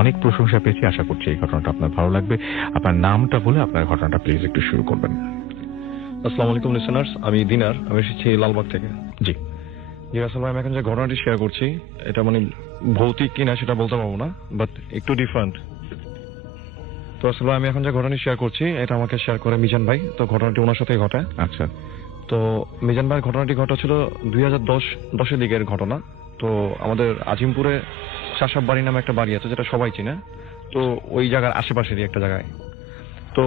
অনেক প্রশংসা পেয়েছি, আশা করছি এই ঘটনাটা আপনার ভালো লাগবে। আপনার নামটা বলে আপনার ঘটনাটা প্লিজ একটু শুরু করবেন। আসসালামু আলাইকুম লিসেনার্স, আমি দিনার, আমি এসেছি লালবাগ থেকে। জি জি আসলে আমি এখন যে ঘটনাটি শেয়ার করছি এটা মানে ভৌতিক কিনা সেটা বলতে পারবো না, বাট একটু ডিফারেন্ট। তো আসলে আমি এখন যে ঘটনাটি শেয়ার করছি এটা আমাকে শেয়ার করে মিজান ভাই। তো ঘটনাটি ওনার সাথে ঘটে। আচ্ছা। তো মিজান ভাইয়ের ঘটনাটি ঘটেছিল 2010-এর দিকের ঘটনা। তো আমাদের আজিমপুরে শাসাব বাড়ি নামে একটা বাড়ি আছে যেটা সবাই চিনে। তো ওই জায়গার আশেপাশেরই একটা জায়গায়। তো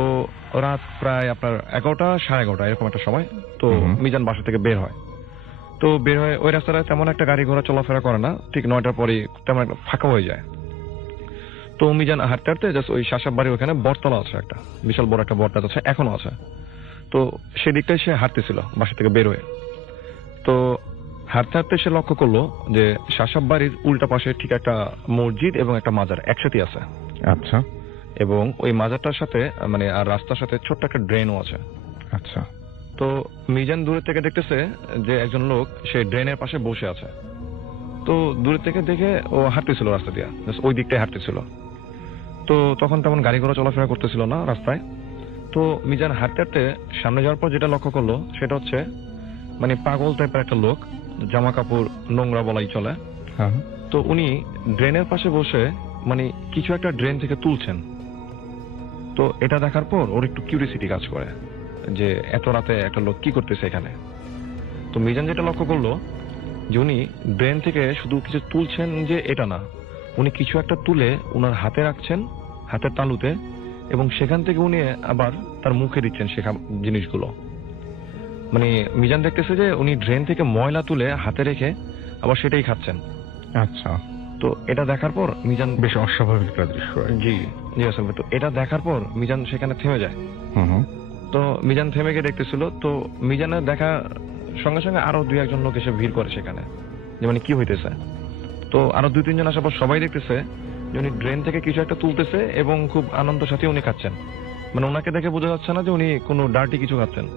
রাত প্রায় আপনার 11টা 11:30 এরকম একটা সময়। তো মিজান বাসা থেকে বের হয়। তো বের হয়ে ওই রাস্তাটা তেমন একটা গাড়ি ঘোড়া চলাফেরা করে না, ঠিক 9টার পরে তেমন একটা ফাঁকা হয়ে যায়। তো মিজান হাঁটতে হাঁটতে জাস্ট ওই শাসাব বাড়ির ওখানে বটতলা আছে একটা, বিশাল বড় একটা বটগাছ আছে, এখনো আছে। তো সেদিকটাই সে হাঁটতেছিল বাসা থেকে বের হয়ে। তো হাঁটতে হাঁটতে সে লক্ষ্য করলো যে শাসাব বাড়ির উল্টা পাশে ঠিক একটা মসজিদ এবং একটা মাজার একসাথে আছে। আচ্ছা। এবং ওই মাজারটার সাথে মানে আর রাস্তার সাথে ছোট্ট একটা ড্রেনও আছে। আচ্ছা। তো মিজান দূরের থেকে দেখতেছে যে একজন লোক সে ড্রেনের পাশে বসে আছে। তো দূরের থেকে দেখে ও হাঁটতেছিল রাস্তা দিয়ে, ওই দিকটায় হাঁটতেছিল। তো তখন তেমন গাড়ি ঘোড়া চলাফেরা করতেছিল না রাস্তায়। তো মিজান হাঁটতে হাঁটতে সামনে যাওয়ার পর যেটা লক্ষ্য করলো সেটা হচ্ছে মানে পাগল টাইপের একটা লোক, জামা কাপড় নোংরা বলাই চলে। হ্যাঁ। তো উনি ড্রেনের পাশে বসে মানে কিছু একটা ড্রেন থেকে তুলছেন। তো এটা দেখার পর ওর একটু কিউরিসিটি কাজ করে যে এত রাতে একটা লোক কি করতেছে এখানে। তো মিজান যেটা লক্ষ্য করলো যে উনি ড্রেন থেকে শুধু কিছু তুলছেন যে এটা না, উনি কিছু একটা তুলে উনার হাতে রাখছেন, হাতের তালুতে, এবং সেখান থেকে উনি আবার তার মুখে দিচ্ছেন সেখান জিনিসগুলো। মানে মিজান দেখতেছে যে উনি ড্রেন থেকে ময়লা তুলে হাতে রেখে আবার সেটাই খাচ্ছেন। আচ্ছা। তো এটা দেখার পর মিজান বেশ অস্বাভাবিক একটা দৃশ্য। জি জি আসলে তো এটা দেখার পর মিজান সেখানে থেমে যায়। হুম। তো মিজান থেমে গিয়ে দেখতেছিল। তো মিজানের দেখা সঙ্গে সঙ্গে আরো 2-1 লোক এসে ভিড় করে সেখানে, যে মানে কি হইতেছে। তো আরো 2-3 জন আসার পর সবাই দেখতেছে যে উনি ড্রেন থেকে কিছু একটা তুলতেছে এবং খুব আনন্দের সাথে উনি খাচ্ছেন। মানে ওনাকে দেখে বোঝা যাচ্ছে না যে উনি কোনো ডার্টি কিছু খাচ্ছেন।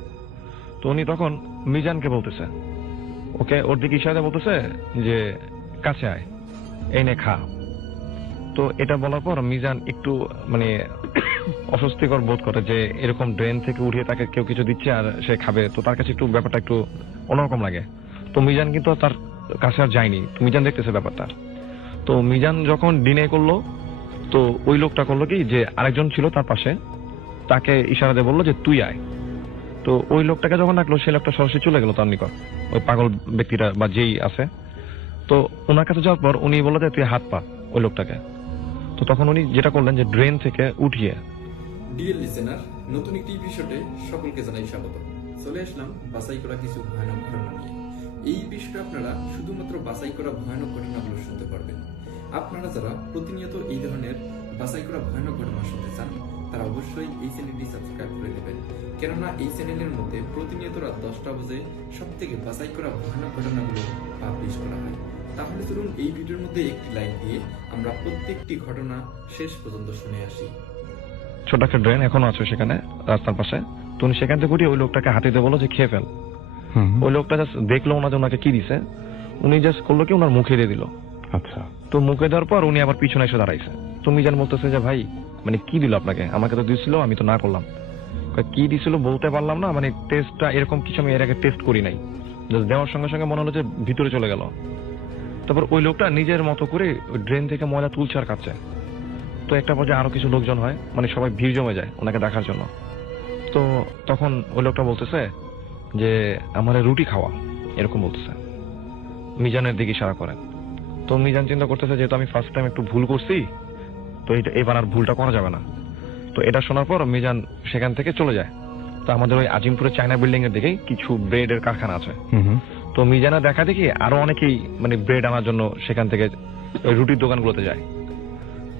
তো উনি তখন মিজানকে বলতেছে, ওকে ওর দিকে ইশারা বলতেছে যে কাছে আয়, এই নে খা। তো এটা বলার পর মিজান একটু মানে অস্বস্তিকর বোধ করে যে এরকম ড্রেন থেকে উঠিয়ে তাকে কেউ কিছু দিচ্ছে আর সে খাবে। তো তার কাছে একটু ব্যাপারটা একটু অন্যরকম লাগে। তো মিজান কিন্তু তার কাছে আর যায়নি, মিজান দেখতেছে ব্যাপারটা। তো মিজান যখন ডিনে করলো, তো ওই লোকটা করলো কি যে আরেকজন ছিল তার পাশে, তাকে ইশারা দিয়ে বললো যে তুই আয়। তো ওই লোকটাকে যখন ডাকলো সেই লোকটা সরাসরি চলে গেল তার নিকট, ওই পাগল ব্যক্তিটা বা যেই আছে। তো ওনার কাছে যাওয়ার পর উনি বললো যে তুই হাত পা ওই লোকটাকে। তো তখন উনি যেটা করলেন যে ড্রেন থেকে উঠিয়ে। ডিয়ার লিসেনার, নতুন একটি এপিসোডে সকলকে জানাই স্বাগত। চলে আসলাম বাছাই করা কিছু ভয়ানক ঘটনা নিয়ে। এই এপিসোডে আপনারা শুধুমাত্র বাছাই করা ভয়ানক ঘটনাগুলো শুনতে পারবেন। আপনারা যারা প্রতিনিয়ত এই ধরনের বাছাই করা ভয়ানক ঘটনা শুনতে চান তারা অবশ্যই এই চ্যানেলটি সাবস্ক্রাইব করে দেবেন, কেননা এই চ্যানেলের মধ্যে প্রতিনিয়ত রাত 10টা বাজে সব থেকে বাছাই করা ভয়ানক ঘটনাগুলো পাবলিশ করা হয়। তাহলে চলুন এই ভিডিওর মধ্যে একটি লাইক দিয়ে আমরা প্রত্যেকটি ঘটনা শেষ পর্যন্ত শুনে আসি। ছোট একটা ড্রেন এখনো আছে সেখানে রাস্তার পাশে। তো উনি সেখান থেকে উঠে ওই লোকটাকে হাতে দিয়ে বললো যে খেয়ে ফেল। ওই লোকটা জাস্ট দেখলো না যে ওনাকে কি দিছে, উনি জাস্ট করলো কি ওনার মুখে দিয়ে দিল। আচ্ছা। তো মুখে দেওয়ার পর উনি আবার পিছনে এসে দাঁড়াইছে। তো মিজান বলতেছে যে ভাই মানে কি দিল আপনাকে, আমাকে তো দিয়েছিল, আমি তো না করলাম। কি দিছিল বলতে পারলাম না, মানে টেস্টটা এরকম কিছু আমি এর আগে টেস্ট করি নাই, জাস্ট দেওয়ার সঙ্গে সঙ্গে মনে হলো যে ভিতরে চলে গেল। তারপর ওই লোকটা নিজের মতো করে ড্রেন থেকে ময়লা তুলছে আর খাচ্ছে। তো একটা পর্যায়ে আরো কিছু লোকজন হয়, মানে সবাই ভিড় জমে যায় ওনাকে দেখার জন্য। তো তখন ওই লোকটা বলতেছে যে আমার রুটি খাওয়া, এরকম বলতেছে, মিজানের দিকে ইশারা করে। তো মিজান চিন্তা করতেছে যেহেতু আমি ফার্স্ট টাইম একটু ভুল করছি, তো এবার আর ভুলটা করা যাবে না। তো এটা শোনার পর মিজান সেখান থেকে চলে যায়। তো আমাদের ওই আজিমপুরে চায়না বিল্ডিং এর দিকেই কিছু ব্রেডের কারখানা আছে। তো মিজানের দেখা দেখি আরো অনেকেই মানে ব্রেড আনার জন্য সেখান থেকে ওই রুটির দোকানগুলোতে যায়।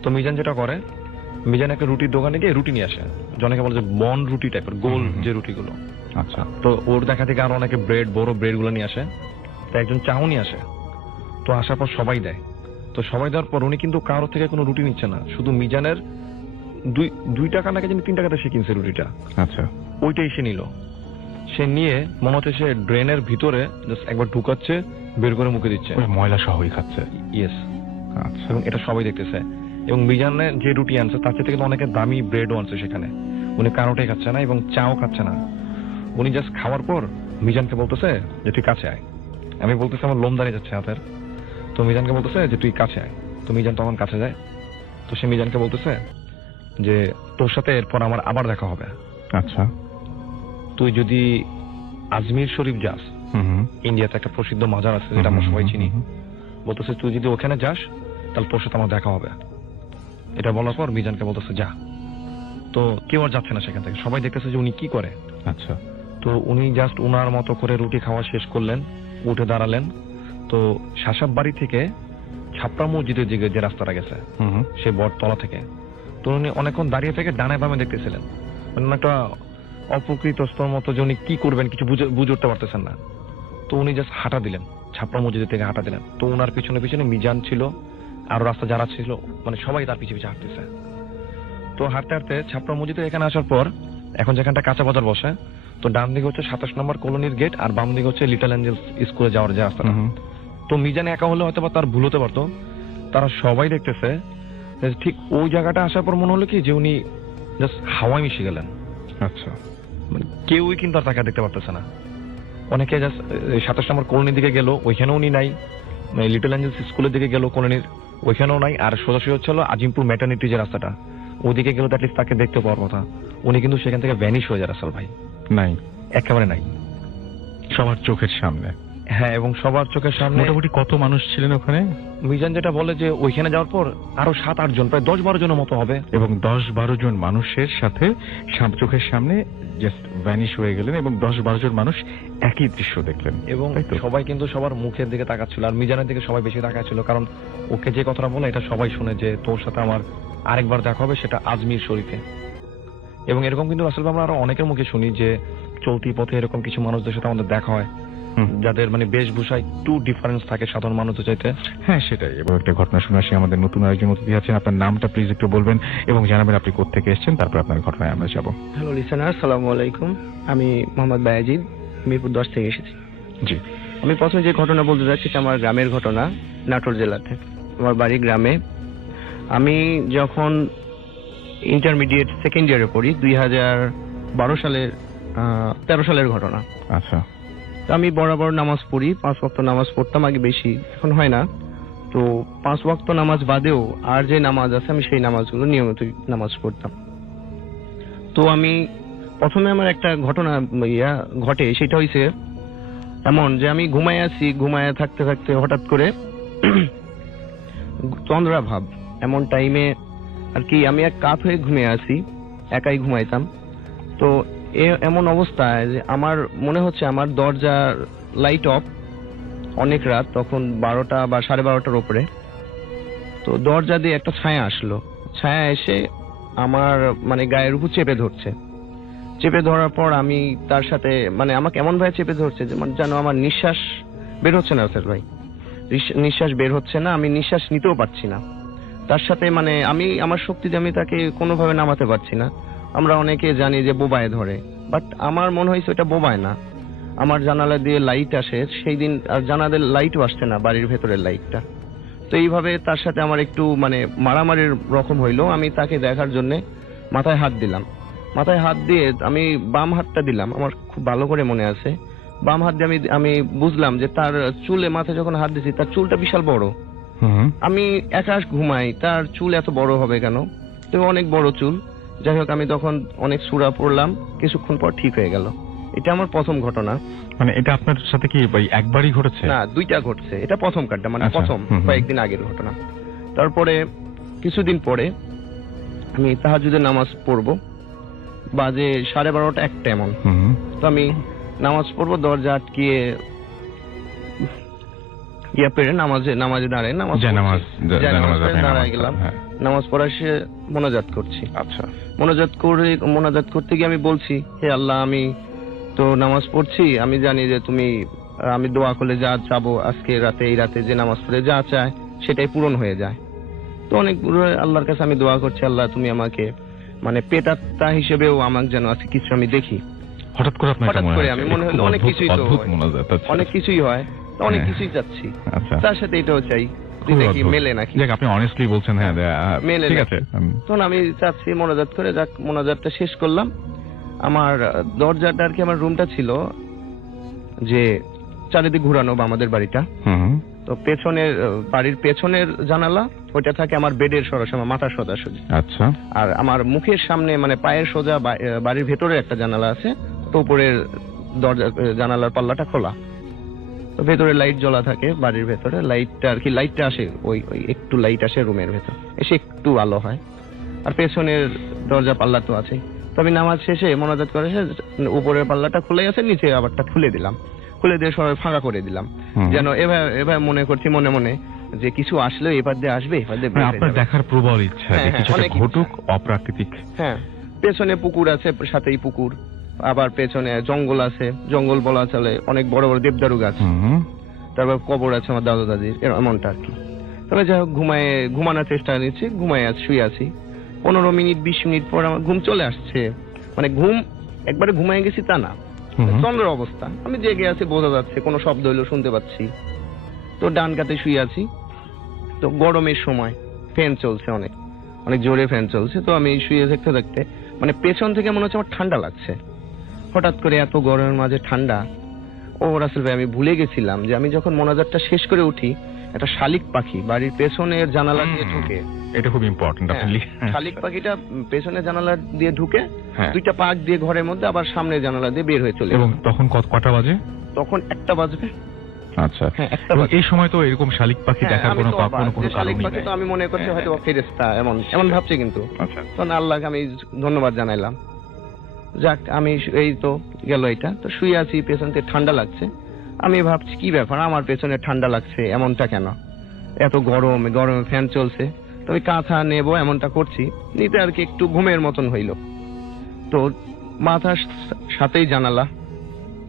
তো মিজান যেটা করে, মিজান একটা রুটির দোকানে গিয়ে রুটি নিয়ে আসে, জনকে বলে যে বন রুটি টাইপের গোল যে রুটিগুলো। আচ্ছা। তো ওর দেখা থেকে আরো অনেকে ব্রেড, বড় ব্রেড গুলো নিয়ে আসে। তো একজন চাও নিয়ে আসে। তো আসার পর সবাই দেয়। তো সবাই দেওয়ার পর উনি কিন্তু কারোর থেকে কোনো রুটি নিচ্ছে না, শুধু মিজানের 2 টাকা নাকি জানি 3 টাকাতে সে কিনছে রুটিটা। আচ্ছা। ওইটাই সে নিল। সে নিয়ে মনে হচ্ছে সে ড্রেনের ভিতরে জাস্ট একবার ঢুকাচ্ছে, বের করে মুখে দিচ্ছে, ময়লা সহই খাচ্ছে। ইয়েস। আচ্ছা। এবং এটা সবাই দেখতেছে। এবং মিজানের যে রুটি আনছে তার থেকে কিন্তু অনেকে দামি ব্রেডও আনছে সেখানে। উনি কারোটাই খাচ্ছে না এবং চাও খাচ্ছে না। উনি জাস্ট খাওয়ার পর মিজানকে বলতেছে যে তুই কাছে আয়। আমি বলতেছি আমার লোম দাঁড়িয়ে যাচ্ছে হাতের। তো মিজানকে বলতেছে যে তুই কাছে আয়। তো মিজান তখন কাছে যায়। তো সে মিজানকে বলতেছে যে তোর সাথে এরপর আমার আবার দেখা হবে। আচ্ছা। তুই যদি আজমির শরীফ যাস, ইন্ডিয়াতে একটা প্রসিদ্ধ মাজার আছে যেটা আমরা সবাই চিনি, বলতেছে তুই যদি ওখানে যাস তাহলে তোর সাথে আমার দেখা হবে। এটা বলার পর মিজানকে বলতেছে যা। তো কেউ আর যাচ্ছে না সেখান থেকে, সবাই দেখতেছে যে উনি কি করে। আচ্ছা। তো উনি জাস্ট উনার মতো করে রুটি খাওয়া শেষ করলেন, উঠে দাঁড়ালেন। তো শাসাব বাড়ি থেকে ছাপড়া মসজিদের দিকে যে রাস্তাটা গেছে সে বটতলা থেকে, তো উনি অনেকক্ষণ দাঁড়িয়ে থেকে ডানে বামে দেখতেছিলেন, মানে একটা অপকৃতস্তর মতো যে উনি কি করবেন কিছু বুঝে উঠতে পারতেছেন না। তো উনি জাস্ট হাঁটা দিলেন, ছাপড়া মসজিদের থেকে হাঁটা দিলেন। তো উনার পিছনে পিছনে মিজান ছিল, আর রাস্তা যারা ছিল মানে সবাই তার পিছিয়ে পিছিয়ে হাঁটতেছে। তো হাঁটতে হাঁটতে ছাপড়া মসজিদের এখানে আসার পর এখন যেখানটা কাঁচা বাজার বসে, তো ডান দিকে হচ্ছে 27 নম্বর কলোনির গেট, আর বাম দিকে হচ্ছে লিটল অ্যাঞ্জেলস স্কুলে যাওয়ার যে রাস্তাটা। তো মিজান একা হলে হয়তো বা তার ভুল হতে পারতো, তারা সবাই দেখতেছে। ঠিক ওই জায়গাটা আসার পর মনে হলো কি যে উনি জাস্ট হাওয়ায় মিশে গেলেন। আচ্ছা। মানে কেউই কিন্তু আর তাকে দেখতে পারতেছে না। অনেকে জাস্ট 27 নম্বর কলোনির দিকে গেল, ওইখানেও উনি নাই। লিটল অ্যাঞ্জেলস স্কুলের দিকে গেল কলোনির, ওইখানেও নাই। আর সোজাসুজি হচ্ছিল আজিমপুর ম্যাটার্নিটি যে রাস্তাটা, ওইদিকে গেলে তো অ্যাটলিস্ট তাকে দেখতে পাওয়ার কথা। উনি কিন্তু সেখান থেকে ভ্যানিশ হয়ে যায় রাসেল ভাই, নাই, একেবারে নাই, সবার চোখের সামনে। হ্যাঁ, এবং সবার চোখের সামনে। মোটামুটি কত মানুষ ছিলেন ওখানে? মিজান যেটা বলে যে ওইখানে যাওয়ার পর আরো 7-8 জন, প্রায় 10-12 জনের মতো হবে। এবং 10-12 জন মানুষের সাথে চোখের সামনে জাস্ট ভ্যানিশ হয়ে গেলেন, এবং 10-12 জন মানুষ একই দৃশ্য দেখলেন। এবং তাই তো? সবাই কিন্তু সবার মুখের দিকে তাকাচ্ছিল, আর মিজানের দিকে সবাই বেশি তাকাচ্ছিল, কারণ ওকে যে কথাটা বলে এটা সবাই শুনে যে তোর সাথে আমার আরেকবার দেখা হবে, সেটা আজমির শরীফে। এবং এরকম কিন্তু আসলে আমরা আরো অনেকের মুখে শুনি যে চলতি পথে এরকম কিছু মানুষদের সাথে আমাদের দেখা হয়, যাদের মানে বেশভূষায় একটু ডিফারেন্স থাকে সাধারণ মানুষদের চাইতে। হ্যাঁ, সেটাই। এবং একটা ঘটনা শুনে আসি, আমাদের নতুন আরেকজন অতিথি আছেন। আপনার নামটা প্লিজ একটু বলবেন এবং জানাবেন আপনি কোত্থেকে এসেছেন, তারপর আপনার ঘটনায় আমরা যাব। হ্যালো লিসেনার, আসসালামু আলাইকুম। আমি মোহাম্মদ বায়েজিদ, মিরপুর 10 থেকে এসেছি। জি। আমি প্রথমে যে ঘটনা বলতে যাচ্ছি সেটা আমার গ্রামের ঘটনা, নাটোর জেলাতে। আমার বাড়ি গ্রামে। আমি যখন ইন্টারমিডিয়েট সেকেন্ড ইয়ারে পড়ি, 2012 সালের 13 সালের ঘটনা। আচ্ছা। তো আমি বরাবর নামাজ পড়ি, 5 ওয়াক্ত নামাজ পড়তাম আগে, বেশি এখন হয় না। তো 5 ওয়াক্ত নামাজ বাদেও আর যে নামাজ আছে আমি সেই নামাজগুলো নিয়মিত নামাজ পড়তাম। তো আমি প্রথমে আমার একটা ঘটনা ঘটে, সেটা হয়েছে এমন যে আমি ঘুমায় থাকতে থাকতে হঠাৎ করে তন্দ্রা ভাব, এমন টাইমে আর কি আমি এক কাত হয়ে ঘুমিয়ে আছি, একাই ঘুমাইতাম। তো এমন অবস্থায় যে আমার মনে হচ্ছে আমার দরজার লাইট অফ, অনেক রাত, তখন 12টা বা 12:30টার উপরে। তো দরজা দিয়ে একটা ছায়া আসলো, ছায়া এসে আমার মানে গায়ের উপর চেপে ধরছে। চেপে ধরার পর আমি তার সাথে মানে আমাকে এমন ভাবে চেপে ধরছে যে মানে যেন আমার নিঃশ্বাস বের হচ্ছে না স্যার ভাই, নিঃশ্বাস বের হচ্ছে না, আমি নিঃশ্বাস নিতেও পারছি না। তার সাথে মানে আমি আমার শক্তিতে আমি তাকে কোনোভাবে নামাতে পারছি না। আমরা অনেকে জানি যে বোবায় ধরে, বাট আমার মনে হয়েছে ওটা বোবায় না। আমার জানালা দিয়ে লাইট আসে, সেই দিন আর জানালার লাইটও আসছে না, বাড়ির ভেতরের লাইটটা। তো এইভাবে তার সাথে আমার একটু মানে মারামারির রকম হইলো। আমি তাকে দেখার জন্য মাথায় হাত দিলাম। মাথায় হাত দিয়ে আমি বাম হাতটা দিলাম, আমার খুব ভালো করে মনে আছে। বাম হাত দিয়ে আমি বুঝলাম যে তার চুলে, মাথায় যখন হাত দিয়েছি তার চুলটা বিশাল বড়। আমি একা ঘুমাই, তার চুল এত বড় হবে কেন? তো অনেক বড় চুল। যাই হোক, আমি তখন অনেক সূরা পড়লাম, কিছুক্ষণ পর ঠিক হয়ে গেল। এটা আমার প্রথম ঘটনা। মানে এটা আপনার সাথে কি একবারই ঘটেছে? না, 2টা ঘটছে। এটা প্রথম কাটটা, মানে প্রথম কয়েকদিন আগের ঘটনা। তারপরে কিছুদিন পরে আমি তাহাজ্জুদের নামাজ পড়বো, বাজে 12:30 একটা এমন। তো আমি নামাজ পড়বো, দরজা আটকিয়ে পেরে নামাজে দাঁড়ায় দাঁড়ায় গেলাম। নামাজ পড়া সে মোনাজাত করছি। আচ্ছা। মোনাজাত করতে গিয়ে আমি বলছি, হে আল্লাহ, আমি তো নামাজ পড়ছি, আমি জানি যে তুমি, আমি দোয়া করলে যা চাবো আজকে রাতে, এই রাতে যে নামাজ পড়ে যা চায় সেটাই পূরণ হয়ে যায়। তো অনেক আল্লাহর কাছে আমি দোয়া করছি, আল্লাহ তুমি আমাকে মানে পেটাত্তা হিসেবেও আমাকে যেন আজকে কিছু আমি দেখি। হঠাৎ করে আমি মনে হলো অনেক কিছুই তো অনেক কিছুই হয়, অনেক কিছুই চাচ্ছি, তার সাথে এটাও চাই। খুব দেখি অদ্ভুত। মেলে নাকি। যাক, আপনি অনেস্টলি বলছেন, হ্যাঁ, মেলে ঠিক নাকি। আছে। তখন আমি চাচ্ছি মোনাজাত করে, যাক মোনাজাতটা শেষ করলাম। আমার দরজাটা আর কি, আমার রুমটা ছিল যে চারিদিক ঘুরানো বা আমাদের বাড়িটা, হুম। তো পেছনের বাড়ির পেছনের জানালা ওইটা থাকে আমার বেডের সরাসরি, আমার মাথার সোজাসুজি। আচ্ছা। আর আমার মুখের সামনে মানে পায়ের সোজা বাড়ির ভেতরে একটা জানালা আছে, তো উপরের দরজা জানালার পাল্লাটা খোলা, তো ভেতরে লাইট জ্বলা থাকে বাড়ির ভেতরে। লাইটটা আর কি, লাইটটা আসে ওই একটু লাইট আসে রুমের ভেতর, এসে একটু আলো হয়। আর পেছনের দরজা পাল্লা তো আছে। তো আমি নামাজ শেষে মোনাজাত করে এসে উপরের পাল্লাটা খুলে আছে, নিচে আবারটা খুলে দিলাম, খুলে দিয়ে সবাই ফাঁকা করে দিলাম, হুম। যেন এবার মনে করছি মনে মনে যে কিছু আসলে এবার দিয়ে আসবে, এবার দিয়ে বের হয়ে আপনার যাবে। দেখার প্রবল ইচ্ছা যে হ্যাঁ, কিছু অনেক একটা ঘটুক, অপ্রাকৃতিক। হ্যাঁ, পেছনে পুকুর আছে, সাথেই পুকুর, আবার পেছনে জঙ্গল আছে, জঙ্গল বলা চলে, অনেক বড় বড় দেবদারু গাছ, হুম। তারপর কবর আছে আমার দাদা দাদির, এমনটা আর কি। তবে যাই হোক, ঘুমানোর চেষ্টা নিচ্ছি, শুয়ে আছি। 15 মিনিট 20 মিনিট পর আমার ঘুম চলে আসছে। মানে ঘুম একবারে ঘুমায় গেছি তা না, হুম। চন্দ্রের অবস্থা, আমি জেগে আছি, বোঝা যাচ্ছে, কোনো শব্দ হইলো শুনতে পাচ্ছি। তো ডান কাতে শুয়ে আছি, তো গরমের সময় ফ্যান চলছে, অনেক অনেক জোরে ফ্যান চলছে। তো আমি শুয়ে থাকতে থাকতে মানে পেছন থেকে মনে হচ্ছে আমার ঠান্ডা লাগছে। হঠাৎ করে এত গরমের মাঝে ঠান্ডা। ও রাসেল ভাই, আমি ভুলে গেছিলাম যে আমি যখন মোনাজাতটা শেষ করে উঠি, একটা শালিক পাখি বাড়ির পেছনের জানালা দিয়ে ঢুকে। এটা খুব ইম্পর্টেন্ট। হ্যাঁ, শালিক পাখিটা পেছনের জানালা দিয়ে ঢুকে হ্যাঁ। 2টা পাক দিয়ে ঘরের মধ্যে, আবার সামনের জানালা দিয়ে বের হয়ে চলে এবং গেল। তখন কটা বাজে? তখন 1টা বাজবে। আচ্ছা। হ্যাঁ, 1টা এবং বাজবে। এই সময় তো এরকম শালিক পাখি হ্যাঁ, দেখার আমি কোনো তো অবাক কোনো যে শালিক কারণই পাখি, নাই। তো আমি মনে করছি হয়তো ফেরেশতা, এমন ভাবছি, কিন্তু আচ্ছা। তখন আল্লাহকে আমি ধন্যবাদ জানাইলাম। যাক, আমি এই তো গেল এটা। তো শুয়ে আছি, পেছন থেকে ঠান্ডা লাগছে। আমি ভাবছি কি ব্যাপার, আমার পেছনে ঠান্ডা লাগছে, এমনটা কেন, এত গরমে ফ্যান চলছে। তো আমি কাঁথা নেবো এমনটা করছি, নিতে আর কি একটু ঘুমের মতন হইল। তো মাথার সাথেই জানালা,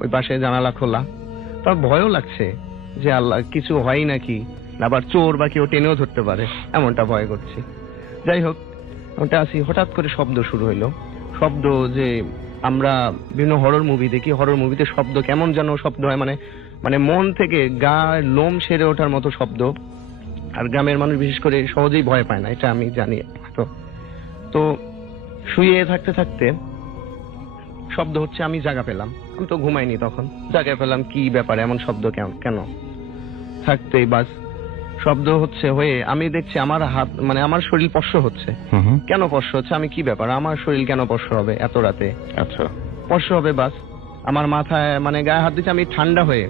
ওই পাশে জানালা খোলা। তার ভয়ও লাগছে যে আল্লাহ কিছু হয় নাকি, আবার চোর বা কেউ টেনেও ধরতে পারে, এমনটা ভয় করছি। যাই হোক, ওটা আছি, হঠাৎ করে শব্দ শুরু হইলো। শব্দ যে আমরা বিভিন্ন হরর মুভি দেখি, হরর মুভিতে শব্দ কেমন যেন শব্দ হয়, মানে মন থেকে গা লোম সেরে ওঠার মতো শব্দ। আর গ্রামের মানুষ বিশেষ করে সহজেই ভয় পায় না, এটা আমি জানি। তো শুয়ে থাকতে থাকতে শব্দ হচ্ছে, আমি জাগা পেলাম। আমি তো ঘুমাইনি তখন, জাগা পেলাম, কি ব্যাপার, এমন শব্দ কেন থাকতেই বাস শব্দ হচ্ছে হয়ে আমি দেখছি আমার হাত, মানে আমার শরীর স্পর্শ হচ্ছে। হুম। কেন স্পর্শ হচ্ছে, আমি কি ব্যাপার, আমার শরীর কেন স্পর্শ হবে এত রাতে, আচ্ছা। স্পর্শ হবে বাস। আমার মাথায় মানে গায়ে হাত দিচ্ছে, আমি ঠান্ডা হয়ে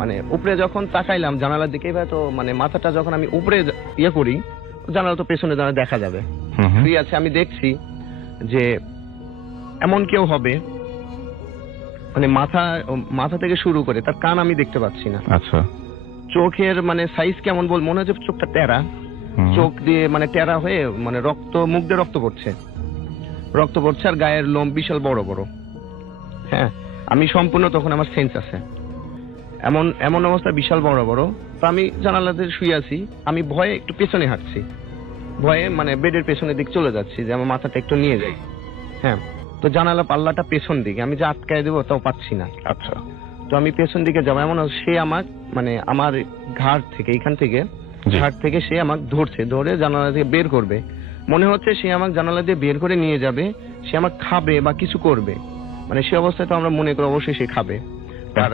মানে উপরে যখন তাকাইলাম জানালার দিকে, এবার তো মানে মাথাটা যখন আমি উপরে করি, জানালা তো পেছনে জানালা দেখা যাবে। হুম। শুয়ে আছে, আমি দেখছি যে এমন কেউ হবে, মানে মাথা থেকে শুরু করে তার কান আমি দেখতে পাচ্ছি না। আচ্ছা। চোখের মানে সাইজ কেমন মনে হচ্ছে চোখটা টেরা, চোখ দিয়ে মানে টেরা হয়ে মানে মুখ দিয়ে রক্ত পড়ছে, আর গায়ের লোম বিশাল বড় বড়। হ্যাঁ, আমি সম্পূর্ণ তখন আমার সেন্স আছে, এমন অবস্থা বিশাল বড় বড়। তো আমি জানালাতে শুয়ে আছি, আমি ভয়ে একটু পেছনে হাঁটছি, ভয়ে মানে বেডের পেছনের দিক চলে যাচ্ছি যে আমার মাথাটা একটু নিয়ে যাই। হ্যাঁ, তো জানালা পাল্লাটা পেছন দিকে, আমি যে আটকায় দেবো তাও পাচ্ছি না। আচ্ছা। তো আমি পেছন দিকে যাবো, এমন সে আমার মানে আমার ঘাট থেকে, এখান থেকে ঘাট থেকে সে আমাকে ধরে জানালা দিয়ে বের করবে। মনে হচ্ছে সে আমাকে জানালা দিয়ে বের করে নিয়ে যাবে, সে আমাকে খাবে বা কিছু করবে। মানে সে অবস্থায় তো আমরা মনে করি অবশ্যই সে খাবে,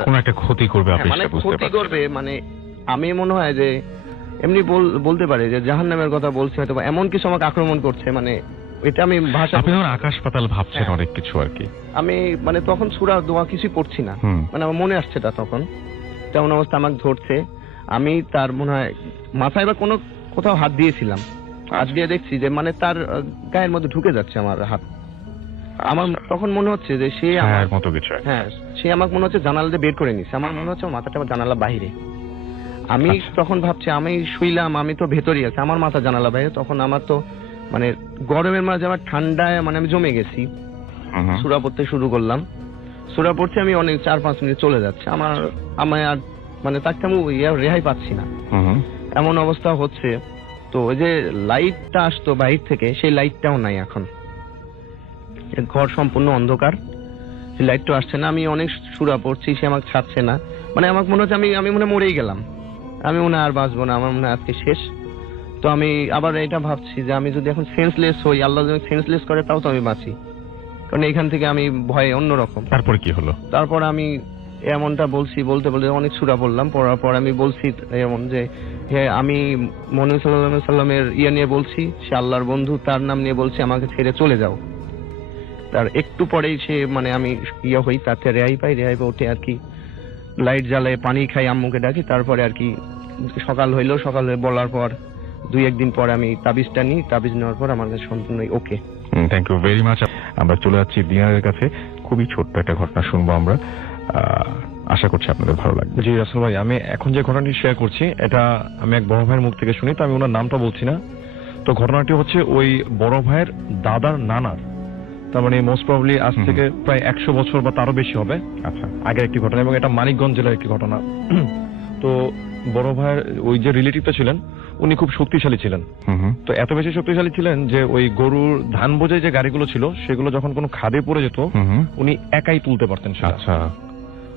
কোন একটা ক্ষতি করবে, আপনি মানে সেটা বুঝতে ক্ষতি পারছেন। করবে। মানে আমি মনে হয় যে এমনি বলতে পারে যে জাহান্নামের কথা বলছে, হয়তো বা এমন কিছু আমাকে আক্রমণ করছে। মানে এটা আমি ভাষা, আপনি যখন আকাশ পাতাল ভাবছেন হ্যাঁ। অনেক কিছু আর কি। আমি মানে তখন সূরা দোয়া কিছুই পড়ছি না, হুম। মানে আমার মনে আসছে না তখন। তেমন অবস্থা আমাকে ধরছে, আমি তার মনে হয় মাথায় বা কোথাও হাত দিয়েছিলাম, হাত দিয়ে দেখছি যে মানে তার গায়ের মধ্যে ঢুকে যাচ্ছে আমার হাত। আমার তখন মনে হচ্ছে যে সে আমার মতো কিছু। হ্যাঁ, সে আমাকে মনে হচ্ছে জানালা দিয়ে বের করে নিচ্ছে। আমার মনে হচ্ছে আমার মাথাটা আমার জানালা বাইরে। আমি তখন ভাবছি আমি শুইলাম, আমি তো ভেতরেই আছি, আমার মাথা জানালা বাইরে। তখন আমার তো মানে গরমের মাঝে আমার ঠান্ডায় মানে আমি জমে গেছি। সূরা পড়তে শুরু করলাম, সূরা পড়ছি, আমি অনেক 4-5 মিনিট চলে যাচ্ছে, আমার আর মানে তাকে আমি রেহাই পাচ্ছি না, এমন অবস্থা হচ্ছে। তো ওই যে লাইটটা আসতো বাইরে থেকে, সেই লাইটটাও নাই এখন, ঘর সম্পূর্ণ অন্ধকার, সেই লাইটটা আসছে না। আমি অনেক সূরা পড়ছি, সে আমাকে ছাড়ছে না। মানে আমাকে মনে হচ্ছে আমি মনে মরেই গেলাম, আমি মনে হয় আর বাঁচবো না, আমার মনে হয় আজকে শেষ। তো আমি আবার এটা ভাবছি যে আমি যদি এখন সেন্সলেস হই, আল্লাহ যদি সেন্সলেস করে তাও তো আমি বাঁচি, কারণ এখান থেকে আমি ভয়ে অন্যরকম। তারপরে কি হলো? তারপর আমি এমনটা বলছি, বলতে বলতে অনেক সূরা পড়লাম, পড়ার পর আমি বলছি এমন যে হ্যাঁ আমি মুহাম্মদ সাল্লাল্লাহু আলাইহি সাল্লামের নিয়ে বলছি, সে আল্লাহর বন্ধু, তার নাম নিয়ে বলছি আমাকে ছেড়ে চলে যাও। তার একটু পরেই সে মানে আমি হই, তাতে রেহাই পাই উঠে আর কি লাইট জ্বালায় পানি খাই, আম্মুকে ডাকি, তারপরে আর কি সকাল হয়ে বলার পর 2-1 দিন পরে আমি তাবিজটা নিই, তাবিজ নেওয়ার পর আমার কাছে সম্পূর্ণ okay. Thank you very much. আমরা চলে যাচ্ছি দিনারের কাছে, খুবই ছোট্ট একটা ঘটনা শুনবো আমরা, আশা করছি আপনাদের ভালো লাগবে। জি রাসেল ভাই, আমি এখন যে ঘটনাটি শেয়ার করছি এটা আমি এক বড় ভাইয়ের মুখ থেকে শুনি, তো আমি ওনার নামটা বলছি না। তো ঘটনাটি হচ্ছে ওই বড় ভাইয়ের দাদার নানার, তার মানে মোস্ট প্রবাবলি আজ থেকে প্রায় 100 বছর বা তারও বেশি হবে আচ্ছা, আগের একটি ঘটনা, এবং এটা মানিকগঞ্জ জেলার একটি ঘটনা। তো বড় ভাইয়ের ওই যে রিলেটিভটা ছিলেন উনি খুব শক্তিশালী ছিলেন। তো এত বেশি শক্তিশালী ছিলেন যে ওই গরুর ধান বোঝাই যে গাড়িগুলো ছিল সেগুলো যখন কোনো খাদে পড়ে যেত উনি একাই তুলতে পারতেন সেটা। আচ্ছা।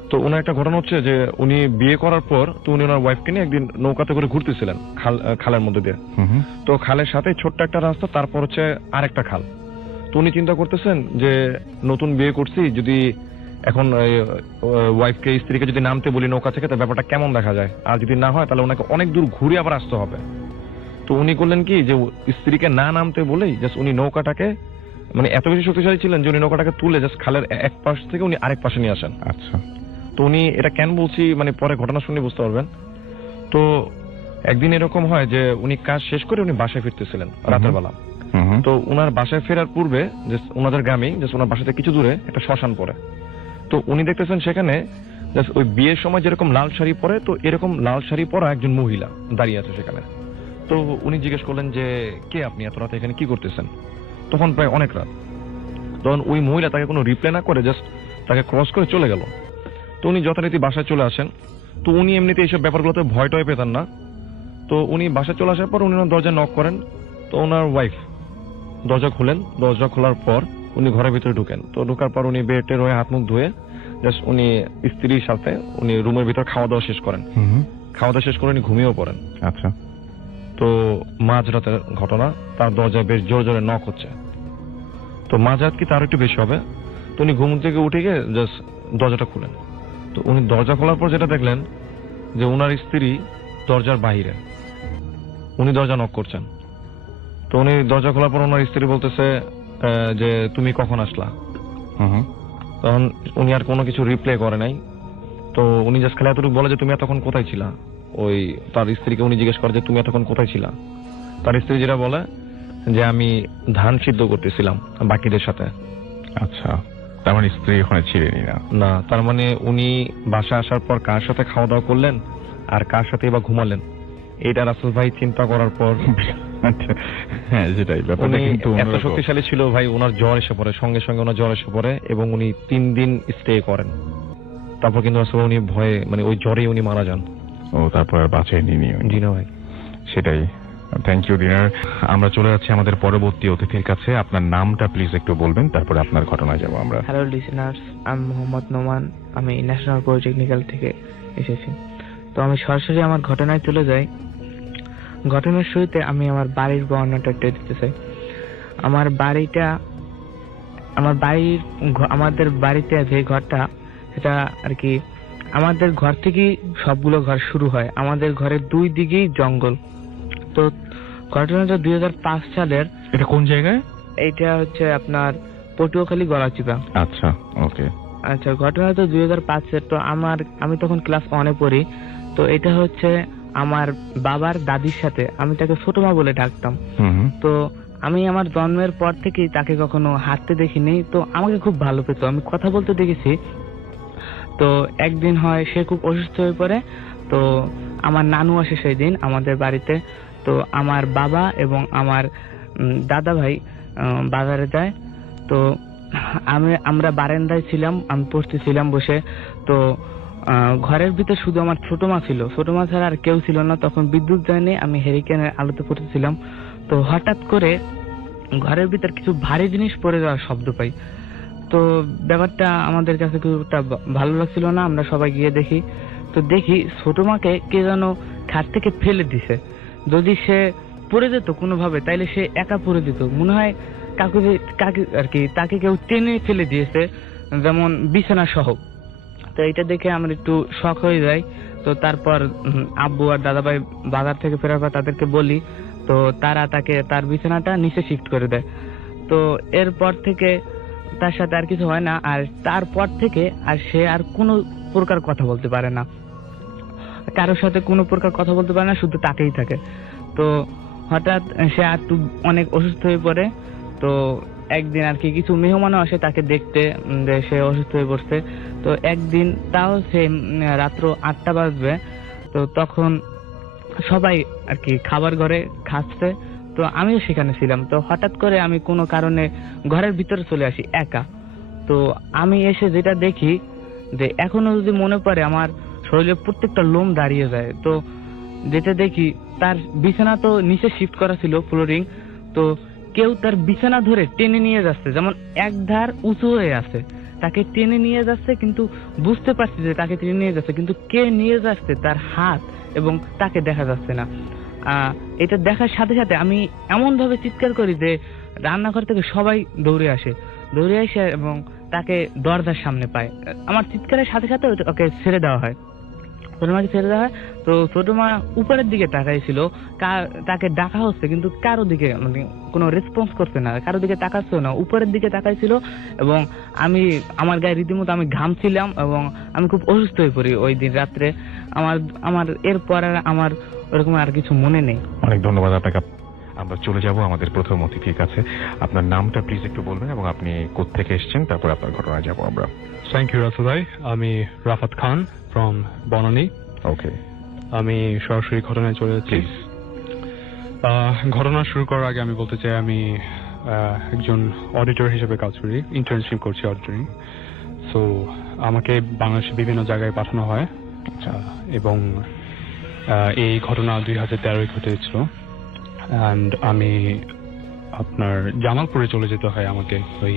তো ওনার একটা ঘটনা হচ্ছে যে উনি বিয়ে করার পর তো উনি ওনার ওয়াইফকে নিয়ে একদিন নৌকাতে করে ঘুরতেছিলেন খালের মধ্যে দিয়ে। তো খালের সাথে ছোট্ট একটা রাস্তা, তারপর হচ্ছে আরেকটা খাল। তো উনি চিন্তা করতেছেন যে নতুন বিয়ে করছি, যদি এখন ওয়াইফকে স্ত্রীকে যদি নামতে বলি নৌকা থেকে, তার ব্যাপারটা কেমন দেখা যায়, আর যদি না হয় তাহলে ওনাকে অনেক দূর ঘুরে আবার আসতে হবে। তো উনি করলেন কি যে স্ত্রীকে না নামতে বলেই জাস্ট উনি নৌকাটাকে মানে এত বেশি শক্তিশালী ছিলেন যে উনি নৌকাটাকে তুলে জাস্ট খালের এক পাশ থেকে উনি আরেক পাশে নিয়ে আসেন। আচ্ছা। তো উনি এটা কেন বলছি মানে পরে ঘটনা শুনে বুঝতে পারবেন। তো একদিন এরকম হয় যে উনি কাজ শেষ করে উনি বাসায় ফিরতেছিলেন রাতের বেলা। তো উনার বাসায় ফেরার পূর্বে যে উনাদের গ্রামে যে ওনার বাসা থেকে কিছু দূরে একটা শ্মশান পড়ে। তো উনি দেখতেছেন সেখানে ওই বিয়ের সময় যেরকম লাল শাড়ি পরে, তো এরকম লাল শাড়ি পরা একজন মহিলা দাঁড়িয়ে আছে সেখানে। তো উনি জিজ্ঞেস করলেন যে কে আপনি, এত রাতে এখানে কি করতেছেন? তখন প্রায় অনেক রাত। তখন ওই মহিলা তাকে কোনো রিপ্লাই না করে জাস্ট তাকে ক্রস করে চলে গেল। তো উনি যথারীতি বাসায় চলে আসেন। তো উনি এমনিতে এইসব ব্যাপারগুলোতে ভয়টয় পেতেন না। তো উনি বাসায় চলে আসার পর উনি ওনার দরজায় নক করেন। তো ওনার ওয়াইফ দরজা খুলেন। দরজা খোলার পর উনি ঘরের ভিতরে ঢুকেন। তো ঢোকার পর উনি বেডে রয়ে হাত মুখ ধুয়ে জাস্ট উনি স্ত্রীর সাথে উনি রুমের ভিতর খাওয়া দাওয়া শেষ করেন। খাওয়া দাওয়া শেষ করে উনি ঘুমিয়েও পড়েন। আচ্ছা। তো মাঝরাতের ঘটনা, তার দরজায় বেশ জোরে জোরে নক হচ্ছে। তো মাঝরাত কি তার একটু বেশি হবে। তো উনি ঘুম থেকে উঠে গিয়ে জাস্ট দরজাটা খুলেন। তো উনি দরজা খোলার পর যেটা দেখলেন যে উনার স্ত্রী দরজার বাইরে, উনি দরজা নক করছেন। তো উনি দরজা খোলার পর ওনার স্ত্রী বলতেছে যে তুমি কখন আসলা। তখন উনি আর কোনো কিছু রিপ্লাই করে নাই। তো উনি জাস্ট খালি এতটুকু বলে যে তুমি এতক্ষণ কোথায় ছিলা। ওই তার স্ত্রীকে উনি জিজ্ঞেস করে যে তুমি এতক্ষণ কোথায় ছিলা। তার স্ত্রী যেটা বলে যে আমি ধান সিদ্ধ করতেছিলাম বাকিদের সাথে। আচ্ছা, তার মানে স্ত্রী ওখানে ছিলেনই না? না, তার মানে উনি বাসা আসার পর কার সাথে খাওয়া দাওয়া করলেন আর কার সাথে বা ঘুমালেন, এটা রাসেল ভাই চিন্তা করার পর হ্যাঁ সেটাই ব্যাপারটা। কিন্তু এত শক্তিশালী ছিল ভাই, ওনার জ্বর এসে পড়ে, সঙ্গে সঙ্গে ওনার জ্বর এসে পড়ে এবং উনি 3 দিন স্টে করেন। তারপর কিন্তু আসলে উনি ভয়ে মানে ওই জ্বরে উনি মারা যান। ও, তারপর আর বাঁচেনি। জি না ভাই, সেটাই। Thank you dinner. আমরা চলে যাচ্ছি আমাদের পরবর্তী অতিথির কাছে। আপনার নামটা প্লিজ একটু বলবেন, তারপরে আপনার ঘটনায় যাবো আমরা। হ্যালো লিসেনার্স, আমি মোহাম্মদ নোমান, আমি ন্যাশনাল পলিটেকনিক্যাল থেকে এসেছি। তো আমি সরাসরি আমার ঘটনায় চলে যাই। ঘটনার শুরুতে আমি আমার বাড়ির বর্ণনাটা একটু দিতে চাই। আমাদের বাড়িতে যে ঘরটা, সেটা আর কি আমাদের ঘর থেকেই সবগুলো ঘর শুরু হয়। আমাদের ঘরের 2 দিকেই জঙ্গল। তো ঘটনাটা 2005 সালের। এটা কোন জায়গায়? এইটা হচ্ছে আপনার পটুয়াখালী গলাচিপা। আচ্ছা, ওকে। আচ্ছা, ঘটনা তো 2005-এর। তো আমি তখন ক্লাস 1-এ পড়ি। তো এটা হচ্ছে আমার বাবার দাদির সাথে, আমি তাকে ছোট মা বলে ডাকতাম। তো আমি আমার জন্মের পর থেকেই তাকে কখনো হাঁটতে দেখিনি। তো আমাকে খুব ভালো পেত, আমি কথা বলতে দেখেছি। তো একদিন হয় সে খুব অসুস্থ হয়ে পড়ে। তো আমার নানু আসে সেই দিন আমাদের বাড়িতে। তো আমার বাবা এবং আমার দাদা ভাই বাজারে যায়। তো আমরা বারান্দায় ছিলাম, আমি পড়তেছিলাম বসে। তো ঘরের ভিতর শুধু আমার ছোট মা ছিল, ছোট মা ছাড়া আর কেউ ছিল না। তখন বিদ্যুৎ যায়নি, আমি হেরিকেনের আলোতে পড়তেছিলাম। তো হঠাৎ করে ঘরের ভিতর কিছু ভারী জিনিস পড়ে যাওয়ার শব্দ পাই। তো ব্যাপারটা আমাদের কাছে খুব ভালো লাগছিল না। আমরা সবাই গিয়ে দেখি। তো দেখি ছোট মাকে কে যেন খাট থেকে ফেলে দিছে। যদি সে পড়ে যেত কোনোভাবে তাইলে সে একা পড়ে যেত, মনে হয় কাকে আর কি তাকে কেউ টেনে ফেলে দিয়েছে, যেমন বিছানা সহ। তো এটা দেখে আমরা একটু শক হয়ে যাই। তো তারপর আব্বু আর দাদাভাই বাজার থেকে ফেরার পর তাদেরকে বলি, তো তারা তাকে তার বিছানাটা নিচে শিফট করে দেয়। তো এরপর থেকে তার সাথে আর কিছু হয় না, আর তারপর থেকে আর সে আর কোনো প্রকার কথা বলতে পারে না, কারোর সাথে কোনো প্রকার কথা বলতে পারে না, শুধু তাকেই থাকে। তো হঠাৎ সে আর অনেক অসুস্থ হয়ে পড়ে। তো একদিন আর কি কিছু মেহমানও আসে তাকে দেখতে, যে সে অসুস্থ হয়ে পড়ছে। তো একদিন তাও সে রাত্র 8টা বাজবে, তো তখন সবাই আর কি খাবার ঘরে খাচ্ছে, তো আমিও সেখানে ছিলাম। তো হঠাৎ করে আমি কোনো কারণে ঘরের ভিতরে চলে আসি একা। তো আমি এসে যেটা দেখি যে এখনো যদি মনে পড়ে আমার শরীরের প্রত্যেকটা লোম দাঁড়িয়ে যায়। তো যেটা দেখি তার বিছানা তো নিচে শিফট করা ছিল ফ্লোরিং, তো কেউ তার বিছানা ধরে টেনে নিয়ে যাচ্ছে, যেমন এক ধার উঁচু হয়ে আছে, তাকে টেনে নিয়ে যাচ্ছে, কিন্তু বুঝতে পারছি যে তাকে টেনে নিয়ে যাচ্ছে, কিন্তু কে নিয়ে যাচ্ছে তার হাত এবং তাকে দেখা যাচ্ছে না। এটা দেখার সাথে সাথে আমি এমন ভাবে চিৎকার করি যে রান্নাঘর থেকে সবাই দৌড়ে আসে এবং তাকে দরজার সামনে পায়। আমার চিৎকারের সাথে সাথে ওকে ছেড়ে দেওয়া হয়, ছোট মাকে ছেড়ে দেওয়া হয়। তো ছোট মা উপরের দিকে তাকাইছিল, তাকে ডাকা হচ্ছে কিন্তু কারো দিকে মানে কোনো রেসপন্স করছে না, কারো দিকে তাকাচ্ছিল না, উপরের দিকে তাকাইছিল। এবং আমার গায়ে রীতিমতো আমি ঘামছিলাম এবং আমি খুব অসুস্থ হয়ে পড়ি ওই দিন রাত্রে। আমার এরপর আর আমার ওরকম আর কিছু মনে নেই। অনেক ধন্যবাদ আপনাকে। আমরা চলে যাব আমাদের প্রথম অতিথির কাছে। আপনার নামটা প্লিজ একটু বলবেন এবং আপনি কোত্থেকে এসেছেন, তারপর আপনার ঘটনায় যাব আমরা। থ্যাংক ইউ রাসেল ভাই। আমি রাফাত খান ফ্রম বনানী। ওকে, আমি সরাসরি ঘটনায় চলে যাচ্ছি। ঘটনা শুরু করার আগে আমি বলতে চাই আমি একজন অডিটর হিসেবে কাজ করি, ইন্টার্নশিপ করছি অডিটরিং। সো আমাকে বাংলাদেশের বিভিন্ন জায়গায় পাঠানো হয় এবং এই ঘটনা 2013 ঘটেছিল। অ্যান্ড আমি আপনার জামালপুরে চলে যেতে হয় আমাকে ওই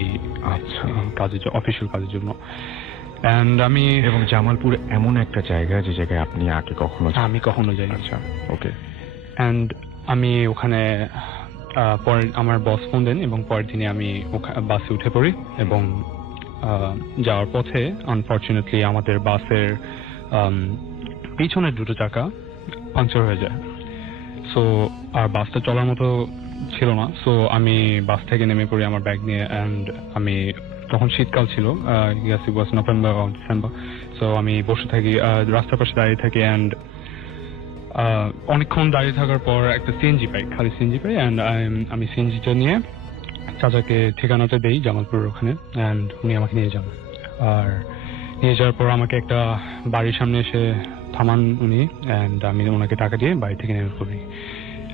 কাজের অফিসিয়াল কাজের জন্য। এন্ড আমি এবং জামালপুর এমন একটা জায়গা যে জায়গায় আপনি আগে আমি কখনো যাই। আচ্ছা, ওকে। এন্ড আমি ওখানে পরে আমার বস ফোন দেন এবং পরের দিনে আমি বাসে উঠে পড়ি এবং যাওয়ার পথে আনফরচুনেটলি আমাদের বাসের পিছনের দুটো চাকা পাংচার হয়ে যায়। সো আর বাসটা চলার মতো ছিল না। সো আমি বাস থেকে নেমে পড়ি আমার ব্যাগ নিয়ে। অ্যান্ড আমি তখন শীতকাল ছিল, ইট ওয়াজ নভেম্বর অর ডিসেম্বর। সো আমি বসে থাকি, রাস্তার পাশে দাঁড়িয়ে থাকি। অ্যান্ড অনেকক্ষণ দাঁড়িয়ে থাকার পর একটা সিএনজি পাই, খালি সিএনজি পাই। অ্যান্ড আমি সিএনজিটা নিয়ে চাচাকে ঠিকানাটা দেই জামালপুরের ওখানে। অ্যান্ড উনি আমাকে নিয়ে যান। আর নিয়ে যাওয়ার পর আমাকে একটা বাড়ির সামনে এসে থামান উনি। অ্যান্ড আমি ওনাকে টাকা দিয়ে বাড়ি থেকে নেমে পড়ি।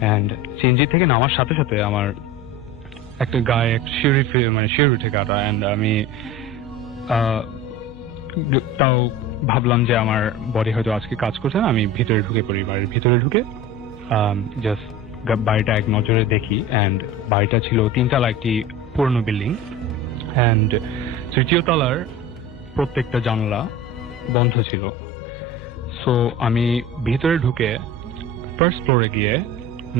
অ্যান্ড সিএনজি থেকে নামার সাথে সাথে আমার একটা গায়ে শিউরি উঠে কাটা। অ্যান্ড আমি তাও ভাবলাম যে আমার বডি হয়তো আজকে কাজ করছে না। আমি ভিতরে ঢুকে পড়ি, বাড়ির ভিতরে ঢুকে জাস্ট বাড়িটা এক নজরে দেখি। অ্যান্ড বাড়িটা ছিল 3 তলা একটি পুরনো বিল্ডিং। অ্যান্ড 3য় তলার প্রত্যেকটা জানলা বন্ধ ছিল। সো আমি ভিতরে ঢুকে ফার্স্ট ফ্লোরে গিয়ে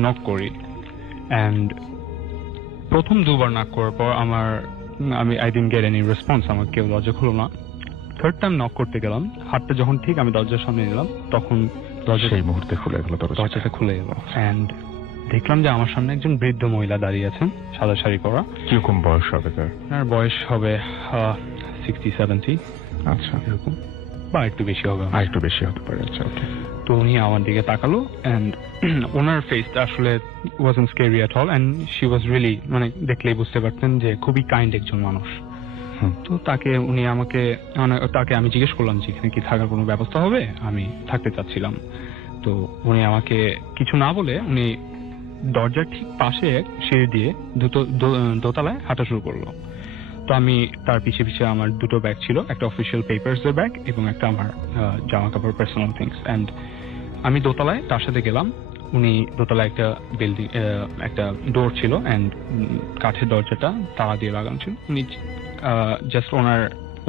নক করি। অ্যান্ড প্রথম 2বার নক করার পর I didn't get any response, আমার কেউ দরজা খুলো না। থার্ড টাইম নক করতে গেলাম, হাতটা যখন ঠিক আমি দরজার সামনে নিলাম তখন সেই মুহূর্তে খুলে গেল, দরজাটা খুলে গেল। অ্যান্ড দেখলাম যে আমার সামনে একজন বৃদ্ধ মহিলা দাঁড়িয়ে আছেন, সাদা শাড়ি পরা। কিরকম বয়স হবে তার? তার বয়স হবে 60-70। আচ্ছা, এরকম বা একটু বেশি হবে, একটু বেশি হতে পারে। আচ্ছা, ওকে। তো উনি আমার দিকে তাকালো। অ্যান্ড ওনার ফেসটা আসলে wasn't scary at all. And she was really, মানে দেখলেই বুঝতে পারতেন যে খুবই কাইন্ড একজন মানুষ। তো তাকে আমি জিজ্ঞেস করলাম যে এখানে কি থাকার কোনো ব্যবস্থা হবে, আমি থাকতে চাচ্ছিলাম। তো উনি আমাকে কিছু না বলে উনি দরজার ঠিক পাশে সিঁড়ি দিয়ে দোতলায় হাঁটা শুরু করলো। তো আমি তার পিছে পিছে আমার 2টো ব্যাগ ছিল, একটা অফিসিয়াল পেপারস এর ব্যাগ এবং একটা আমার জামা কাপড়, পার্সোনাল থিংস। অ্যান্ড আমি দোতলায় তার সাথে গেলাম। উনি দোতলায় একটা বিল্ডিং, একটা ডোর ছিল। অ্যান্ড কাঠের দরজাটা তালা দিয়ে লাগানো ছিল। উনি জাস্ট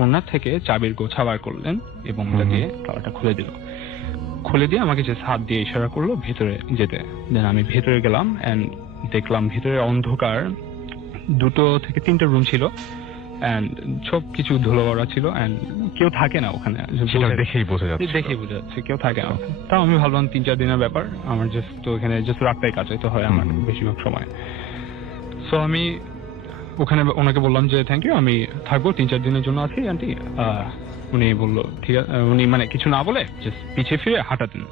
ওনার থেকে চাবির গোছা বার করলেন এবং ওটা দিয়ে তালাটা খুলে দিল। খুলে দিয়ে আমাকে যে হাত দিয়ে ইশারা করলো ভেতরে যেতে। দেন আমি ভেতরে গেলাম এন্ড দেখলাম ভেতরে অন্ধকার, 2 থেকে 3টা রুম ছিল এন্ড সব কিছু ধুলো ভরা ছিল এন্ড কেউ থাকে না ওখানে। সেটা দেখেই বোঝা যাচ্ছে। দেখেই বোঝা যাচ্ছে কেউ থাকে না। তাও আমি ভাবলাম 3-4 দিনের ব্যাপার, আমার জাস্ট তো এখানে জাস্ট রাতটাই কাটাইতে হয় আমার বেশিরভাগ সময়। সো আমি ওখানে ওনাকে বললাম যে থ্যাংক ইউ, আমি থাকবো 3-4 দিনের জন্য আছি আন্টি। উনি বললো ঠিক আছে, উনি মানে কিছু না বলে জাস্ট পিছিয়ে ফিরে হাঁটা দিন।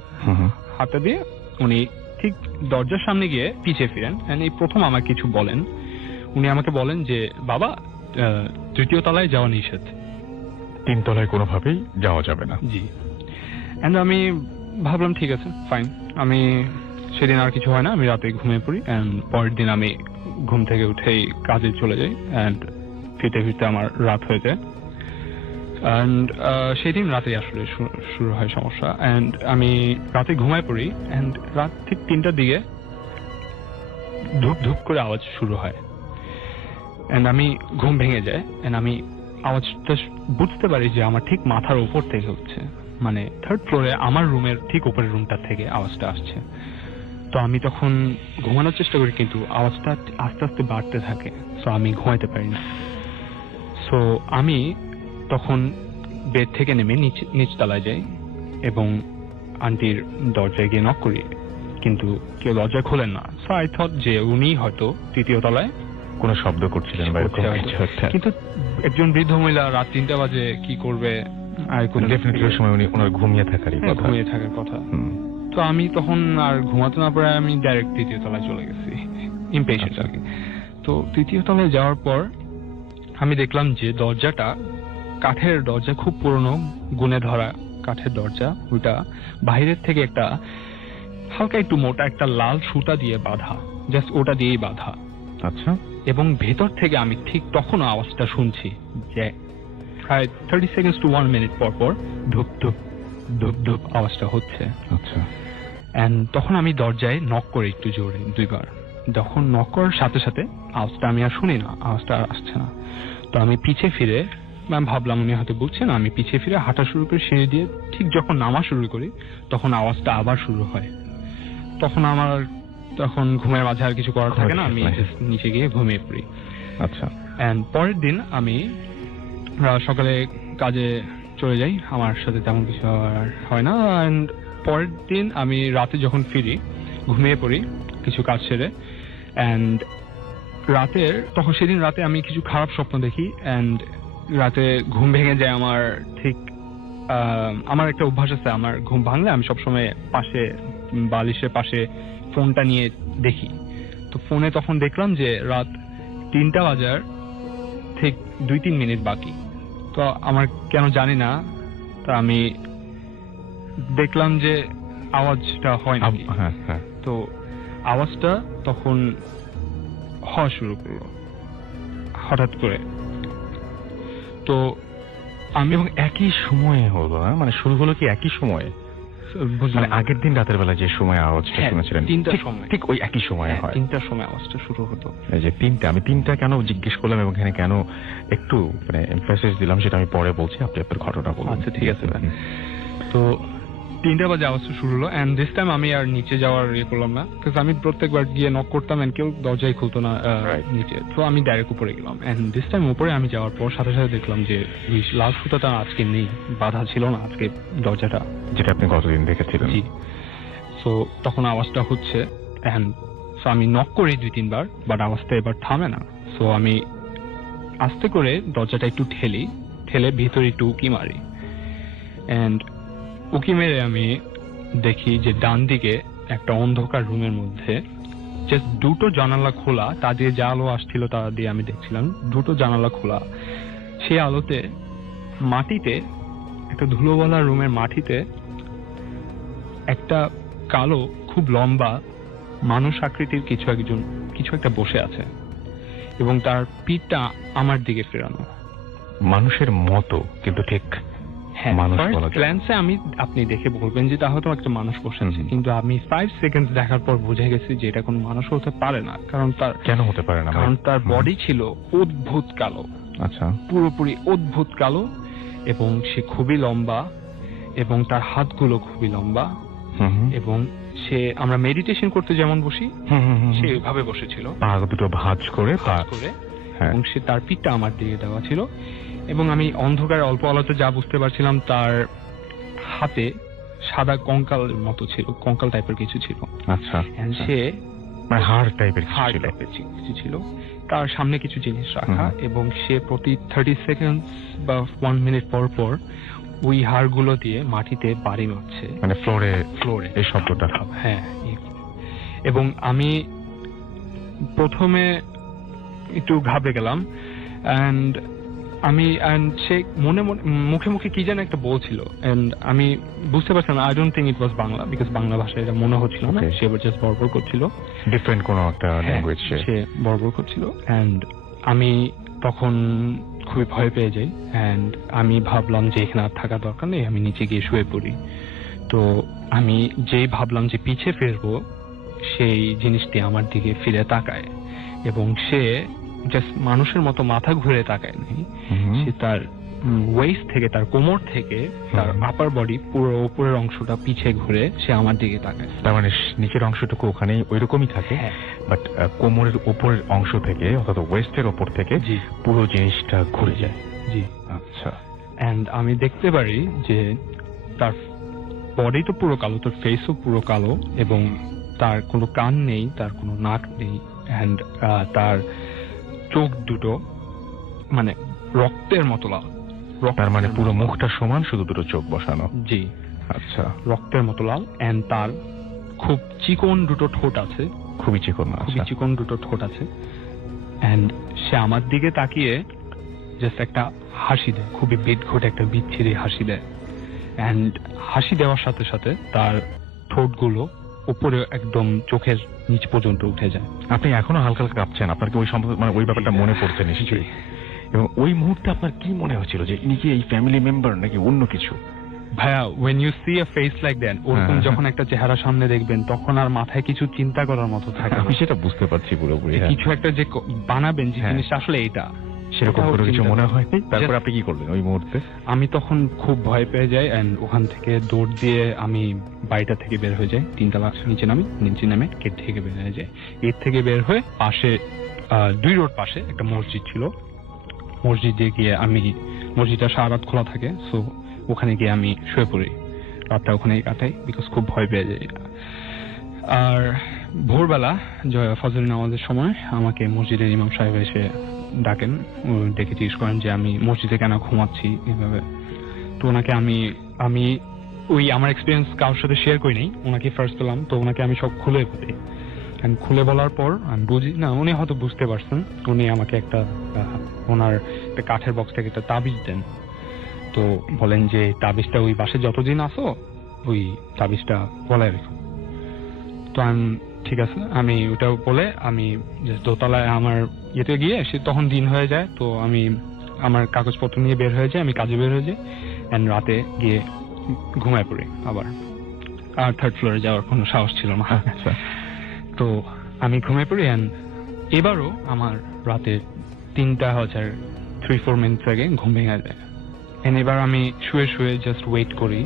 হাঁটা দিয়ে উনি ঠিক দরজার সামনে গিয়ে পিছিয়ে ফিরেন এন্ড এই প্রথম আমাকে কিছু বলেন। উনি আমাকে বলেন যে বাবা 3য় তলায় যাওয়া নিষেধ, 3 তলায় কোনোভাবেই যাওয়া যাবে না। জি। এন্ড আমি ভাবলাম ঠিক আছে ফাইন। আমি সেদিন আর কিছু হয় না, আমি রাতে ঘুমিয়ে পড়ি এন্ড পরের দিন আমি ঘুম থেকে উঠেই কাজে চলে যাই এন্ড ফিরতে ফিরতে আমার রাত হয়ে যায়। এন্ড সেই দিন রাতে আসলে শুরু হয় সমস্যা এন্ড আমি রাতে ঘুমায় পড়ি এন্ড রাত ঠিক 3টার দিকে ধূপ ধূপ করে আওয়াজ শুরু হয় এন্ড আমি ঘুম ভেঙে যায় এন্ড আমি আওয়াজটা বুঝতে পারি যে আমার ঠিক মাথার উপর থেকে হচ্ছে, মানে 3rd ফ্লোরে আমার রুমের ঠিক উপরের রুমটা থেকে আওয়াজটা আসছে। তো আমি তখন ঘুমানোর চেষ্টা করি কিন্তু আওয়াজটা আস্তে আস্তে বাড়তে থাকে, সো আমি ঘুমাইতে পারি না। সো আমি তখন বেড থেকে নেমে নিচতলায় যাই এবং আন্টির দরজায় গিয়ে নক করি, কিন্তু কেউ দরজা খোলেন না। সো আই থট যে উনি হয়তো 3য় তলায় কোনো শব্দ করছিলেন বা এরকম কিছু একটা। কিন্তু একজন বৃদ্ধ মহিলা রাত 3টা বাজে কি করবে? ডেফিনেটলি ওই সময় উনি ওনার ঘুমিয়ে থাকারই কথা। ঘুমিয়ে থাকার কথা। তো আমি তখন আর ঘুমাতে না পারে আমি ডাইরেক্ট 3য় তলায় চলে গেছি, ইমপেশেন্ট আর কি। তো 3য় তলায় যাওয়ার পর আমি দেখলাম যে দরজাটা কাঠের দরজা, খুব পুরনো গুণে ধরা কাঠের দরজা, ওটা বাইরের থেকে একটা হালকা একটু মোটা একটা লাল সুতা দিয়ে বাঁধা, জাস্ট ওটা দিয়েই বাঁধা। আচ্ছা। এবং ভেতর থেকে আমি ঠিক তখনও আওয়াজটা শুনছি যে প্রায় 30 সেকেন্ডস টু 1 মিনিট পর পর ধুপ ধুপ ধুপ ধুপ আওয়াজটা হচ্ছে। আচ্ছা। এন্ড তখন আমি দরজায় নক করি একটু জোরে 2 বার। যখন নক করার সাথে সাথে আওয়াজটা আমি আর শুনি না, আওয়াজটা আর আসছে না। তো আমি পিছিয়ে ফিরে ভাবলাম উনি হয়তো বুঝছে না, আমি পিছিয়ে ফিরে হাঁটা শুরু করি সিঁড়ি দিয়ে। ঠিক যখন নামা শুরু করি তখন আওয়াজটা আবার শুরু হয়। তখন ঘুমের মাঝে আর কিছু করার থাকে না, আমি নিচে গিয়ে ঘুমিয়ে পড়ি। আচ্ছা। এন্ড পরের দিন আমি সকালে কাজে চলে যাই, আমার সাথে তেমন কিছু আর হয় না। এন্ড পরের দিন আমি রাতে যখন ফিরি ঘুমিয়ে পড়ি কিছু কাজ সেরে এন্ড তখন সেদিন রাতে আমি কিছু খারাপ স্বপ্ন দেখি এন্ড রাতে ঘুম ভেঙে যায় আমার। ঠিক আমার একটা অভ্যাস আছে, আমার ঘুম ভাঙলে আমি সবসময় পাশে বালিশের পাশে ফোনটা নিয়ে দেখি। তো ফোনে তখন দেখলাম যে রাত 3টা বাজার ঠিক 2-3 মিনিট বাকি। তো আমার কেন জানি না, তো আমি দেখলাম যে আওয়াজটা হয় না। তো আওয়াজটা তখন হওয়া শুরু করলো হঠাৎ করে। তো আমি একই সময়ে হলো না, মানে শুরু হলো কি একই সময়ে? মানে আগের দিন রাতের বেলা যে সময় আওয়াজটা শুনেছিলেন 3টার সময়, ঠিক ওই একই সময়ে হয়? 3টার সময় আওয়াজটা শুরু হতো। এই যে 3টা, আমি 3টা কেন জিজ্ঞেস করলাম এবং এখানে কেন একটু মানে এমফাসিস দিলাম সেটা আমি পরে বলছি, আপনি আপনার ঘটনা বলুন। আচ্ছা ঠিক আছে। তো 3টা বাজে আওয়াজটা শুরু হলো এন্ড দিস টাইম আমি আর নিচে যাওয়ার করলাম না, কারণ আমি প্রত্যেকবার গিয়ে নক করতাম এন্ড কেউ দরজাই খুলতো না নিচে। তো আমি ডাইরেক্ট উপরে গেলাম এন্ড দিস টাইম উপরে আমি যাওয়ার পর সাথে সাথে দেখলাম যে লাল সুতাটা আজকে নেই, বাধা ছিল না আজকে দরজাটা, যেটা আপনি গতদিন দেখেছিলেন। জি। সো তখন আওয়াজটা হচ্ছে এন্ড সো আমি নক করি 2-3 বার, বাট আওয়াজটা এবার থামে না। সো আমি আস্তে করে দরজাটা একটু ঠেলে ভিতরে একটু উকি মারি এন্ড উকি মেরে আমি দেখি যে ডান দিকে একটা অন্ধকার রুমের মধ্যে জাস্ট 2টো জানালা খোলা, তা দিয়ে যা আলো আসছিল তা দিয়ে আমি দেখছিলাম 2টো জানালা খোলা। সেই আলোতে মাটিতে একটা ধুলোওয়ালা রুমের মাটিতে একটা কালো খুব লম্বা মানুষ আকৃতির কিছু একটা বসে আছে এবং তার পিঠটা আমার দিকে ফেরানো। মানুষের মতো কিন্তু ঠিক মানুষ বলা যায়। গ্ল্যান্সে আপনি দেখে বলবেন যে তা হয়তো একটা মানুষ বসে আছে, কিন্তু আমি 5 সেকেন্ড দেখার পর বুঝে গেছি যে এটা কোনো মানুষ হতে পারে না। কারণ তার কেন হতে পারে না? কারণ তার বডি ছিল অদ্ভুত কালো। আচ্ছা। পুরোপুরি অদ্ভুত কালো এবং সে খুবই লম্বা এবং তার হাতগুলো খুবই লম্বা, হুম হুম। এবং আমরা মেডিটেশন করতে যেমন বসি হুম হুম হুম। সে ওইভাবে বসেছিল, পা দুটো ভাঁজ করে হাত করে, হ্যাঁ। এবং সে তার পিঠটা আমার দিকে দেওয়া ছিল, এবং আমি অন্ধকারে অল্প আলোতে যা বুঝতে পারছিলাম তার হাতে সাদা কঙ্কাল মতো ছিল, কঙ্কাল টাইপের কিছু ছিল। আচ্ছা। And সে মানে হাড় টাইপের হার্ড ছিল। টাইপের কিছু ছিল, তার সামনে কিছু জিনিস রাখা, এবং সে প্রতি 30 সেকেন্ড বা 1 মিনিট পর পর ওই হাড়গুলো দিয়ে মাটিতে বাড়ি মারছে, মানে ফ্লোরে ফ্লোরে। এই শব্দটা। হ্যাঁ, এবং আমি প্রথমে একটু ঘাবড়ে গেলাম, এন্ড সে মনে মনে মুখে মুখে কি যেন একটা বলছিল, এন্ড আমি বুঝতে পারছিলাম I don't think it was Bangla, because Bangla ভাষায় এটা মনে হচ্ছিল না, Okay. সে জাস্ট বড়বড় করছিল, ডিফারেন্ট কোনো একটা ল্যাঙ্গুয়েজ। সে বড়বড় করছিল, এন্ড আমি তখন খুবই ভয় পেয়ে যাই, এন্ড আমি ভাবলাম যে এখানে আর থাকা দরকার নেই, আমি নিচে গিয়ে শুয়ে পড়ি। তো আমি যেই ভাবলাম যে পিছে ফিরবো, সেই জিনিসটি আমার দিকে ফিরে তাকায়, এবং সে জাস্ট মানুষের মতো মাথা ঘুরে তাকায় নাই, সে তার ওয়েস্ট থেকে, তার কোমর থেকে তার আপার বডি পুরো উপরের অংশটা পিছে ঘুরে সে আমার দিকে তাকায়। তার মানে নিচের অংশটুকু ওখানে ওইরকমই থাকে, হ্যাঁ, বাট কোমরের উপরের অংশ থেকে অর্থাৎ ওয়েস্টের ওপর থেকে জি পুরো জিনিসটা ঘুরে যায়। জি। আচ্ছা। এন্ড আমি দেখতে পারি যে তার বডি তো পুরো কালো, তার ফেসও পুরো কালো, এবং তার কোনো কান নেই, তার কোনো নাক নেই, এন্ড তার চোখ দুটো মানে রক্তের মতো লাল। তার মানে পুরো মুখটা সমান, শুধু দুটো চোখ বসানো। জি, আচ্ছা। রক্তের মতো লাল, এন্ড তার খুব চিকন দুটো ঠোঁট আছে, খুবই চিকন। খুবই আচ্ছা। চিকন দুটো ঠোঁট আছে, এন্ড সে আমার দিকে তাকিয়ে জাস্ট একটা হাসি দেয়, খুবই বিদঘুটে একটা বিচ্ছিরি হাসি দেয়, এন্ড হাসি দেওয়ার সাথে সাথে তার ঠোঁটগুলো উপরে একদম চোখের নিচ পর্যন্ত উঠে যায়। আপনি এখনো হালকা হালকা কাঁপছেন, আপনার কি ওই সম্পর্কে মানে ওই ব্যাপারটা মনে পড়ছে নিশ্চয়ই? এবং ওই মুহূর্তে আপনার কি মনে হচ্ছিল, যে ইনি কি এই ফ্যামিলি মেম্বার নাকি অন্য কিছু? ভাইয়া, when you see a face like that, ওরকম যখন একটা চেহারা সামনে দেখবেন, তখন আর মাথায় কিছু চিন্তা করার মতো থাকে না। আমি সেটা বুঝতে পারছি পুরোপুরি। যে কিছু একটা যে বানাবেন, যে হ্যাঁ। জিনিসটা আসলে এটা, সেরকম করে কিছু মনে হয়। তারপর Just- আপনি কি করলেন ওই মুহূর্তে? আমি তখন খুব ভয় পেয়ে যাই, এন্ড ওখান থেকে দৌড় দিয়ে আমি বাড়িটা থেকে বের হয়ে যাই, 3 তলা নিচে নেমে গেট থেকে বের হয়ে যাই। গেট থেকে বের হয়ে পাশে 2 রোড পাশে একটা মসজিদ ছিল, মসজিদে গিয়ে আমি, মসজিদটা সারা রাত খোলা থাকে, সো ওখানে গিয়ে আমি শুয়ে পড়ি, রাতটা ওখানেই কাটাই, বিকজ খুব ভয় পেয়ে যাই। আর ভোরবেলা ফজর নামাজের সময় আমাকে মসজিদের ইমাম সাহেব এসে ডাকেন, ডেকে জিজ্ঞেস করেন যে আমি মসজিদে কেন ঘুমাচ্ছি এইভাবে। তো ওনাকে আমি ওই আমার এক্সপিরিয়েন্স কারোর সাথে শেয়ার করি নাই, ওনাকে ফার্স্ট পেলাম, তো ওনাকে আমি সব খুলে বলি, খুলে বলার পর আমি বুঝি না, উনি হয়তো বুঝতে পারছেন, উনি আমাকে একটা ওনার একটা কাঠের বক্স থেকে একটা তাবিজ দেন, তো বলেন যে তাবিজটা ওই বাসে যতদিন আসো ওই তাবিজটা গলায় রেখো। তো আমি ঠিক আছে, আমি ওটা বলে আমি দোতলায় আমার ইয়েতে গিয়ে, সে তখন দিন হয়ে যায়, তো আমি আমার কাগজপত্র নিয়ে বের হয়ে যাই, আমি কাজে বের হয়ে যাই, এন্ড রাতে গিয়ে ঘুমায় পড়ি আবার, আর 3rd ফ্লোরে যাওয়ার কোনো সাহস ছিল না। আচ্ছা। তো আমি ঘুমিয়ে পড়ি, এন্ড এবারও আমার রাতে 3-4 মিনিট আগে ঘুম ভেঙে যায়, এন্ড এবার আমি শুয়ে শুয়ে জাস্ট ওয়েট করি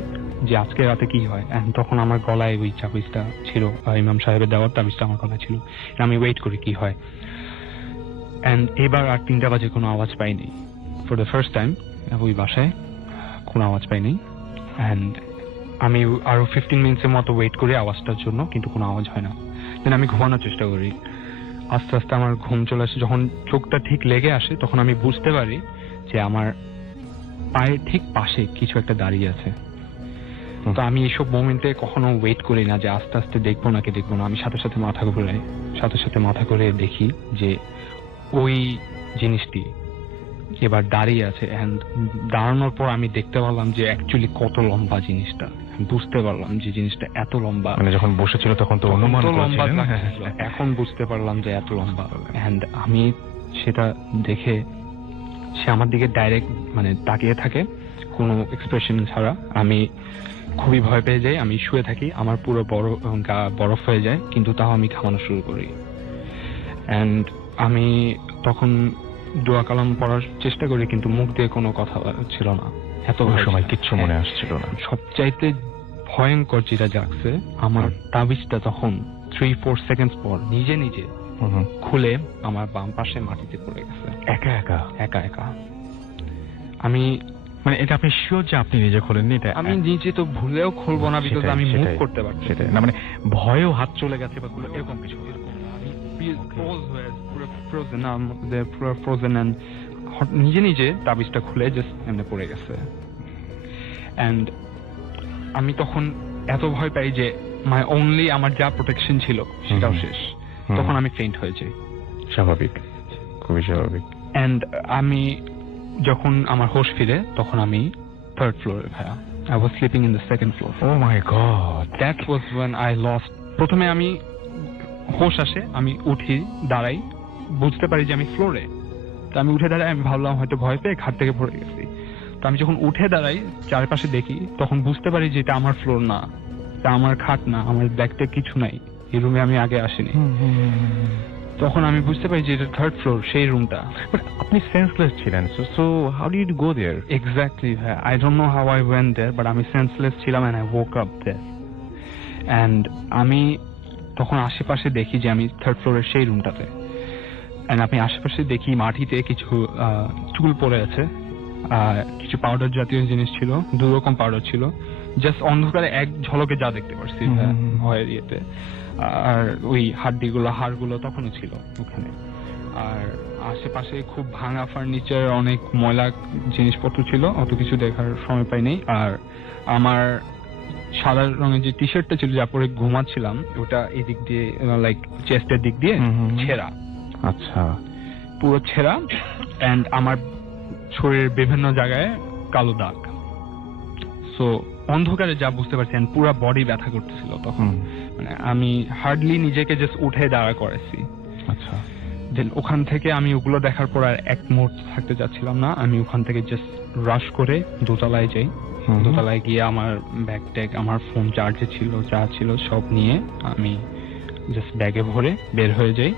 যে আজকে রাতে কি হয়, এন্ড তখন আমার গলায় ওই তাবিজটা ছিল, ইমাম সাহেবের দেওয়ার তাবিজটা আমার গলায় ছিল, আমি ওয়েট করি কি হয়, এন্ড এবার আর 3টা বাজে কোনো আওয়াজ পাইনি, ফর দ্য ফার্স্ট টাইম ওই বাসায় কোনো আওয়াজ পাইনি, এন্ড আমি আরো 15 মিনিটের মতো ওয়েট করি আওয়াজটার জন্য, কিন্তু কোনো আওয়াজ হয় না। দেন আমি ঘুমানোর চেষ্টা করি, আস্তে আস্তে আমার ঘুম চলে আসে, যখন চোখটা ঠিক লেগে আসে তখন আমি বুঝতে পারি যে আমার পায়ের ঠিক পাশে কিছু একটা দাঁড়িয়ে আছে। তো আমি এইসব মোমেন্টে কখনো ওয়েট করি না যে আস্তে আস্তে দেখবো নাকি দেখবো না, আমি সাথে সাথে মাথা ঘুরে দেখি যে ওই জিনিসটি এবার দাঁড়িয়ে আছে, এন্ড দাঁড়ানোর পর আমি দেখতে পারলাম যে অ্যাকচুয়ালি কত লম্বা জিনিসটা, বুঝতে পারলাম যে জিনিসটা এত লম্বা, মানে যখন বসেছিল তখন তো অনুমান লম্বা করেছিলেন। লাগছিল, এখন বুঝতে পারলাম যে এত লম্বা, এন্ড আমি সেটা দেখে সে আমার দিকে ডাইরেক্ট মানে তাকিয়ে থাকে, কোনো এক্সপ্রেশন ছাড়া। আমি খুবই ভয় পেয়ে যাই, আমি শুয়ে থাকি, আমার পুরো গা বরফ হয়ে যায়, কিন্তু তাও আমি ঘামানো শুরু করি, এন্ড আমি তখন দোয়া কালাম পড়ার চেষ্টা করি, কিন্তু মুখ দিয়ে কোনো কথা ছিল না, এত ওই ভয় সময় ছিল। কিচ্ছু মনে আসছিল না। সবচাইতে ভয়ঙ্কর যেটা জাগছে, আমার তাবিজটা তখন 3-4 সেকেন্ডস পর নিজে নিজে খুলে আমার বাম পাশে মাটিতে পড়ে গেছে, একা একা। একা একা। আমি মানে এটা আপনি শিওর যে আপনি নিজে খোলেননি? এটা আমি নিজে তো ভুলেও খুলবো না, বিকজ আমি মুভ করতে পারছি সেটাই না, মানে ভয়েও হাত চলে গেছে বা কোনো এরকম কিছু? পুরো ফ্রোজেন এন্ড নিজে নিজে তাবিজটা খুলে জাস্ট এমনি পড়ে গেছে। এন্ড আমি তখন এত ভয় পাই যে মাই অনলি আমার যা প্রোটেকশন ছিল সেটাও শেষ। তখন আমি ফেইন্ট হয়ে যাই। স্বাভাবিক, খুবই স্বাভাবিক। এন্ড আমি যখন আমার হোশ ফিরে তখন আমি 3rd ফ্লোরে ভাইয়া। I was sleeping in the 2nd floor. Oh my God. That was when I lost. প্রথমে আমি হোশ আসে, আমি উঠি, দাঁড়াই, বুঝতে পারি যে আমি ফ্লোরে। তো আমি উঠে দাঁড়াই, আমি ভাবলাম হয়তো ভয় পেয়ে ঘাট থেকে পড়ে গেছি। তো আমি যখন উঠে দাঁড়াই, চারপাশে দেখি, তখন বুঝতে পারি যে এটা আমার ফ্লোর না, এটা আমার খাট না, আমার ব্যাগটা কিছু নাই, এই রুমে আমি আগে আসিনি। তখন আমি বুঝতে পারি যে এটা 3rd ফ্লোর, সেই রুমটা। আপনি সেন্সলেস ছিলেন, so how did you go there? Exactly, হ্যাঁ, I don't know how I went there, but আমি সেন্সলেস ছিলাম and I woke up there. And আমি তখন আশেপাশে দেখি যে আমি 3rd ফ্লোরের সেই রুমটাতে। এন্ড আমি আশেপাশে দেখি মাটিতে কিছু চুল পড়ে আছে, কিছু পাউডার জাতীয় জিনিস ছিল, 2 রকম পাউডার ছিল। জাস্ট অন্ধকারে এক ঝলকে যা দেখতে পারছি ভয়ের ইয়েতে। আর ওই হাড়গুলো, হাড়গুলো তখনও ছিল ওখানে। আর আশেপাশে খুব ভাঙা ফার্নিচার, অনেক ময়লা জিনিসপত্র ছিল, অত কিছু দেখার সময় পাইনি। আর আমার সাদা রঙের যে টি শার্টটা ছিল যা পরে ঘুমাচ্ছিলাম, ওটা এদিক দিয়ে লাইক চেস্টের দিক দিয়ে ছেঁড়া। আচ্ছা, পুরো ছেঁড়া। এন্ড আমার শরীরের বিভিন্ন জায়গায় কালো দাগ। সো অন্ধকারে যা বুঝতে পারছি, পুরো বডি ব্যথা করতেছিল তখন। মানে আমি হার্ডলি নিজেকে জাস্ট উঠে দাঁড়া করেছি। আচ্ছা। দেন ওখান থেকে আমি ওগুলো দেখার পর আর এক মুহূর্ত থাকতে চাচ্ছিলাম না। আমি ওখান থেকে জাস্ট রাশ করে দোতলায় যাই। দোতলায় গিয়ে আমার ব্যাগ ট্যাগ, আমার ফোন চার্জে ছিল, যা ছিল সব নিয়ে আমি জাস্ট ব্যাগে ভরে বের হয়ে যাই।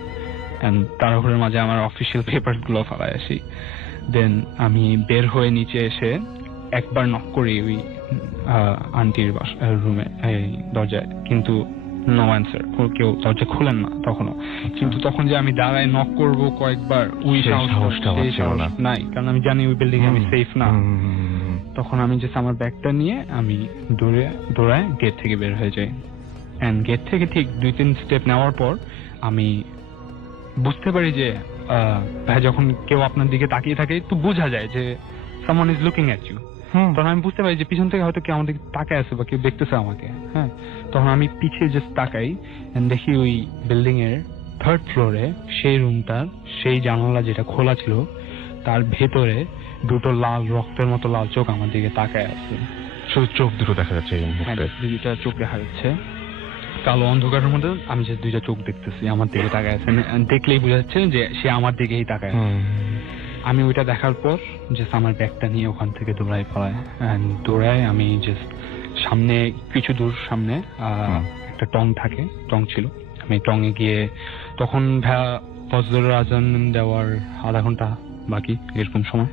এন্ড তাড়াহুড়োর মাঝে আমার অফিসিয়াল পেপারস গুলো ফেলায় আসি। দেন আমি বের হয়ে নিচে এসে একবার নক করি ওই আন্টির রুমে, এই দরজায়, কিন্তু নো অ্যান্সার, কেউ দরজা খুলেন না তখনও। কিন্তু তখন যে আমি দাঁড়ায় নক করব কয়েকবার, ওই সাহসটা নাই, কারণ আমি জানি ওই বিল্ডিং আমি সেফ না। তখন আমি জাস্ট আমার ব্যাগটা নিয়ে আমি দৌড়ায় গেট থেকে বের হয়ে যাই। এন্ড গেট থেকে ঠিক 2-3 স্টেপ নেওয়ার পর আমি বুঝতে পারি যে ভাই, যখন কেউ আপনার দিকে তাকিয়ে থাকে তো বোঝা যায় যে someone is looking at you। তখন আমি বুঝতে পারি যে পিছন থেকে হয়তো কেউ আমার দিকে তাকায় আছে বা কেউ দেখতেছে আমাকে। হ্যাঁ, তখন আমি পিছিয়ে জাস্ট তাকাই এন্ড দেখি ওই বিল্ডিং এর 3rd ফ্লোরে সেই রুমটার সেই জানালা যেটা খোলা ছিল, তার ভেতরে 2টো লাল, রক্তের মতো লাল চোখ আমার দিকে তাকায় আছে। শুধু চোখ দুটো দেখা যাচ্ছে এই মুহূর্তে? 2টা চোখ দেখা যাচ্ছে কালো অন্ধকারের মধ্যে। আমি যে 2টা চোখ দেখতেছি আমার দিকে তাকায় আছে, দেখলেই বোঝা যাচ্ছে যে সে আমার দিকেই তাকায় আছে। আমি ওইটা দেখার পর জাস্ট আমার ব্যাগটা নিয়ে ওখান থেকে দৌড়াই। আমি জাস্ট সামনে, কিছু দূর সামনে একটা টং থাকে, টং ছিল। আমি টঙে গিয়ে, তখন ফজরের আজান দেওয়ার আধা ঘন্টা বাকি এরকম সময়।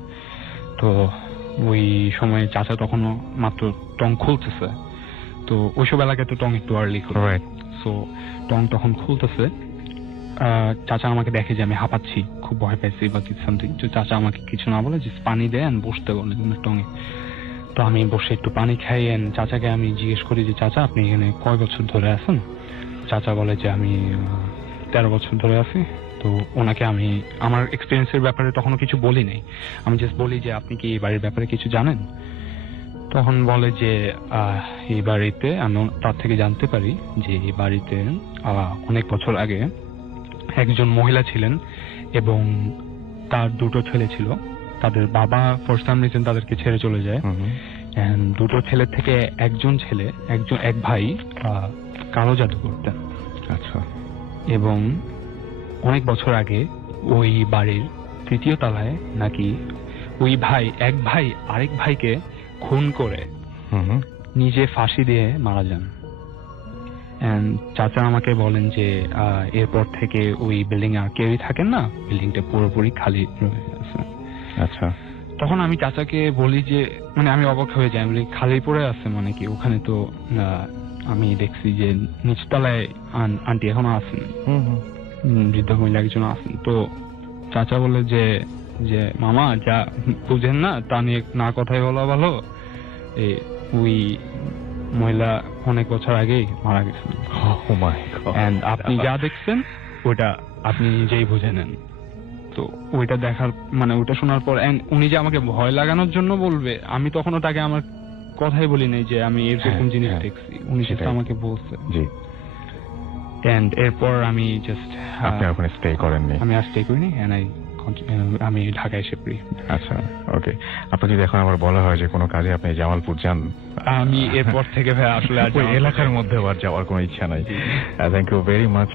তো ওই সময় চাচা তখনও মাত্র টং খুলতেছে। তো ওইসব এলাকায় তো টং একটু আর্লি খুলে, সো টং তখন খুলতেছে। চাচা আমাকে দেখে যে আমি হাঁপাচ্ছি, খুব ভয় পাইছি বা কিছু সামথিং। তো চাচা আমাকে কিছু না বলে জাস্ট পানি দেয় আর বসতে বলে টঙে। তো আমি বসে একটু পানি খাই। চাচাকে আমি জিজ্ঞেস করি যে চাচা, আপনি এখানে কয় বছর ধরে আছেন? চাচা বলে যে আমি 13 বছর ধরে আছি। তো ওনাকে আমি আমার এক্সপিরিয়েন্সের ব্যাপারে তখনও কিছু বলি নাই। আমি জাস্ট বলি যে আপনি কি এই বাড়ির ব্যাপারে কিছু জানেন? তখন বলে যে এই বাড়িতে, আমি তার থেকে জানতে পারি যে এই বাড়িতে অনেক বছর আগে একজন মহিলা ছিলেন এবং তার 2টো ছেলে ছিল। তাদের বাবা ফর সাম রিজন তাদেরকে ছেড়ে চলে যায়। 2টো ছেলের থেকে এক ভাই কালো জাদু করতেন। আচ্ছা। এবং অনেক বছর আগে ওই বাড়ির 3য় তলায় নাকি ওই এক ভাই আরেক ভাইকে খুন করে নিজে ফাঁসি দিয়ে মারা যান। চাচা আমাকে বলেন যে এরপর থেকে ওই বিল্ডিং আর কেউই থাকেন না, বিল্ডিংটা পুরোপুরি খালি রয়ে আছে। আচ্ছা। তখন আমি চাচাকে বলি যে মানে আমি অবাক হয়ে যাই, বলি খালি পড়ে আছে মানে কি, ওখানে তো আমি দেখছি যে নিচতলায় আন্টি এখনো আছেন, বৃদ্ধ মহিলা একজন আছেন। তো চাচা বলে যে যে মামা যা বুঝেন না তা নিয়ে না কথাই বলা ভালো, ওই মহিলা অনেক বছর আগেই মারা গেছেন, Oh my God. এন্ড আপনি যা দেখছেন ওইটা আপনি নিজেই বুঝে নেন। তো ওইটা দেখার মানে ওইটা শোনার পর উনি যে আমাকে ভয় লাগানোর জন্য বলবে, আমি তখনও তাকে আমার কথাই বলি নাই যে আমি এরকম জিনিস দেখছি, উনি সেটা আমাকে বলছে। জি, এন্ড এরপর আমি জাস্ট আপনি আর ওখানে স্টে করেননি? আমি আর স্টে করিনি, আমি ঢাকায় এসে পড়ি। আচ্ছা, ওকে। আপনি যদি এখন আবার বলা হয় যে কোনো কাজে আপনি জামালপুর যান, আমি এরপর থেকে ভাই আসলে আর ওই এলাকার মধ্যে আর যাওয়ার কোনো ইচ্ছা নাই। Thank you very much.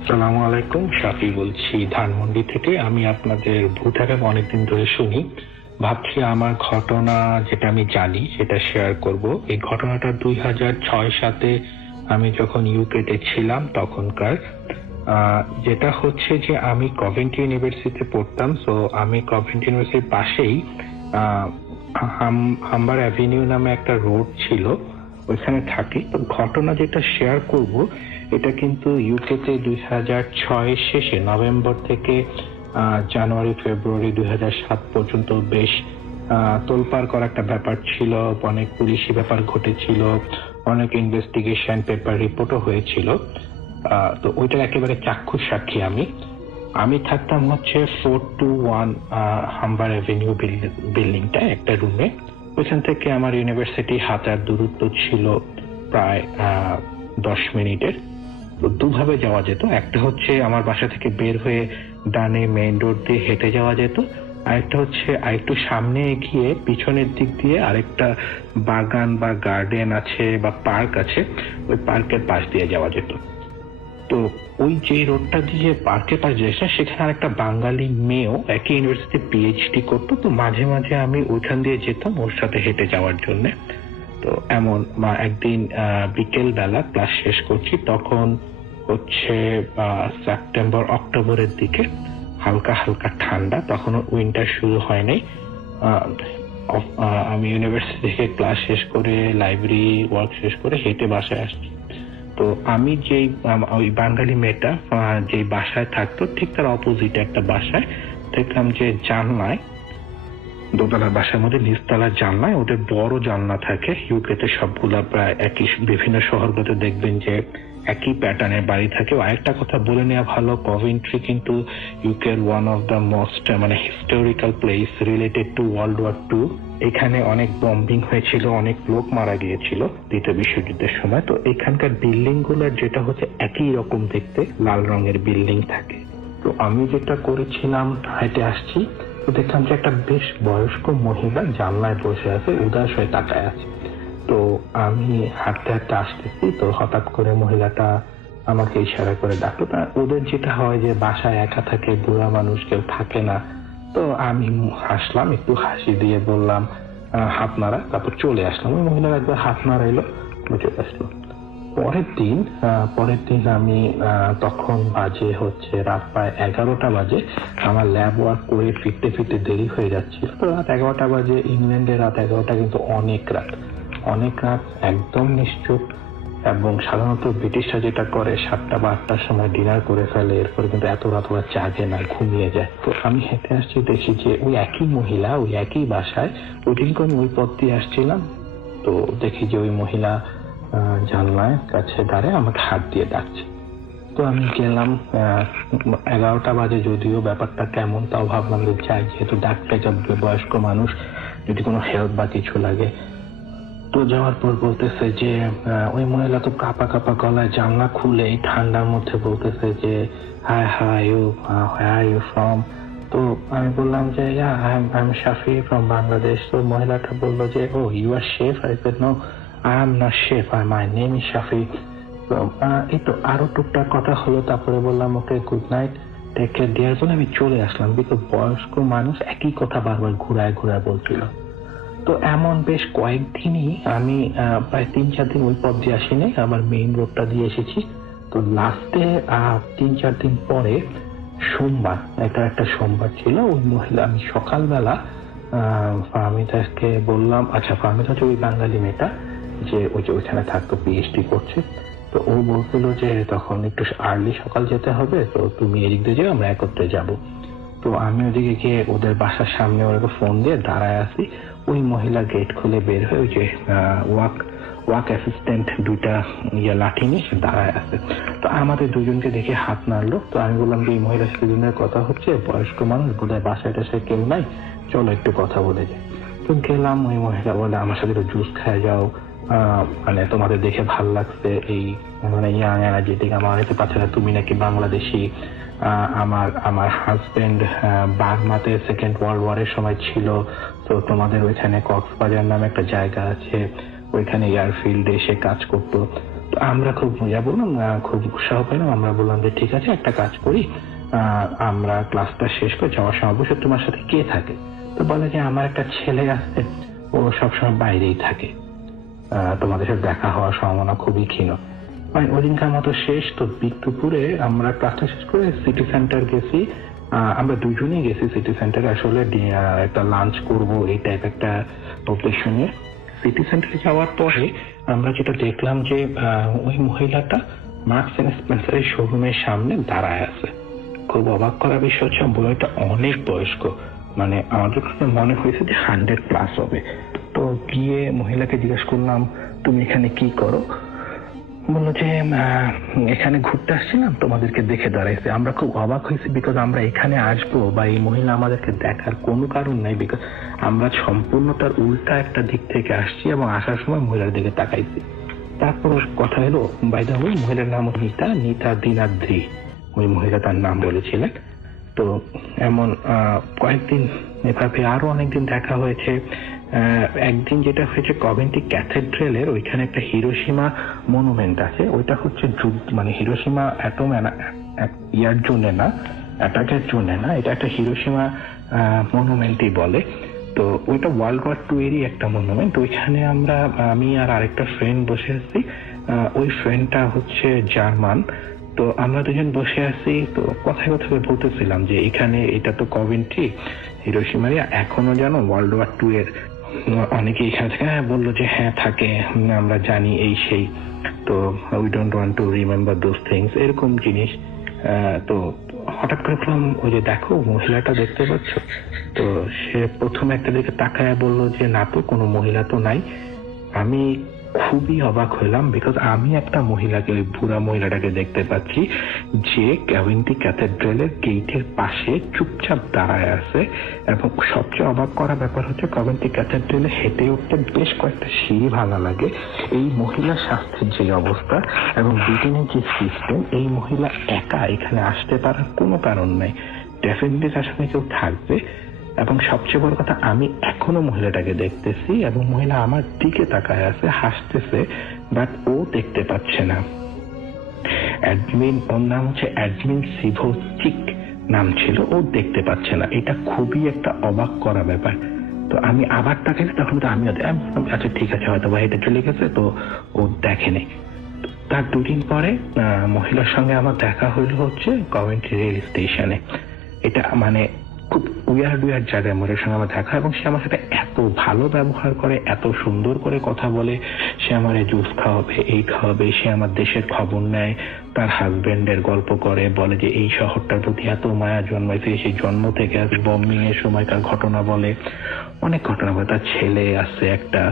আসসালামু আলাইকুম, শাফি বলছি ধানমন্ডি থেকে। আমি আপনাদের ভূটাকে অনেকদিন ধরে শুনি, ভাবছি আমার ঘটনা যেটা আমি জানি সেটা শেয়ার করব। এই ঘটনাটা 2006-07 আমি যখন ইউকেতে ছিলাম তখনকার। যেটা হচ্ছে যে আমি কভেন্ট্রি ইউনিভার্সিটিতে পড়তাম। সো আমি কভেন্ট্রি ইউনিভার্সিটির পাশেই হাম্বার অ্যাভিনিউ নামে একটা রোড ছিল, ওইখানে থাকি। তো ঘটনা যেটা শেয়ার করব এটা কিন্তু ইউকেতে 2006 শেষে নভেম্বর থেকে জানুয়ারি ফেব্রুয়ারি 2007 পর্যন্ত বেশ তোলপাড় করা একটা ব্যাপার ছিল। অনেক পুলিশি ব্যাপার ঘটেছিল, অনেক ইনভেস্টিগেশন পেপার রিপোর্টও হয়েছিল। তো ওইটার একেবারে চাক্ষুষ সাক্ষী আমি থাকতাম হচ্ছে 421 হাম্বার অ্যাভিনিউ বিল্ডিংটা, একটা রুমে। ওইখান থেকে আমার ইউনিভার্সিটি হাঁটার দূরত্ব ছিল প্রায় 10 মিনিটের। তো দুভাবে যাওয়া যেত, একটা হচ্ছে আমার বাসা থেকে বের হয়ে ডানে মেইন রোড দিয়ে হেঁটে যাওয়া যেত, আরেকটা হচ্ছে আরেকটু সামনে এগিয়ে পিছনের দিক দিয়ে আরেকটা বাগান বা গার্ডেন আছে বা পার্ক আছে, ওই পার্কের পাশ দিয়ে যাওয়া যেত। তো ওই যে রোডটা দিয়ে পার্কের পাশ দিয়েছে সেখানে আরেকটা বাঙালি মেয়েও একই ইউনিভার্সিটি পিএইচডি করতো। তো মাঝে মাঝে আমি ওইখান দিয়ে যেতাম ওর সাথে হেঁটে যাওয়ার জন্য। তো এমন একদিন বিকেল বেলা ক্লাস শেষ করছি, তখন হচ্ছে সেপ্টেম্বর অক্টোবরের দিকে, হালকা হালকা ঠান্ডা, তখনও উইন্টার শুরু হয় নাই। আমি ইউনিভার্সিটি থেকে ক্লাস শেষ করে লাইব্রেরি ওয়ার্ক শেষ করে হেঁটে বাসায় আসছি। তো আমি যেই ওই বাঙালি মেয়েটা যে বাসায় থাকতো ঠিক তার অপোজিটে একটা বাসায় দেখলাম যে জানলায়, দোতলার বাসার মধ্যে নিচতলার জানলায় ওদের বড় জানলা থাকে। ইউকেতে সবগুলা প্রায় একই, বিভিন্ন শহরগুলোতে দেখবেন যে একই প্যাটার্নের বাড়ি থাকে। আরেকটা কথা বলে নেওয়া ভালো, কভেন্ট্রি কিন্তু ইউকের one of the most historical place related to world war 2। এখানে অনেক বম্বিং হয়েছিল, অনেক লোক মারা গিয়েছিল দ্বিতীয় বিশ্বযুদ্ধের সময়। তো এখানকার বিল্ডিং গুলোর যেটা হচ্ছে একই রকম দেখতে, লাল রঙের বিল্ডিং থাকে। তো আমি যেটা করেছিলাম, হেঁটে আসছি, তো দেখলাম যে একটা বেশ বয়স্ক মহিলা জানলায় বসে আছে, উদাস হয়ে তাকায় আছে। তো আমি হাঁটতে হাঁটতে আসতেছি, তো হঠাৎ করে মহিলাটা আমাকে ইশারা করে ডাকলো। ওদের যেটা হয় যে বাসায় একা থাকে, বুড়া মানুষ কেউ থাকে না। তো আমি হাসলাম, একটু হাসি দিয়ে বললাম হাত নাড়া, তারপর চলে আসলাম। ওই মহিলার একবার হাত নাড়াইলো, চলে আসলো। পরের দিন আমি তখন বাজে হচ্ছে রাত প্রায় 11টা বাজে, আমার ল্যাব ওয়ার্ক করে ফিরতে দেরি হয়ে যাচ্ছিল। তো রাত 11টা বাজে, ইংল্যান্ডে রাত 11টা কিন্তু অনেক রাত, একদম নিশ্চুপ। এবং সাধারণত ব্রিটিশরা যেটা করে 7টা বা 8টার সময় ডিনার করে ফেলে, এরপরে কিন্তু এত রাত ওরা জাগে না, ঘুমিয়ে যায়। তো আমি হেঁটে আসছি, দেখি যে ওই একই মহিলা ওই একই বাসায়, ওই দিনকে আমি ওই পথ দিয়ে আসছিলাম। তো দেখি যে ওই মহিলা জানলায় কাছে দাঁড়িয়ে আমাকে হাত দিয়ে ডাকছে। তো আমি গেলাম, 11টা বাজে, যদিও ব্যাপারটা কেমন তাও ভাবলাম যে যাই, যেহেতু ডাকতে যাবে বয়স্ক মানুষ, যদি কোনো হেল্প বা কিছু লাগে। তো যাওয়ার পর বলতেছে যে ওই মহিলা তো কাঁপা কাঁপা গলায় জানলা খুলে ঠান্ডার মধ্যে বলতেছে যে হাই ইউ ফ্রম। তো আমি বললাম যে I am Shafi from Bangladesh. তো মহিলাটা বললো যে oh you are chef. I said no, I am not chef, my name is Shafi. তো এই তো আরো টুকটাক কথা হলো, তারপরে বললাম okay good night, take care দেওয়ার পরে আমি চলে আসলাম। বিকজ বয়স্ক মানুষ একই কথা বারবার ঘুরায় বলছিল। তো এমন বেশ কয়েকদিনই আমি প্রায় 3-4 দিন ওই পথ দিয়ে আসিনি, আবার মেইন রোডটা দিয়ে এসেছি। তো লাস্টে 3-4 দিন পরে সোমবার, একটা সোমবার ছিল, ওই মহিলা, আমি সকালবেলা ফাহমিদাকে বললাম, আচ্ছা ফাহমিদা হচ্ছে ওই বাঙালি মেয়েটা যে ওইখানে থাকতো, পিএইচডি করছে। তো ও বলছিল যে তখন একটু আর্লি সকাল যেতে হবে, তো তুমি এদিক দিয়ে যাও, আমরা একত্রে যাব। তো আমি ওদিকে গিয়ে ওদের বাসার সামনে ওরা ফোন দিয়ে দাঁড়ায় আছি। ওই মহিলা গেট খুলে বের হয়ে ওই যে ওয়াক অ্যাসিস্ট্যান্ট দুইটা লাঠি নিয়ে সে দাঁড়ায় আছে। তো আমাদের দুজনকে দেখে হাত নাড়লো। তো আমি বললাম যে এই মহিলার সাথে দুজনের কথা হচ্ছে, বয়স্ক মানুষ, বোধহয় বাসায় টাসায় কেউ নাই, চলো একটু কথা বলে যাই। তো গেলাম, ওই মহিলা বলে আমার সাথে একটু জুস খায় যাও, মানে তোমাদের দেখে ভাল লাগছে, এই মানে ইয়াং এনার্জেটিক, আমার অনেকে পাচ্ছে তুমি নাকি বাংলাদেশি, আমার হাজবেন্ড বার্মাতে সেকেন্ড ওয়ার্ল্ড ওয়ারের সময় ছিল, তো তোমাদের ওইখানে কক্সবাজার নামে একটা জায়গা আছে, ওইখানে এয়ারফিল্ডে এসে কাজ করতো। তো আমরা খুব মজা বললাম, খুব উৎসাহ পেলাম। আমরা বললাম যে ঠিক আছে, একটা কাজ করি, আমরা ক্লাসটা শেষ করে যাওয়ার সময় অবশ্য তোমার সাথে কে থাকে? তো বলে যে আমার একটা ছেলে আছে, ও সবসময় বাইরেই থাকে, তোমাদের সাথে দেখা হওয়ার সম্ভাবনা খুবই ক্ষীণ। মানে ওদিনকার মতো শেষ। তো দুপুরে আমরা ক্লাসটা শেষ করে সিটি সেন্টার গেছি, আমরা দুজনেই গেছি সিটি সেন্টারে, আসলে একটা লাঞ্চ করব এই টাইপ একটা উদ্দেশ্য নিয়ে। সিটি সেন্টারে যাওয়ার পরে আমরা যেটা দেখলাম যে ওই মহিলাটা মার্কস এন্ড স্পেন্সারের শোরুমের সামনে দাঁড়ায় আছে। খুব অবাক করার বিষয় হচ্ছে বইটা অনেক বয়স্ক, মানে আমাদের কাছে মনে হয়েছে যে 100+ হবে। তো গিয়ে মহিলাকে জিজ্ঞেস করলাম তুমি এখানে কি করো? বললো যে এখানে ঘুরতে আসছিলাম, তোমাদেরকে দেখে দাঁড়াইছে। আমরা খুব অবাক হয়েছি, বিকজ আমরা এখানে আসবো বা এই মহিলা আমাদেরকে দেখার কোনো কারণ নাই, বিকজ আমরা সম্পূর্ণ তার উল্টা একটা দিক থেকে আসছি এবং আসার সময় মহিলার দিকে তাকাইছি। তারপর কথা হলো, বাই দ্য ওয়ে মহিলার নাম নিতা দিনাদ্রি, ওই মহিলা তার নাম বলেছিলেন। তো এমন কয়েকদিন এভাবে আরো অনেকদিন দেখা হয়েছে। একদিন যেটা হয়েছে কভেন্ট্রি ক্যাথেড্রালের ওইখানে একটা হিরোশিমা মনুমেন্ট আছে, ওইটা হচ্ছে মানে হিরোশিমা অ্যাটম ইয়ার জন্য না, অ্যাটাকের জন্য না, এটা একটা হিরোশিমা মনুমেন্টই বলে। তো ওইটা ওয়ার্ল্ড ওয়ার 2 এরই একটা মনুমেন্ট। ওইখানে আমি আর আরেকটা ফ্রেন্ড বসে আছি। ওই ফ্রেন্ডটা হচ্ছে জার্মান। তো আমরা দুজন বসে আছি, তো কথায় কথায় বলতেছিলাম যে এখানে এটা তো কভেন্ট্রি হিরোশিমার, এখনো জানো ওয়ার্ল্ড ওয়ার 2 এর অনেকে এখানে থাকে। হ্যাঁ বললো যে হ্যাঁ থাকে, আমরা জানি এই সেই, তো we don't want to remember those things, এরকম জিনিস। তো হঠাৎ করে বললাম ওই যে দেখো মহিলাটা দেখতে পাচ্ছ? তো সে প্রথমে একটা দিকে তাকায় বললো যে না তো, কোনো মহিলা তো নাই। আমি খুবই অবাক হইলাম, বিকজ আমি একটা মহিলাকে, ওই বুড়া মহিলাটাকে দেখতে পাচ্ছি যে কভেন্ট্রি ক্যাথেড্রালের গেটের পাশে চুপচাপ দাঁড়ায় আছে। এবং সবচেয়ে অবাক করা ব্যাপার হচ্ছে কভেন্ট্রি ক্যাথেড্রালে হেঁটে উঠতে বেশ কয়েকটা সিঁড়ি ভাঙা লাগে। এই মহিলার স্বাস্থ্যের যে অবস্থা এবং ব্রিটেনের যে সিস্টেম, এই মহিলা একা এখানে আসতে পারার কোনো কারণ নাই, ডেফিনেটলি তার সঙ্গে কেউ থাকবে। এবং সবচেয়ে বড় কথা, আমি এখনো মহিলাটাকে দেখতেছি এবং মহিলা আমার দিকে তাকায় আছে, হাসতেছে, বাট ও দেখতে পাচ্ছে না। অ্যাডমিন, ওর নাম হচ্ছে অ্যাডমিন সিভোচিক নাম ছিল, ও দেখতে পাচ্ছে না। এটা খুবই একটা অবাক করা ব্যাপার। তো আমি আবার তাকাইছি, তখন তো আমিও আচ্ছা ঠিক আছে, হয়তো বা এটা চলে গেছে, তো ও দেখেনি। তার 2 দিন পরে মহিলার সঙ্গে আমার দেখা হইল হচ্ছে কভেন্ট্রি রেল স্টেশনে। এটা মানে খুব উইয়ার্ড জায়গায় মোরের সঙ্গে আমার দেখা, এবং সে আমার সাথে এত ভালো ব্যবহার করে, এত সুন্দর করে কথা বলে। সে আমার জুস খাওয়াবে, এই খাওয়াবে, সে আমার দেশের খবর নেয়, তার হাজবেন্ডের গল্প করে, বলে যে এই শহরটার প্রতি এত মায়া জন্মাইছে, সেই জন্ম থেকে আজ বম্বিং এর সময়কার ঘটনা বলে, অনেক ঘটনা বলে। তার ছেলে আছে একটা,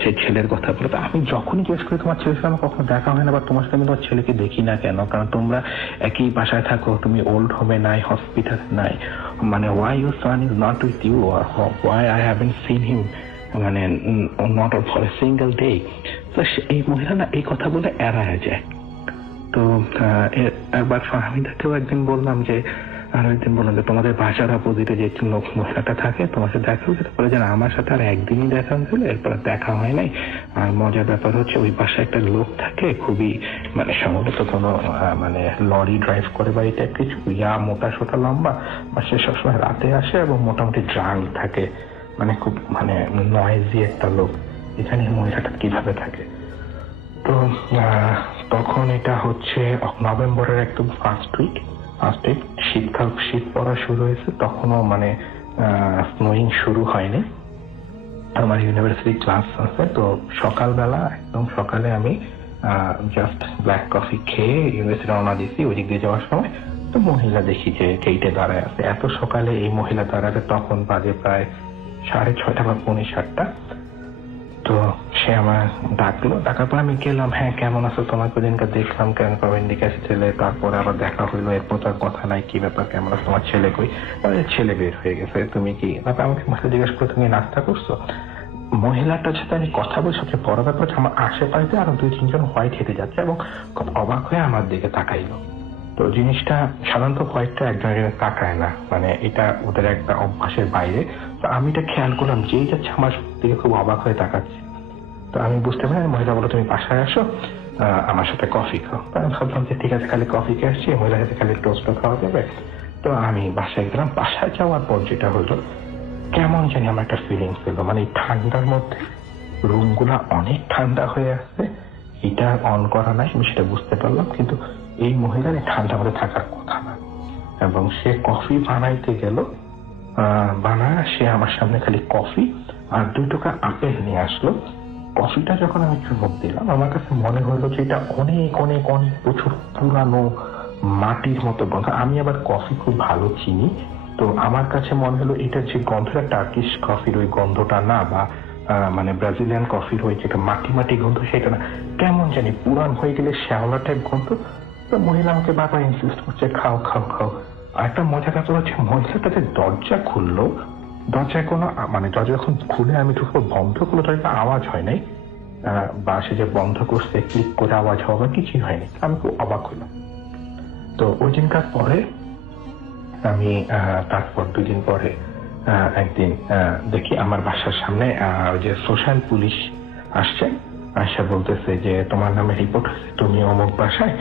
সে ছেলের কথা বলে। তো আমি যখনই জিজ্ঞেস করি তোমার ছেলের সঙ্গে আমার কখনো দেখা হয় না, বা তোমার সাথে আমি তোমার ছেলেকে দেখি না কেন, কারণ তোমরা একই বাসায় থাকো, তুমি ওল্ড হোমে নাই, হসপিটালে নাই, মানে why your son is not with you, or why I haven't seen him, মানে not for a single day। তো এই মহিলা না এই কথা বলে এড়ায় যায়। তো একবার ফাহমিদাকেও একদিন বললাম যে, আর একদিন বললাম যে তোমাদের বাসার অপোজিটে যে মহিলাটা থাকে তোমার সাথে দেখা হয়েছে? বলে যে আমার সাথে আর একদিনই দেখা হয়েছিল, এরপর দেখা হয় নাই। আর মজার ব্যাপার হচ্ছে ওই বাসায় একটা লোক থাকে, খুবই মানে সম্ভবত কোনো মানে লরি ড্রাইভ করে বা এই টাইপ কিছু, ইয়া মোটা সোটা লম্বা, বা সে সবসময় রাতে আসে এবং মোটামুটি ড্রাঙ্ক থাকে, মানে খুব মানে নয়েজি একটা লোক। এখানে মহিলাটা কিভাবে থাকে? তো তখন এটা হচ্ছে নভেম্বরের একদম ফার্স্ট উইক, শীত পড়া শুরু হয়েছে। তখনও মানে স্নোয়িং শুরু হয়নি, আমার ইউনিভার্সিটি ক্লাস আছে, তো সকালবেলা একদম সকালে আমি জাস্ট ব্ল্যাক কফি খেয়ে ইউনিভার্সিটি রওনা দিচ্ছি। ওই দিক দিয়ে যাওয়ার সময় তো মহিলা দেখি যে গেটে দাঁড়ায় আছে। এত সকালে এই মহিলা দাঁড়াবে, তখন বাজে প্রায় 6:30 বা 7:45। তো সে আমার ডাকলো, ডাকার পর আমি গেলাম। হ্যাঁ, কেমন আছো, তোমাকে দিনকে দেখলাম, কেন কবেন্ডিকে ছেলে, তারপরে আবার দেখা হইলো, এরপর তার কথা নাই, কি ব্যাপার, কেমন আছো, তোমার ছেলে কই? ছেলে বের হয়ে গেছে, তুমি কি? তারপর আমাকে মহিলা জিজ্ঞাসা করে, তুমি নাস্তা করছো? মহিলাটার সাথে আমি কথা বলি, সবচেয়ে বড় ব্যাপার হচ্ছে আমার আশেপাশে আরো 2-3 জন হোয়াইট হেঁটে যাচ্ছে এবং খুব অবাক হয়ে আমার দিকে তাকাইলো। তো জিনিসটা সাধারণত হোয়াইটটা একজনের তাকায় না, মানে এটা ওদের একটা অভ্যাসের বাইরে। তো আমি এটা খেয়াল করলাম, যেই যাচ্ছে আমার দিকে খুব অবাক হয়ে তাকাচ্ছে। তো আমি বুঝতে পারি, মহিলা বলো তুমি বাসায় আসো, আমার সাথে কফি খাও। তো আমি ভাবলাম যে ঠিক আছে, খালি কফি খেয়ে আসছি, মহিলার সাথে খালি টোস্টও খাওয়া যাবে। তো আমি বাসায় গেলাম। বাসায় যাওয়ার পর যেটা হলো, কেমন জানি আমার একটা ফিলিংস হলো, মানে এই ঠান্ডার মধ্যে রুম গুলা অনেক ঠান্ডা হয়ে আসছে, এটা অন করা নাই, আমি সেটা বুঝতে পারলাম। কিন্তু এই মহিলার এই ঠান্ডার মধ্যে থাকার কথা না, এবং সে কফি বানাইতে গেল, বানায় সে আমার সামনে খালি কফি আর 2 টুকরা আপেল নিয়ে আসলো। কফিটা যখন আমি চুমুক দিলাম, আমার কাছে মনে হলো যে এটা অনেক অনেক অনেক বছর পুরানো মাটির মতো গন্ধ। আমি আবার কফি খুব ভালো চিনি, তো আমার কাছে মনে হলো এটা যে গন্ধটা টার্কিশ কফির ওই গন্ধটা না, বা মানে ব্রাজিলিয়ান কফির ওই যেটা মাটি মাটি গন্ধ সেটা না, কেমন জানি পুরান হয়ে গেলে শ্যাওলা টাইপ গন্ধ। তো মহিলা আমাকে বারবার ইনসিস্ট করছে, খাও খাও খাও। আর একটা মজা কাজ হচ্ছে, মহিলাটাতে দরজা খুললো, দরজায় কোনো মানে দরজা যখন খুলে আমি ঢুকবো, বন্ধ করলো, দরজা আওয়াজ হয় নাই, বা সে যে বন্ধ করছে ক্লিক করে আওয়াজ হওয়া কিছুই হয়নি। আমি খুব অবাক হলাম। তো ওই দিনকার পরে আমি তারপর 2 দিন পরে একদিন দেখি আমার বাসার সামনে ওই যে সোশ্যাল পুলিশ আসছে, আসা বলতেছে যে তোমার নামে রিপোর্ট হয়েছে, তুমি অমুক বাসায়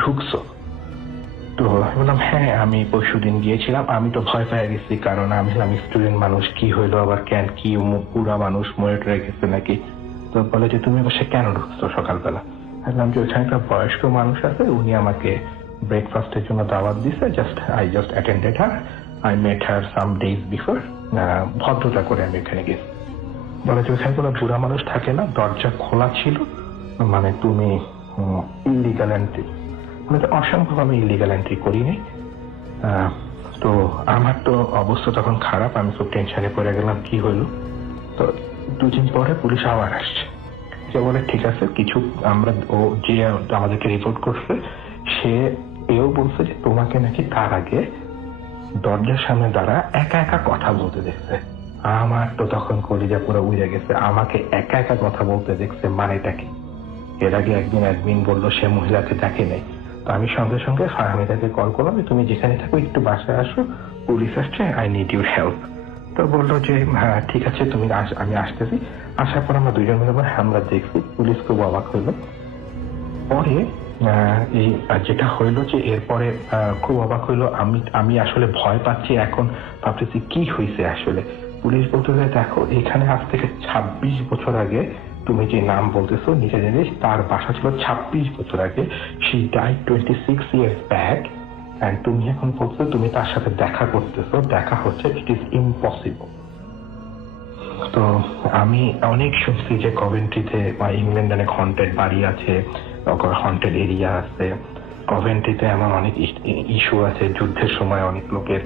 ঢুকছো। তো বললাম হ্যাঁ, আমি পরশুদিন গিয়েছিলাম। আমি তো ভয় পেয়ে গেছি, কারণ আমি স্টুডেন্ট মানুষ, কি হইলো আবার, কেন কি পুরা মানুষ মনিটরে গেছে নাকি। তো বলে যে তুমি বাসায় কেন ঢুকছো সকালবেলা? বললাম যে ওইখানে একটা বয়স্ক মানুষ আছে, উনি আমাকে ব্রেকফাস্টের জন্য দাওয়াত দিছে, I just attended her, I met her some days before, ভদ্রতা করে আমি এখানে গেছি। বলে যে ওইখানে কোনো বুড়া মানুষ থাকে না, দরজা খোলা ছিল, মানে তুমি ইলিগাল এন্ট্রি, মানে অসম্ভব আমি ইলিগাল এন্ট্রি করিনি। তো আমার তো অবস্থা তখন খারাপ, আমি খুব টেনশনে পড়ে গেলাম কি হইলো। তো 2 দিন পরে পুলিশ আবার আসছে, যে বলে ঠিক আছে কিছু, আমরা ও যে আমাদেরকে রিপোর্ট করছে সে এও বলছে যে তোমাকে নাকি তার আগে দরজার সামনে দাঁড়া একা একা কথা বলতে দেখছে। আমার তো তখন কলিজা পুরো উড়ে গেছে, আমাকে একা একা কথা বলতে দেখছে মানেটা কি? এর আগে একদিন অ্যাডমিন বললো সে মহিলাকে দেখে নেই। তো আমি সঙ্গে সঙ্গে ফাহমিদাকে কল করলাম, তুমি যেখানে থাকো একটু বাসায় আসো, পুলিশ আসছে, আই নিড ইউর হেল্প। তো বললো যে হ্যাঁ ঠিক আছে, তুমি আমি আসতেছি। আসার পর আমরা 2 জন মিলে আমরা দেখছি, পুলিশ খুব অবাক হইলো। পরে এই যেটা হইলো যে এরপরে খুব অবাক হইলো, আমি আসলে ভয় পাচ্ছি, এখন ভাবতেছি কি হয়েছে আসলে। পুলিশ বলতে দেখো এখানে আজ থেকে 26 বছর আগে তুমি যে নাম বলতেছো নিজে জিনিস, তার বাসা ছিল 26 বছর আগে, she died 26 years back, and তুমি এখন বলছো তুমি তার সাথে দেখা করতেছো, দেখা হচ্ছে, ইট ইজ ইম্পসিবল। তো আমি অনেক শুনছি যে কভেন্ট্রিতে বা ইংল্যান্ডে অনেক হন্টেড বাড়ি আছে, হন্টেড এরিয়া আছে, কভেন্ট্রিতে এমন অনেক ইস্যু আছে, যুদ্ধের সময় অনেক লোকের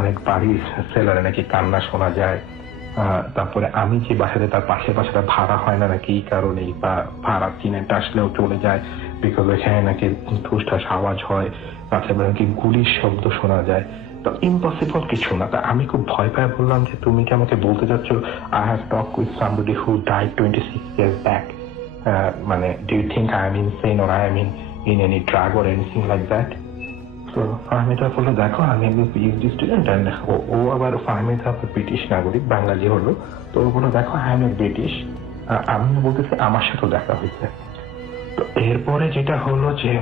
অনেক বাড়ির সেলারে নাকি কান্না শোনা যায়। তারপরে আমি যে বাসাতে তার পাশের বাসাটা ভাড়া হয় না নাকি এই কারণেই, বা ভাড়া চিনেটা আসলেও চলে যায়, বিকজ এখানে নাকি ঠুসঠাস আওয়াজ হয়, তাছাড়া নাকি গুলির শব্দ শোনা যায়। তো ইম্পসিবল কিছু না। তা আমি খুব ভয় পেয়ে বললাম যে তুমি কি আমাকে বলতে চাচ্ছ I have talk with somebody who died 26 years back, মানে do you think I am insane or I am in any drug or anything like that? তো ফাহমিদা বললো দেখো আমি একজন পিএইচডি স্টুডেন্ট, অ্যান্ড ও আবার ফাহমিদা ব্রিটিশ নাগরিক, বাঙালি হলো। তো ও বললো দেখো আই এম এ ব্রিটিশ, আমি বলতেছি আমার সাথেও দেখা হয়েছে। তো এরপরে যেটা হলো যে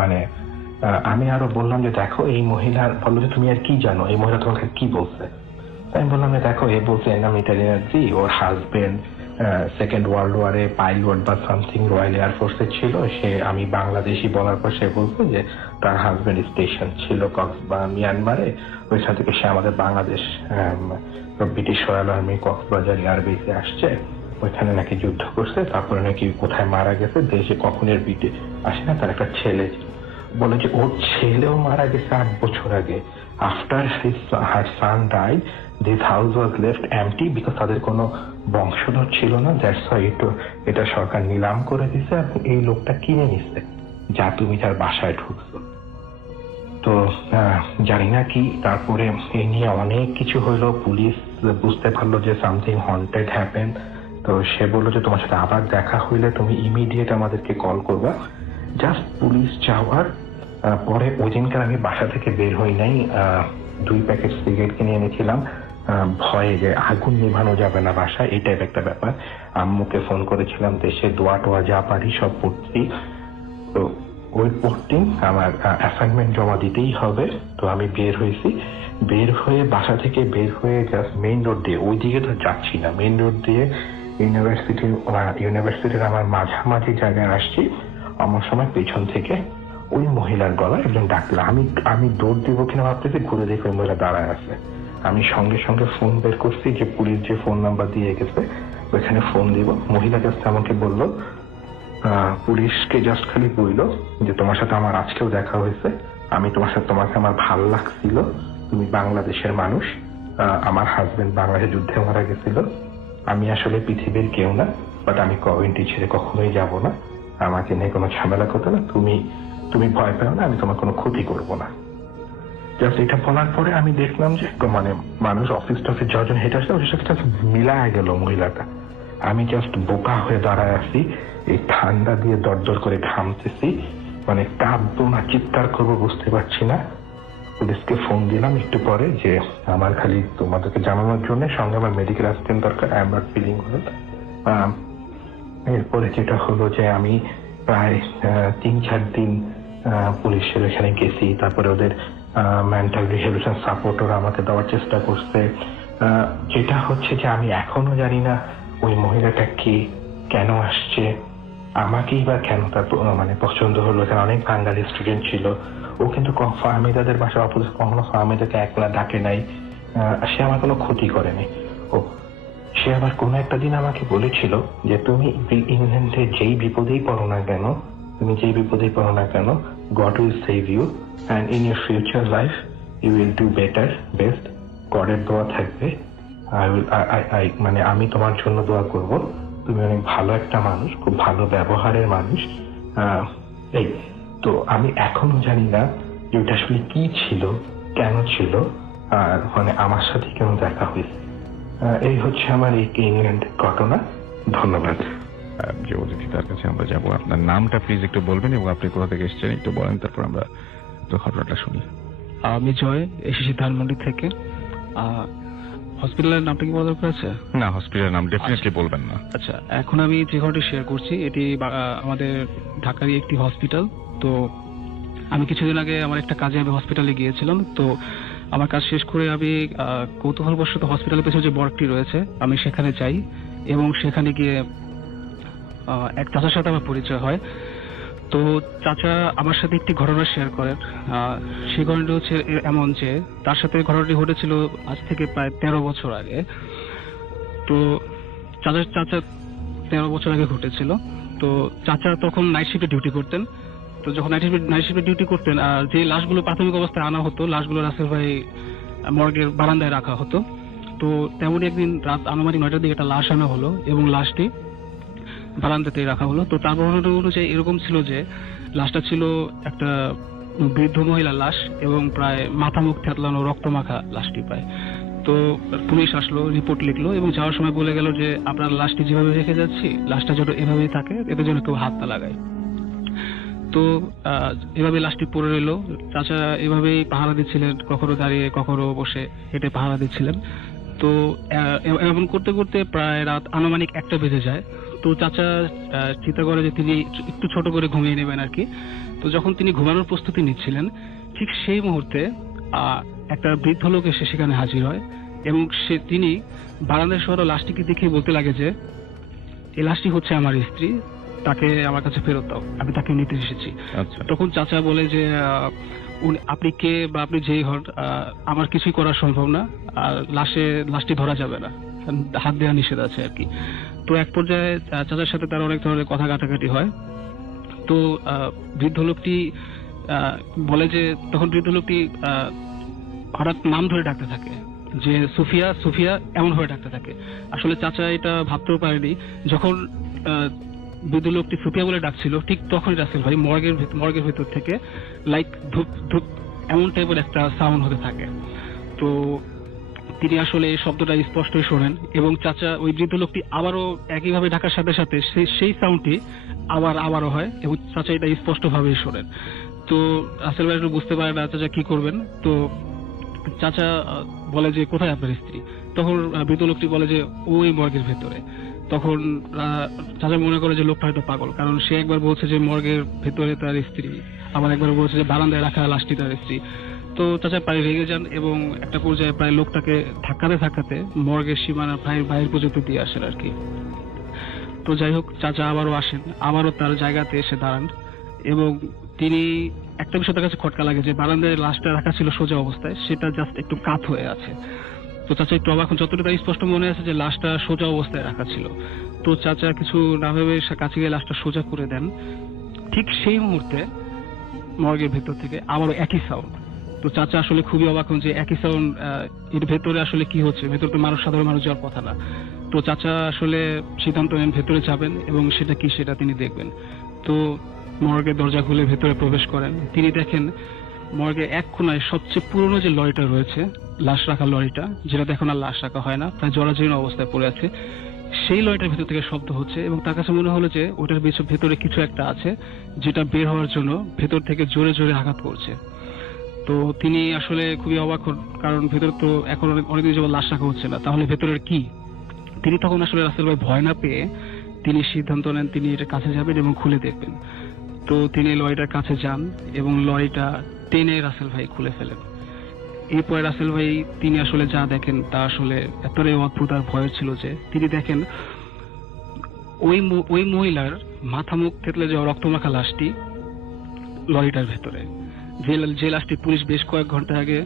মানে আমি আরো বললাম যে দেখো এই মহিলার, বললো যে তুমি আর কি জানো, এই মহিলা তোমাকে কি বলছে? আমি বললাম যে দেখো এ বলছে এর নাম ইটালিয়ান, ওর হাজবেন্ড সেকেন্ড ওয়ার্ল্ড ওয়ারে পাইলট বা সামথিং রয়্যাল এয়ারফোর্সে ছিল। আমি বাংলাদেশি বলার পর সে বলতো যে তার হাজবেন্ড স্টেশন ছিল বা মিয়ানমারে, ওইখান থেকে সে আমাদের Bangladesh British Royal Army Cox's Bazar এয়ারবেসে আসছে, ওইখানে নাকি যুদ্ধ করছে, তারপরে নাকি কোথায় মারা গেছে, দেশে কখন এর বিটে আসে না, তার একটা ছেলে বলে যে ওর ছেলেও মারা গেছে 8 বছর আগে। After her son died this house was left empty because তাদের কোনো বংশধর ছিল না, দ্যাটস হোয়াই এটা সরকার নিলাম করে দিছে এবং এই লোকটা কিনে নিছে যা তুমি তার বাসায় ঢুকছো। তো জানি না কি, তারপরে এই নিয়ে অনেক কিছু হইলো, পুলিশ বুঝতে পারলো যে সামথিং হন্টেড হ্যাপেন। তো সে বললো যে তোমার সাথে আবার দেখা হইলে তুমি ইমিডিয়েট আমাদেরকে কল করবা। জাস্ট পুলিশ যাওয়ার পরে ওই দিনকার আমি বাসা থেকে বের হই নাই, 2 প্যাকেট সিগারেট কিনে এনেছিলাম ভয়ে যে আগুন নিভানো যাবে না বাসায়, এই টাইপ একটা ব্যাপার। আম্মুকে ফোন করেছিলাম, দেশে দোয়া টোয়া যা পারি সব পড়ছি। তো ওই পরদিন আমার অ্যাসাইনমেন্ট জমা দিতেই হবে। তো আমি বের হয়েছি, বের হয়ে বাসা থেকে বের হয়ে জাস্ট মেইন রোড দিয়ে, ওই দিকে তো যাচ্ছি না, মেইন রোড দিয়ে ইউনিভার্সিটির আমার মাঝামাঝি জায়গায় আসছি। আমার সময় পেছন থেকে ওই মহিলার গলায় একজন ডাকলো। আমি দৌড় দিব কিনা ভাবতেছি, ঘুরে দেখি ওই মহিলা দাঁড়ায় আছে। আমি সঙ্গে সঙ্গে ফোন বের করছি, যে পুলিশ যে ফোন নাম্বার দিয়ে গেছে ওইখানে ফোন দিব। মহিলা কাছে আমাকে বললো, পুলিশকে জাস্ট খালি বললো যে তোমার সাথে আমার আজকেও দেখা হয়েছে, তোমাকে আমার ভাল লাগছিল, তুমি বাংলাদেশের মানুষ, আমার হাজবেন্ড বাংলাদেশের যুদ্ধে মারা গেছিল, আমি আসলে পৃথিবীর কেউ না, বাট আমি কমিউনিটি ছেড়ে কখনোই যাব না, আমাকে নিয়ে কোনো ঝামেলা করতে না, তুমি ভয় পেও না, আমি তোমার কোনো ক্ষতি করবো না। জাস্ট এটা বলার পরে আমি দেখলাম যে মানে মানুষ অফিস টফিস যখন হেঁটে আসলে ওর সাথে মিলায় গেল মহিলাটা। আমি জাস্ট বোকা হয়ে দাঁড়ায় আছি, এই ঠান্ডা দিয়ে দরদর করে ঘামতেছি, মানে কাঁদবো না চিৎকার করবো বুঝতে পারছি না। পুলিশকে ফোন দিলাম একটু পরে যে আমার খালি তোমাদেরকে জানানোর জন্য, সঙ্গে আমার মেডিকেল অ্যাসিস্ট্যান্ট দরকার, I am not feeling well. এরপরে যেটা হলো যে আমি প্রায় 3-4 দিন পুলিশের এখানে গেছি, তারপরে ওদের মেন্টাল রিহ্যাবিলিটেশন সাপোর্ট ওরা আমাকে দেওয়ার চেষ্টা করছে। যেটা হচ্ছে যে আমি এখনো জানি না ওই মহিলাটা কে, কেন আসছে, আমাকেই বা কেন তার মানে পছন্দ হলো। এখানে অনেক বাঙালি স্টুডেন্ট ছিল, ও কিন্তু ফাহমিদাদের বাসায় অপোজিট কখনো ফাহমিদাকে একলা ডাকে নাই, সে আমার কোনো ক্ষতি করেনি। সে আবার কোনো একটা দিন আমাকে বলেছিল যে তুমি ইংল্যান্ডে যেই বিপদেই পড়ো না কেন, God will save you and in your future life you will do better, best. গডের দোয়া থাকবে, মানে আমি তোমার জন্য দোয়া করব, তুমি অনেক ভালো একটা মানুষ, খুব ভালো ব্যবহারের মানুষ। এই তো আমি এখনো জানি না যে ওটা আসলে কি ছিল, কেন ছিল, আর মানে আমার সাথে কেন দেখা হয়েছে। এই হচ্ছে আমার এই ইংল্যান্ড ঘটনা। ধন্যবাদ। যে অতিথি তার কাছে আমরা যাবো, আপনার নামটা প্লিজ একটু বলবেন এবং আপনি কোথা থেকে এসেছেন একটু বলেন, তারপর আমরা তো ঘটনাটা শুনি। আমি জয়, এসেছি ধানমন্ডি থেকে। হসপিটালের নামটা কি বলা দরকার আছে? না, হসপিটালের নাম ডেফিনেটলি বলবেন না। আচ্ছা, এখন আমি যে ঘটনাটি শেয়ার করছি এটি আমাদের ঢাকারই একটি হসপিটাল। তো আমি কিছুদিন আগে আমার একটা কাজে আমি হসপিটালে গিয়েছিলাম। তো আমার কাজ শেষ করে আমি কৌতূহলবশত হসপিটালের পেছনে যে বর্গটি রয়েছে আমি সেখানে যাই, এবং সেখানে গিয়ে এক চাচার সাথে আমার পরিচয় হয়। তো চাচা আমার সাথে একটি ঘটনা শেয়ার করেন। সেই ঘটনাটি হচ্ছে এমন যে তার সাথে ঘটনাটি ঘটেছিল আজ থেকে প্রায় 13 বছর আগে। তো চাচা 13 বছর আগে ঘটেছিল। তো চাচা তখন নাইট শিফটে ডিউটি করতেন। তো যখন নাইট শিফটে ডিউটি করতেন, আর যে লাশগুলো প্রাথমিক অবস্থায় আনা হতো, লাশগুলো রাসেল ভাই মর্গের বারান্দায় রাখা হতো। তো তেমনই একদিন রাত আনুমানিক 9টার দিকে একটা লাশ আনা হলো এবং লাশটি বারান্দাতে রাখা হলো। তো তার বর্ণনা অনুযায়ী এরকম ছিল যে লাশটা ছিল একটা বৃদ্ধ মহিলার লাশ এবং প্রায় মাথা মুখ থেতলানো রক্তমাখা লাশটি পায়। তো পুলিশ আসলো, রিপোর্ট লিখলো এবং যাওয়ার সময় বলে গেল যে আপনার লাশটি যেভাবে রেখে যাচ্ছি লাশটা যেন এভাবেই থাকে, এতে যেন কেউ হাত না লাগায়। তো এভাবে লাশটি পড়ে রইল। চাচা এভাবেই পাহারা দিচ্ছিলেন, কখনো দাঁড়িয়ে কখনো বসে হেঁটে পাহারা দিচ্ছিলেন। তো এমন করতে করতে প্রায় রাত আনুমানিক 1টা বেজে যায়। তো চাচা চিন্তা করে যে তিনি একটু ছোট করে ঘুমিয়ে নেবেন আর কি। তো যখন তিনি ঘুমানোর প্রস্তুতি নিচ্ছিলেন, ঠিক সেই মুহূর্তে একটা বৃদ্ধ লোক এসে সেখানে হাজির হয় এবং তিনি বারান্দায় শোয়ানো লাশটিকে দেখে বলতে লাগে যে এই লাশটি হচ্ছে আমার স্ত্রী, তাকে আমার কাছে ফেরত দাও, আমি তাকে নিতে এসেছি। আচ্ছা। তখন চাচা বলে যে আপনি কে বা আপনি যেই হন, আমার কিছুই করা সম্ভব না, আর লাশটি ধরা যাবে না, হাত দেওয়া নিষেধ আছে আর কি। তো এক পর্যায়ে চাচার সাথে তার অনেক ধরনের কথা কাটাকাটি হয়। তো বৃদ্ধ লোকটি বলে যে, তখন বৃদ্ধ লোকটি হঠাৎ নাম ধরে ডাকতে থাকে যে সুফিয়া সুফিয়া, এমন ভাবে ডাকতে থাকে। আসলে চাচা এটা ভাবতেও পারেনি, যখন বৃদ্ধ লোকটি সুফিয়া বলে ডাকছিল ঠিক তখনই রাসেল ভাই মর্গের ভেতর থেকে লাইক ধূপ ধূপ এমন টাইপের একটা সাউন্ড হতে থাকে। তো তিনি আসলে এই শব্দটা স্পষ্টই শোনেন, এবং চাচা ওই বৃদ্ধ লোকটি আবারও একইভাবে ডাকার সাথে সাথে সেই সাউন্ডটি আবারও হয়, এবং চাচা এটা স্পষ্টভাবেই শোনেন। তো রাসেল ভাই একটু বুঝতে পারে না চাচা কি করবেন। তো চাচা বলে যে কোথায় আপনার স্ত্রী? তখন বৃদ্ধ লোকটি বলে যে ওই মর্গের ভেতরে। তখন চাচা মনে করে যে লোকটা হয়তো পাগল, কারণ সে একবার বলছে যে মর্গের ভেতরে তার স্ত্রী, আবার একবার বলছে যে বারান্দায় রাখা লাশটি তার স্ত্রী। তো চাচা প্রায় রেগে যান, এবং একটা পর্যায়ে প্রায় লোকটাকে ধাক্কাতে মর্গের সীমানা বাইরে পর্যন্ত দিয়ে আসেন আর কি। তো যাই হোক, চাচা আবারও আসেন, আবারও তার জায়গাতে এসে দাঁড়ান, এবং তিনি একটা বিষয় তার কাছে খটকা লাগে যে বারান্দায় লাশটা রাখা ছিল সোজা অবস্থায়, সেটা জাস্ট একটু কাত হয়ে আছে। তো চাচা একটু অবাক, যতটুকু তার স্পষ্ট মনে আছে যে লাশটা সোজা অবস্থায় রাখা ছিল। তো চাচা কিছু না ভেবে কাছে গিয়ে লাশটা সোজা করে দেন। ঠিক সেই মুহূর্তে মর্গের ভেতর থেকে আবারও একই সাউন্ড। তো চাচা আসলে খুবই অবাক হন যে একই সাউন্ড, এর ভেতরে আসলে কি হচ্ছে, ভেতরে তো সাধারণ মানুষ যাওয়ার কথা না। তো চাচা আসলে সিদ্ধান্ত নেন ভেতরে যাবেন, এবং সেটা কি সেটা তিনি দেখবেন। তো মর্গের দরজা খুলে ভেতরে প্রবেশ করেন। তিনি দেখেন মর্গের এক কোনায় সবচেয়ে পুরনো যে লরিটা রয়েছে, লাশ রাখা লরিটা, যেটাতে এখন আর লাশ রাখা হয় না, প্রায় জরাজীর্ণ অবস্থায় পড়ে আছে, সেই লরিটার ভেতর থেকে শব্দ হচ্ছে, এবং তার কাছে মনে হলো যে ওটার ভেতরে কিছু একটা আছে যেটা বের হওয়ার জন্য ভেতর থেকে জোরে জোরে আঘাত করছে। তো তিনি আসলে খুবই অবাক হন, কারণ ভেতর তো এখন অনেকদিন যাবত লাশ রাখা হচ্ছে না, তাহলে ভেতরের কি? তিনি তখন আসলে রাসেল ভাই ভয় না পেয়ে তিনি সিদ্ধান্ত নেন তিনি এটার কাছে যাবেন এবং খুলে দেখবেন। তো তিনি লরিটার কাছে যান, এবং লরিটা টেনে রাসেল ভাই খুলে ফেলেন। এরপরে রাসেল ভাই তিনি আসলে যা দেখেন তা আসলে এতটাই অদ্ভুত আর ভয় ছিল যে তিনি দেখেন ওই মহিলার মাথা মুখ থেতলে যাওয়া রক্তমাখা লাশটি লরিটার ভেতরে, যে লাশটি পুলিশ বেশ কয়েক ঘন্টা আগে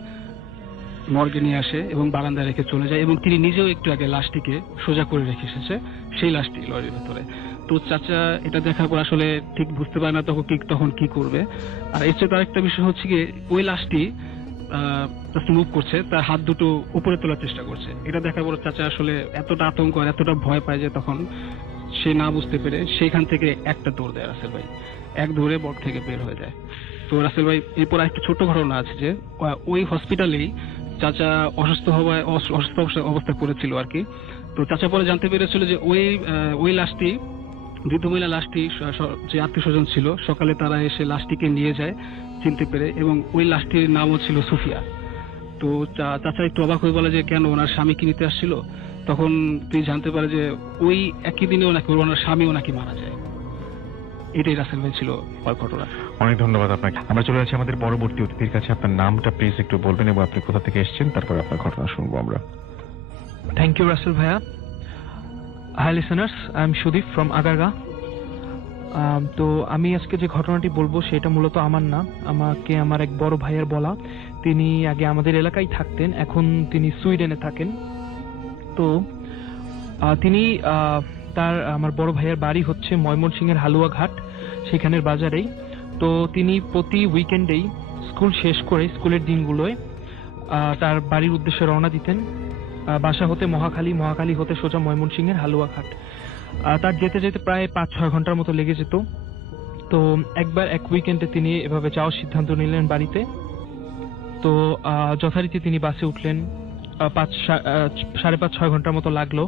মর্গে নিয়ে আসে এবং বারান্দায় রেখে চলে যায়, এবং তিনি নিজেও একটু আগে লাশটিকে সোজা করে রেখে এসেছে, সেই লাশটি লরির ভেতরে। তো চাচা এটা দেখার পর আসলে ঠিক বুঝতে পারে না তখন কি করবে। আর এর চেয়ে আরেকটা বিষয় হচ্ছে কি, ওই লাশটি মুভ করছে, তার হাত দুটো উপরে তোলার চেষ্টা করছে। এটা দেখার পর চাচা আসলে এতটা আতঙ্ক আর এতটা ভয় পায় যে তখন সে না বুঝতে পেরে সেইখান থেকে একটা দৌড় দেয় রাসেল ভাই, এক দৌড়ে মর্গ থেকে বের হয়ে যায়। তো রাসেল ভাই এরপর একটা ছোট্ট ঘটনা আছে যে ওই হসপিটালেই চাচা অসুস্থ অবস্থায় পড়েছিল আর কি। তো চাচা পরে জানতে পেরেছিল যে ওই লাশটি, বৃদ্ধ মহিলা লাশটি, যে আত্মীয় স্বজন ছিল সকালে তারা এসে লাশটিকে নিয়ে যায় চিনতে পেরে, এবং ওই লাশটির নামও ছিল সুফিয়া। তো চাচা একটু অবাক হয়ে বলে যে কেন, ওনার স্বামী কি নিতে আসছিল? তখন তুই জানতে পারে যে ওই একই দিনেও নাকি ওনার স্বামীও নাকি মারা যায়। এটাই রাসেল ভাই ছিল ঘটনা। অনেক ধন্যবাদ আপনাকে। আমরা চলে যাচ্ছি আমাদের পরবর্তী অতিথির কাছে। আপনার নামটা প্লিজ একটু বলবেন, এবং আপনি কোথা থেকে এসেছেন, তারপর আপনার ঘটনা শুনবো আমরা। Thank you, Russell Bhaiya. Hi listeners, I am Shudip from Agarga. তো আমি আজকে যে ঘটনাটি বলবো সেটা মূলত আমার না, আমাকে আমার এক বড় ভাইয়ের বলা। তিনি আগে আমাদের এলাকায় থাকতেন, এখন তিনি সুইডেনে থাকেন। তো তিনি আমার বড় ভাইয়ের বাড়ি হচ্ছে ময়মনসিংহের হালুয়াঘাট, সেখানের বাজারেই। তো তিনি প্রতি উইকেন্ডেই স্কুল শেষ করে স্কুলের দিনগুলোয় তার বাড়ির উদ্দেশ্যে রওনা দিতেন। বাসা হতে মহাখালী হতে সোজা ময়মনসিংহের হালুয়াঘাট। তার যেতে যেতে প্রায় 5-6 ঘন্টার মতো লেগে যেত। তো একবার এক উইকেন্ডে তিনি এভাবে যাওয়ার সিদ্ধান্ত নিলেন বাড়িতে। তো যথারীতি তিনি বাসে উঠলেন। 5-6.5 ঘন্টার মতো লাগলো।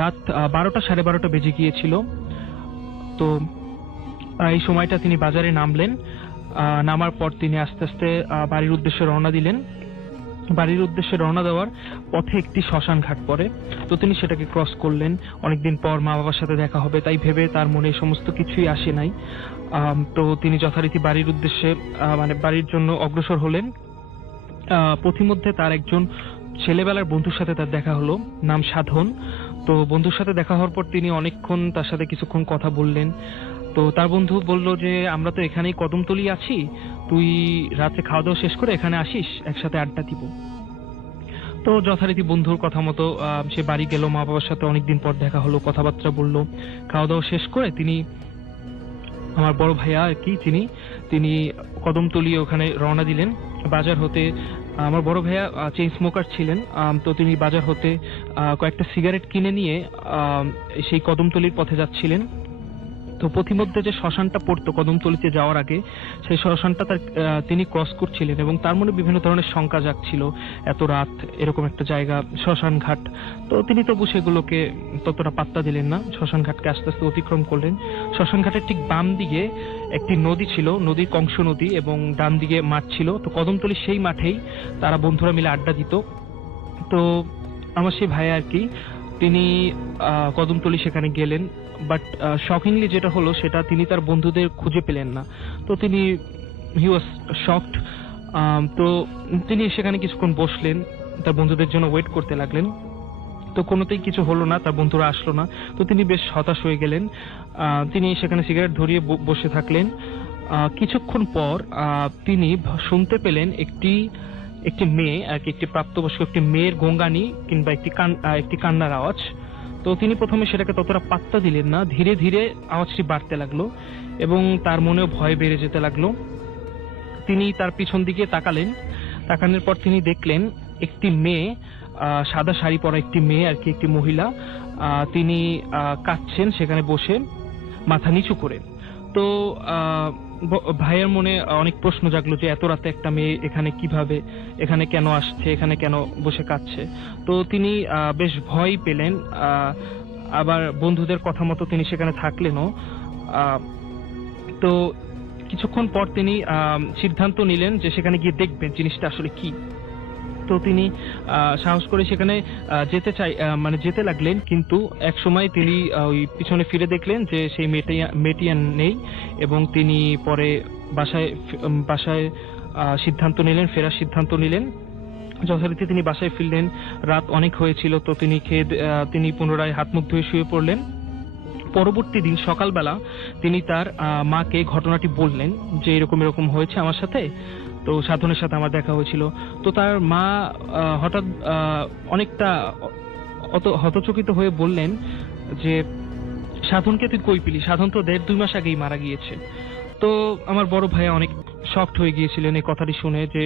রাত 12টা 12:30 বেজে গিয়েছিল। তো এই সময়টা তিনি বাজারে নামলেন। নামার পর তিনি আস্তে আস্তে বাড়ির উদ্দেশ্যে রওনা দিলেন। বাড়ির উদ্দেশ্যে রওনা দেওয়ার পথে একটি শ্মশান ঘাট পড়ে। তো তিনি সেটাকে ক্রস করলেন। অনেকদিন পর মা বাবার সাথে দেখা হবে তাই ভেবে তার মনে সমস্ত কিছুই আসে নাই। তো তিনি যথারীতি বাড়ির উদ্দেশ্যে বাড়ির জন্য অগ্রসর হলেন। পথিমধ্যে তার একজন ছেলেবেলার বন্ধুর সাথে তার দেখা হলো, নাম সাধন। তো বন্ধুর সাথে দেখা হওয়ার পর তিনি অনেকক্ষণ তার সাথে কিছুক্ষণ কথা বললেন। তো তার বন্ধু বলল যে আমরা তো এখানেই কদমতলি আছি, তুই রাতে খাওয়া দাওয়া শেষ করে এখানে আসিস, একসাথে আড্ডা দিব। তো যথারীতি বন্ধুর কথা মতো সে বাড়ি গেল, মা বাবার সাথে অনেকদিন পর দেখা হলো, কথাবার্তা বললো। খাওয়া দাওয়া শেষ করে তিনি, আমার বড় ভাইয়া আর কি, তিনি কদমতলি ওখানে রওনা দিলেন বাজার হতে। আমার বড় ভাইয়া চেইন স্মোকার ছিলেন, তো তিনি বাজার হতে কয়েকটা সিগারেট কিনে নিয়ে সেই কদমতলির পথে যাচ্ছিলেন। তো পথিমধ্যে যে শ্মশানটা পড়তো কদমতলিতে যাওয়ার আগে, সেই শ্মশানটা তিনি ক্রস করছিলেন এবং তার মনে বিভিন্ন ধরনের শঙ্কা জাগছিল, এত রাত এরকম একটা জায়গা, শ্মশান ঘাট। তো তিনি তবু সেগুলোকে ততটা পাত্তা দিলেন না, শ্মশান ঘাটকে আস্তে আস্তে অতিক্রম করলেন। শ্মশান ঘাটের ঠিক বাম দিকে একটি নদী ছিল, নদীর কংস নদী, এবং ডান দিকে মাঠ ছিল। তো কদমতলির সেই মাঠেই তারা বন্ধুরা মিলে আড্ডা দিত। তো আমার সেই ভাই আর কি, তিনি কদমতলি সেখানে গেলেন, বাট শকিংলি যেটা হলো সেটা তিনি তার বন্ধুদের খুঁজে পেলেন না। তো তিনি হি ওয়াজ শকড। তো তিনি সেখানে কিছুক্ষণ বসলেন, তার বন্ধুদের জন্য ওয়েট করতে লাগলেন। তো কোনোতেই কিছু হলো না, তার বন্ধুরা আসলো না। তো তিনি বেশ হতাশ হয়ে গেলেন। তিনি সেখানে সিগারেট ধরিয়ে বসে থাকলেন। কিছুক্ষণ পর তিনি শুনতে পেলেন একটি মেয়ে আর কি, একটি প্রাপ্তবয়স্ক একটি মেয়ের গোঙ্গানি কিংবা একটি কান্নার আওয়াজ। তো তিনি প্রথমে সেটাকে ততটা পাত্তা দিলেন না, ধীরে ধীরে আওয়াজটি বাড়তে লাগলো এবং তার মনেও ভয় বেড়ে যেতে লাগলো। তিনি তার পিছন দিকে তাকালেন, তাকানোর পর তিনি দেখলেন একটি মেয়ে, সাদা শাড়ি পরা একটি মেয়ে আর কি, একটি মহিলা, তিনি কাঁদছেন সেখানে বসে মাথা নিচু করে। তো ভাইয়ের মনে অনেক প্রশ্ন জাগলো যে এত রাতে একটা মেয়ে এখানে কিভাবে, এখানে কেন আসছে, এখানে কেন বসে কাঁদছে। তো তিনি বেশ ভয় পেলেন। আবার বন্ধুদের কথা মতো তিনি সেখানে থাকলেনও। তো কিছুক্ষণ পর তিনি সিদ্ধান্ত নিলেন যে সেখানে গিয়ে দেখবেন জিনিসটা আসলে কি। তো তিনি সাহস করে সেখানে যেতে লাগলেন, কিন্তু এক সময় তিনি ওই পিছনে ফিরে দেখলেন যে সেই মেয়েটি আর নেই, এবং তিনি পরে বাসায় সিদ্ধান্ত নিলেন, ফেরার সিদ্ধান্ত নিলেন। যথারীতি তিনি বাসায় ফিরলেন, রাত অনেক হয়েছিল। তো তিনি পুনরায় হাত মুখ ধুয়ে শুয়ে পড়লেন। পরবর্তী দিন সকালবেলা তিনি তার মাকে ঘটনাটি বললেন যে এরকম হয়েছে আমার সাথে, তো সাধনের সাথে আমার দেখা হয়েছিল। তো তার মা হঠাৎ অনেকটা হতচকিত হয়ে বললেন যে সাধনকে তুই কই পেলি, সাধন তো 1.5-2 মাস আগেই মারা গিয়েছে। তো আমার বড় ভাইয়া অনেক শকড হয়ে গিয়েছিলেন এই কথাটি শুনে, যে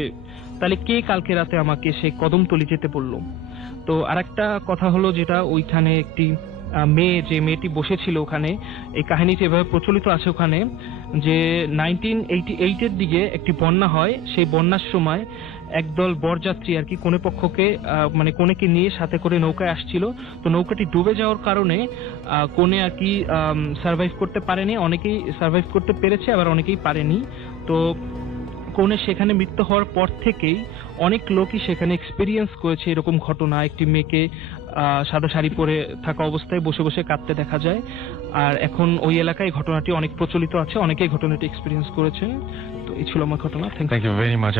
তাহলে কে কালকে রাতে আমাকে সেই কদমতলি যেতে বললো। তো আরেকটা কথা হলো, যেটা ওইখানে একটি যে মেয়েটি বসেছিল ওখানে, এই কাহিনীটি এভাবে প্রচলিত আছে ওখানে যে 1988-এর দিকে একটি বন্যা হয়। সেই বন্যার সময় একদল বরযাত্রী আর কি কনে পক্ষকে মানে কনেকে নিয়ে সাথে করে নৌকায় আসছিল। তো নৌকাটি ডুবে যাওয়ার কারণে কনে আর কি সার্ভাইভ করতে পারেনি, অনেকেই সার্ভাইভ করতে পেরেছে, আবার অনেকেই পারেনি। তো কনে সেখানে মৃত্যু হওয়ার পর থেকেই অনেক লোকই সেখানে এক্সপেরিয়েন্স করেছে এরকম ঘটনা, একটি মেয়েকে সাদা শাড়ি পরে থাকা অবস্থায় বসে বসে কাঁদতে দেখা যায়। আর এখন ওই এলাকায় ঘটনাটি অনেক প্রচলিত আছে, অনেকেই ঘটনাটি এক্সপেরিয়েন্স করেছেন। তো এই ছিল আমার ঘটনা। Thank you very much.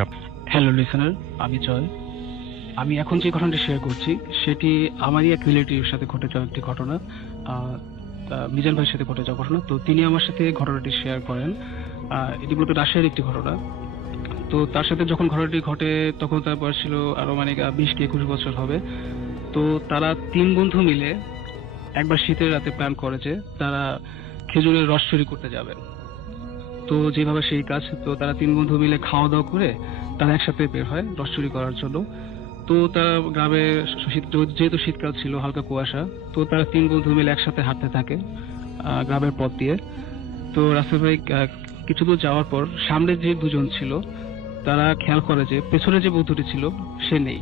Hello listener, আমি জয়। আমি এখন যে ঘটনাটি শেয়ার করছি সেটি আমারই এক রিলেটিভের সাথে ঘটে যাওয়া একটি ঘটনা, মিজান ভাইয়ের সাথে ঘটে যাওয়া ঘটনা। তো তিনি আমার সাথে ঘটনাটি শেয়ার করেন। এটি মূলত রাশিয়ার একটি ঘটনা। তো তার সাথে যখন ঘটনাটি ঘটে তখন তার বয়স ছিল আরো 20-21 বছর হবে। তো তারা 3 বন্ধু মিলে একবার শীতের রাতে প্ল্যান করে যে তারা খেজুরের রস চুরি করতে যাবেন। তো যেভাবে সেই কাজ, তো তারা 3 বন্ধু মিলে খাওয়া দাওয়া করে তারা একসাথে বের হয় রস চুরি করার জন্য। তো তারা গ্রামে, যেহেতু শীতকাল ছিল, হালকা কুয়াশা, তো তারা 3 বন্ধু মিলে একসাথে হাঁটতে থাকে গ্রামের পথ দিয়ে। তো রাসেল ভাই কিছু দূর যাওয়ার পর সামনে যে 2 জন ছিল তারা খেয়াল করে যে পেছনে যে বন্ধুটি ছিল সে নেই।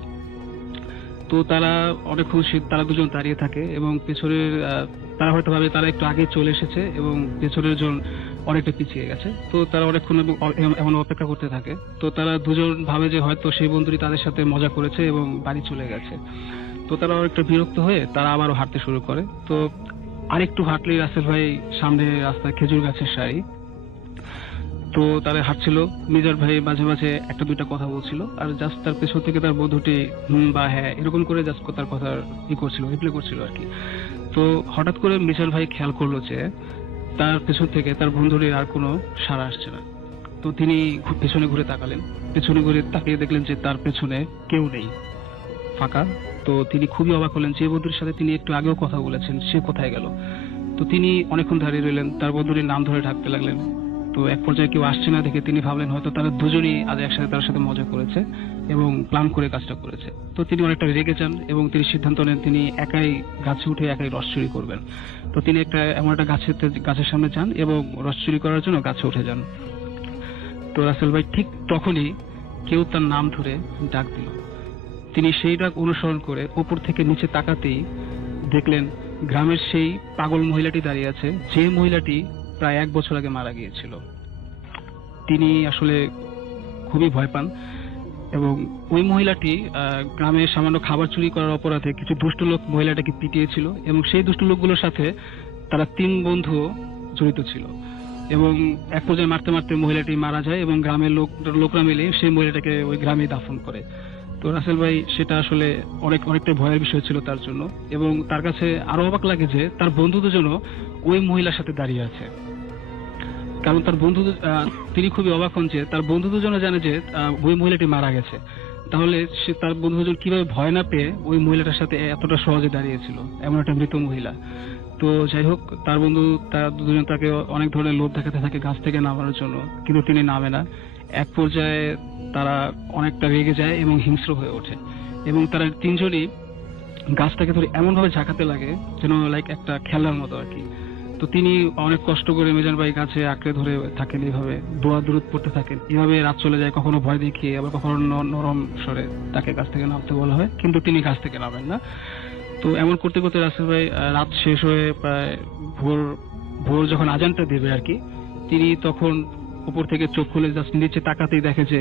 তো তারা অনেকক্ষণ তারা 2 জন দাঁড়িয়ে থাকে এবং পেছনের তারা হয়তো ভাবে তারা একটু আগে চলে এসেছে এবং পেছনের জন অনেকটা পিছিয়ে গেছে। তো তারা অনেকক্ষণ এমন অপেক্ষা করতে থাকে। তো তারা 2 জন ভাবে যে হয়তো সেই বন্ধুটি তাদের সাথে মজা করেছে এবং বাড়ি চলে গেছে। তো তারা অনেকটা বিরক্ত হয়ে তারা আবারও হাঁটতে শুরু করে। তো আরেকটু হাঁটলেই রাসেল ভাই সামনে রাস্তায় খেজুর গাছের সারি। তো তারা হাঁটছিল, মিজান ভাই মাঝে মাঝে একটা দুইটা কথা বলছিল, আর জাস্ট তার পেছন থেকে তার বন্ধুটি বা হ্যাঁ এরকম করে জাস্ট তার কথা করছিল, রিপ্লাই করছিল আর কি। তো হঠাৎ করে মিজান ভাই খেয়াল করলো যে তার পেছন থেকে তার বন্ধুটির আর কোনো সাড়া আসছে না। তো তিনি পেছনে ঘুরে তাকালেন, পেছনে ঘুরে তাকিয়ে দেখলেন যে তার পেছনে কেউ নেই, ফাঁকা। তো তিনি খুবই অবাক হলেন, যে বন্ধুর সাথে তিনি একটু আগেও কথা বলেছেন সে কোথায় গেল। তো তিনি অনেকক্ষণ দাঁড়িয়ে রইলেন, তার বন্ধুটির নাম ধরে ডাকতে লাগলেন। তো এক পর্যায়ে কেউ আসছে না দেখে তিনি ভাবলেন হয়তো তারা দুজনেই আজ একসাথে তার সাথে মজা করেছে এবং প্ল্যান করে কাজটা করেছে। তো তিনি অনেকটা রেগে যান এবং তিনি সিদ্ধান্ত নেন তিনি একাই গাছে উঠে একাই রস চুরি করবেন। তো তিনি এমন একটা গাছের সামনে যান এবং রস চুরি করার জন্য গাছে উঠে যান। তো রাসেল ভাই ঠিক তখনই কেউ তার নাম ধরে ডাক দিল। তিনি সেই ডাক অনুসরণ করে উপর থেকে নিচে তাকাতেই দেখলেন গ্রামের সেই পাগল মহিলাটি দাঁড়িয়ে আছে, যে মহিলাটি প্রায় 1 বছর আগে মারা গিয়েছিল। তিনি আসলে খুবই ভয় পান এবং ওই মহিলাটি গ্রামে সামান্য খাবার চুরি করার অপরাধে কিছু দুষ্ট লোক মহিলাটাকে পিটিয়েছিল এবং সেই দুষ্ট লোকগুলোর সাথে তারা 3 বন্ধু জড়িত ছিল এবং এক পর্যায়ে মারতে মারতে মহিলাটি মারা যায় এবং গ্রামের লোকরা মিলে সেই মহিলাটাকে ওই গ্রামে দাফন করে। তো রাসেল ভাই সেটা আসলে অনেকটা ভয়ের বিষয় ছিল তার জন্য, এবং তার কাছে আরো অবাক লাগে যে তার বন্ধু দুজনও ওই মহিলার সাথে দাঁড়িয়ে আছে। কারণ তার বন্ধু তিনি খুবই অবাক হন যে তার বন্ধু দুজনে জানে যে ওই মহিলাটি মারা গেছে, তাহলে সে তার বন্ধু দুজন কিভাবে ভয় না পেয়ে ওই মহিলাটার সাথে এতটা সহজে দাঁড়িয়েছিল, এমন একটা মৃত মহিলা। তো যাই হোক, তার বন্ধু তার দুজন তাকে অনেক ধরনের লোভ দেখাতে থাকে গাছ থেকে নামানোর জন্য, কিন্তু তিনি নামে না। এক পর্যায়ে তারা অনেকটা রেগে যায় এবং হিংস্র হয়ে ওঠে এবং তারা 3 জনই গাছটাকে ধরে এমন ভাবে ঝাঁকাতে লাগে যেন লাইক একটা খেলার মতো আর কি। তো তিনি অনেক কষ্ট করে মিজান ভাই গাছে আঁকড়ে ধরে থাকেন, এইভাবে দোয়া দরুদ পড়তে থাকেন। এভাবে রাত চলে যায়, কখনো ভয় দেখিয়ে আবার কখনো নরম স্বরে তাকে গাছ থেকে নামতে বলা হয়, কিন্তু তিনি গাছ থেকে নামেন না। তো এমন করতে করতে রাসেল ভাই রাত শেষ হয়ে প্রায় ভোর যখন আজানটা দেবে আর কি, তিনি তখন উপর থেকে চোখ খুলে জাস্ট নিচে তাকাতেই দেখে যে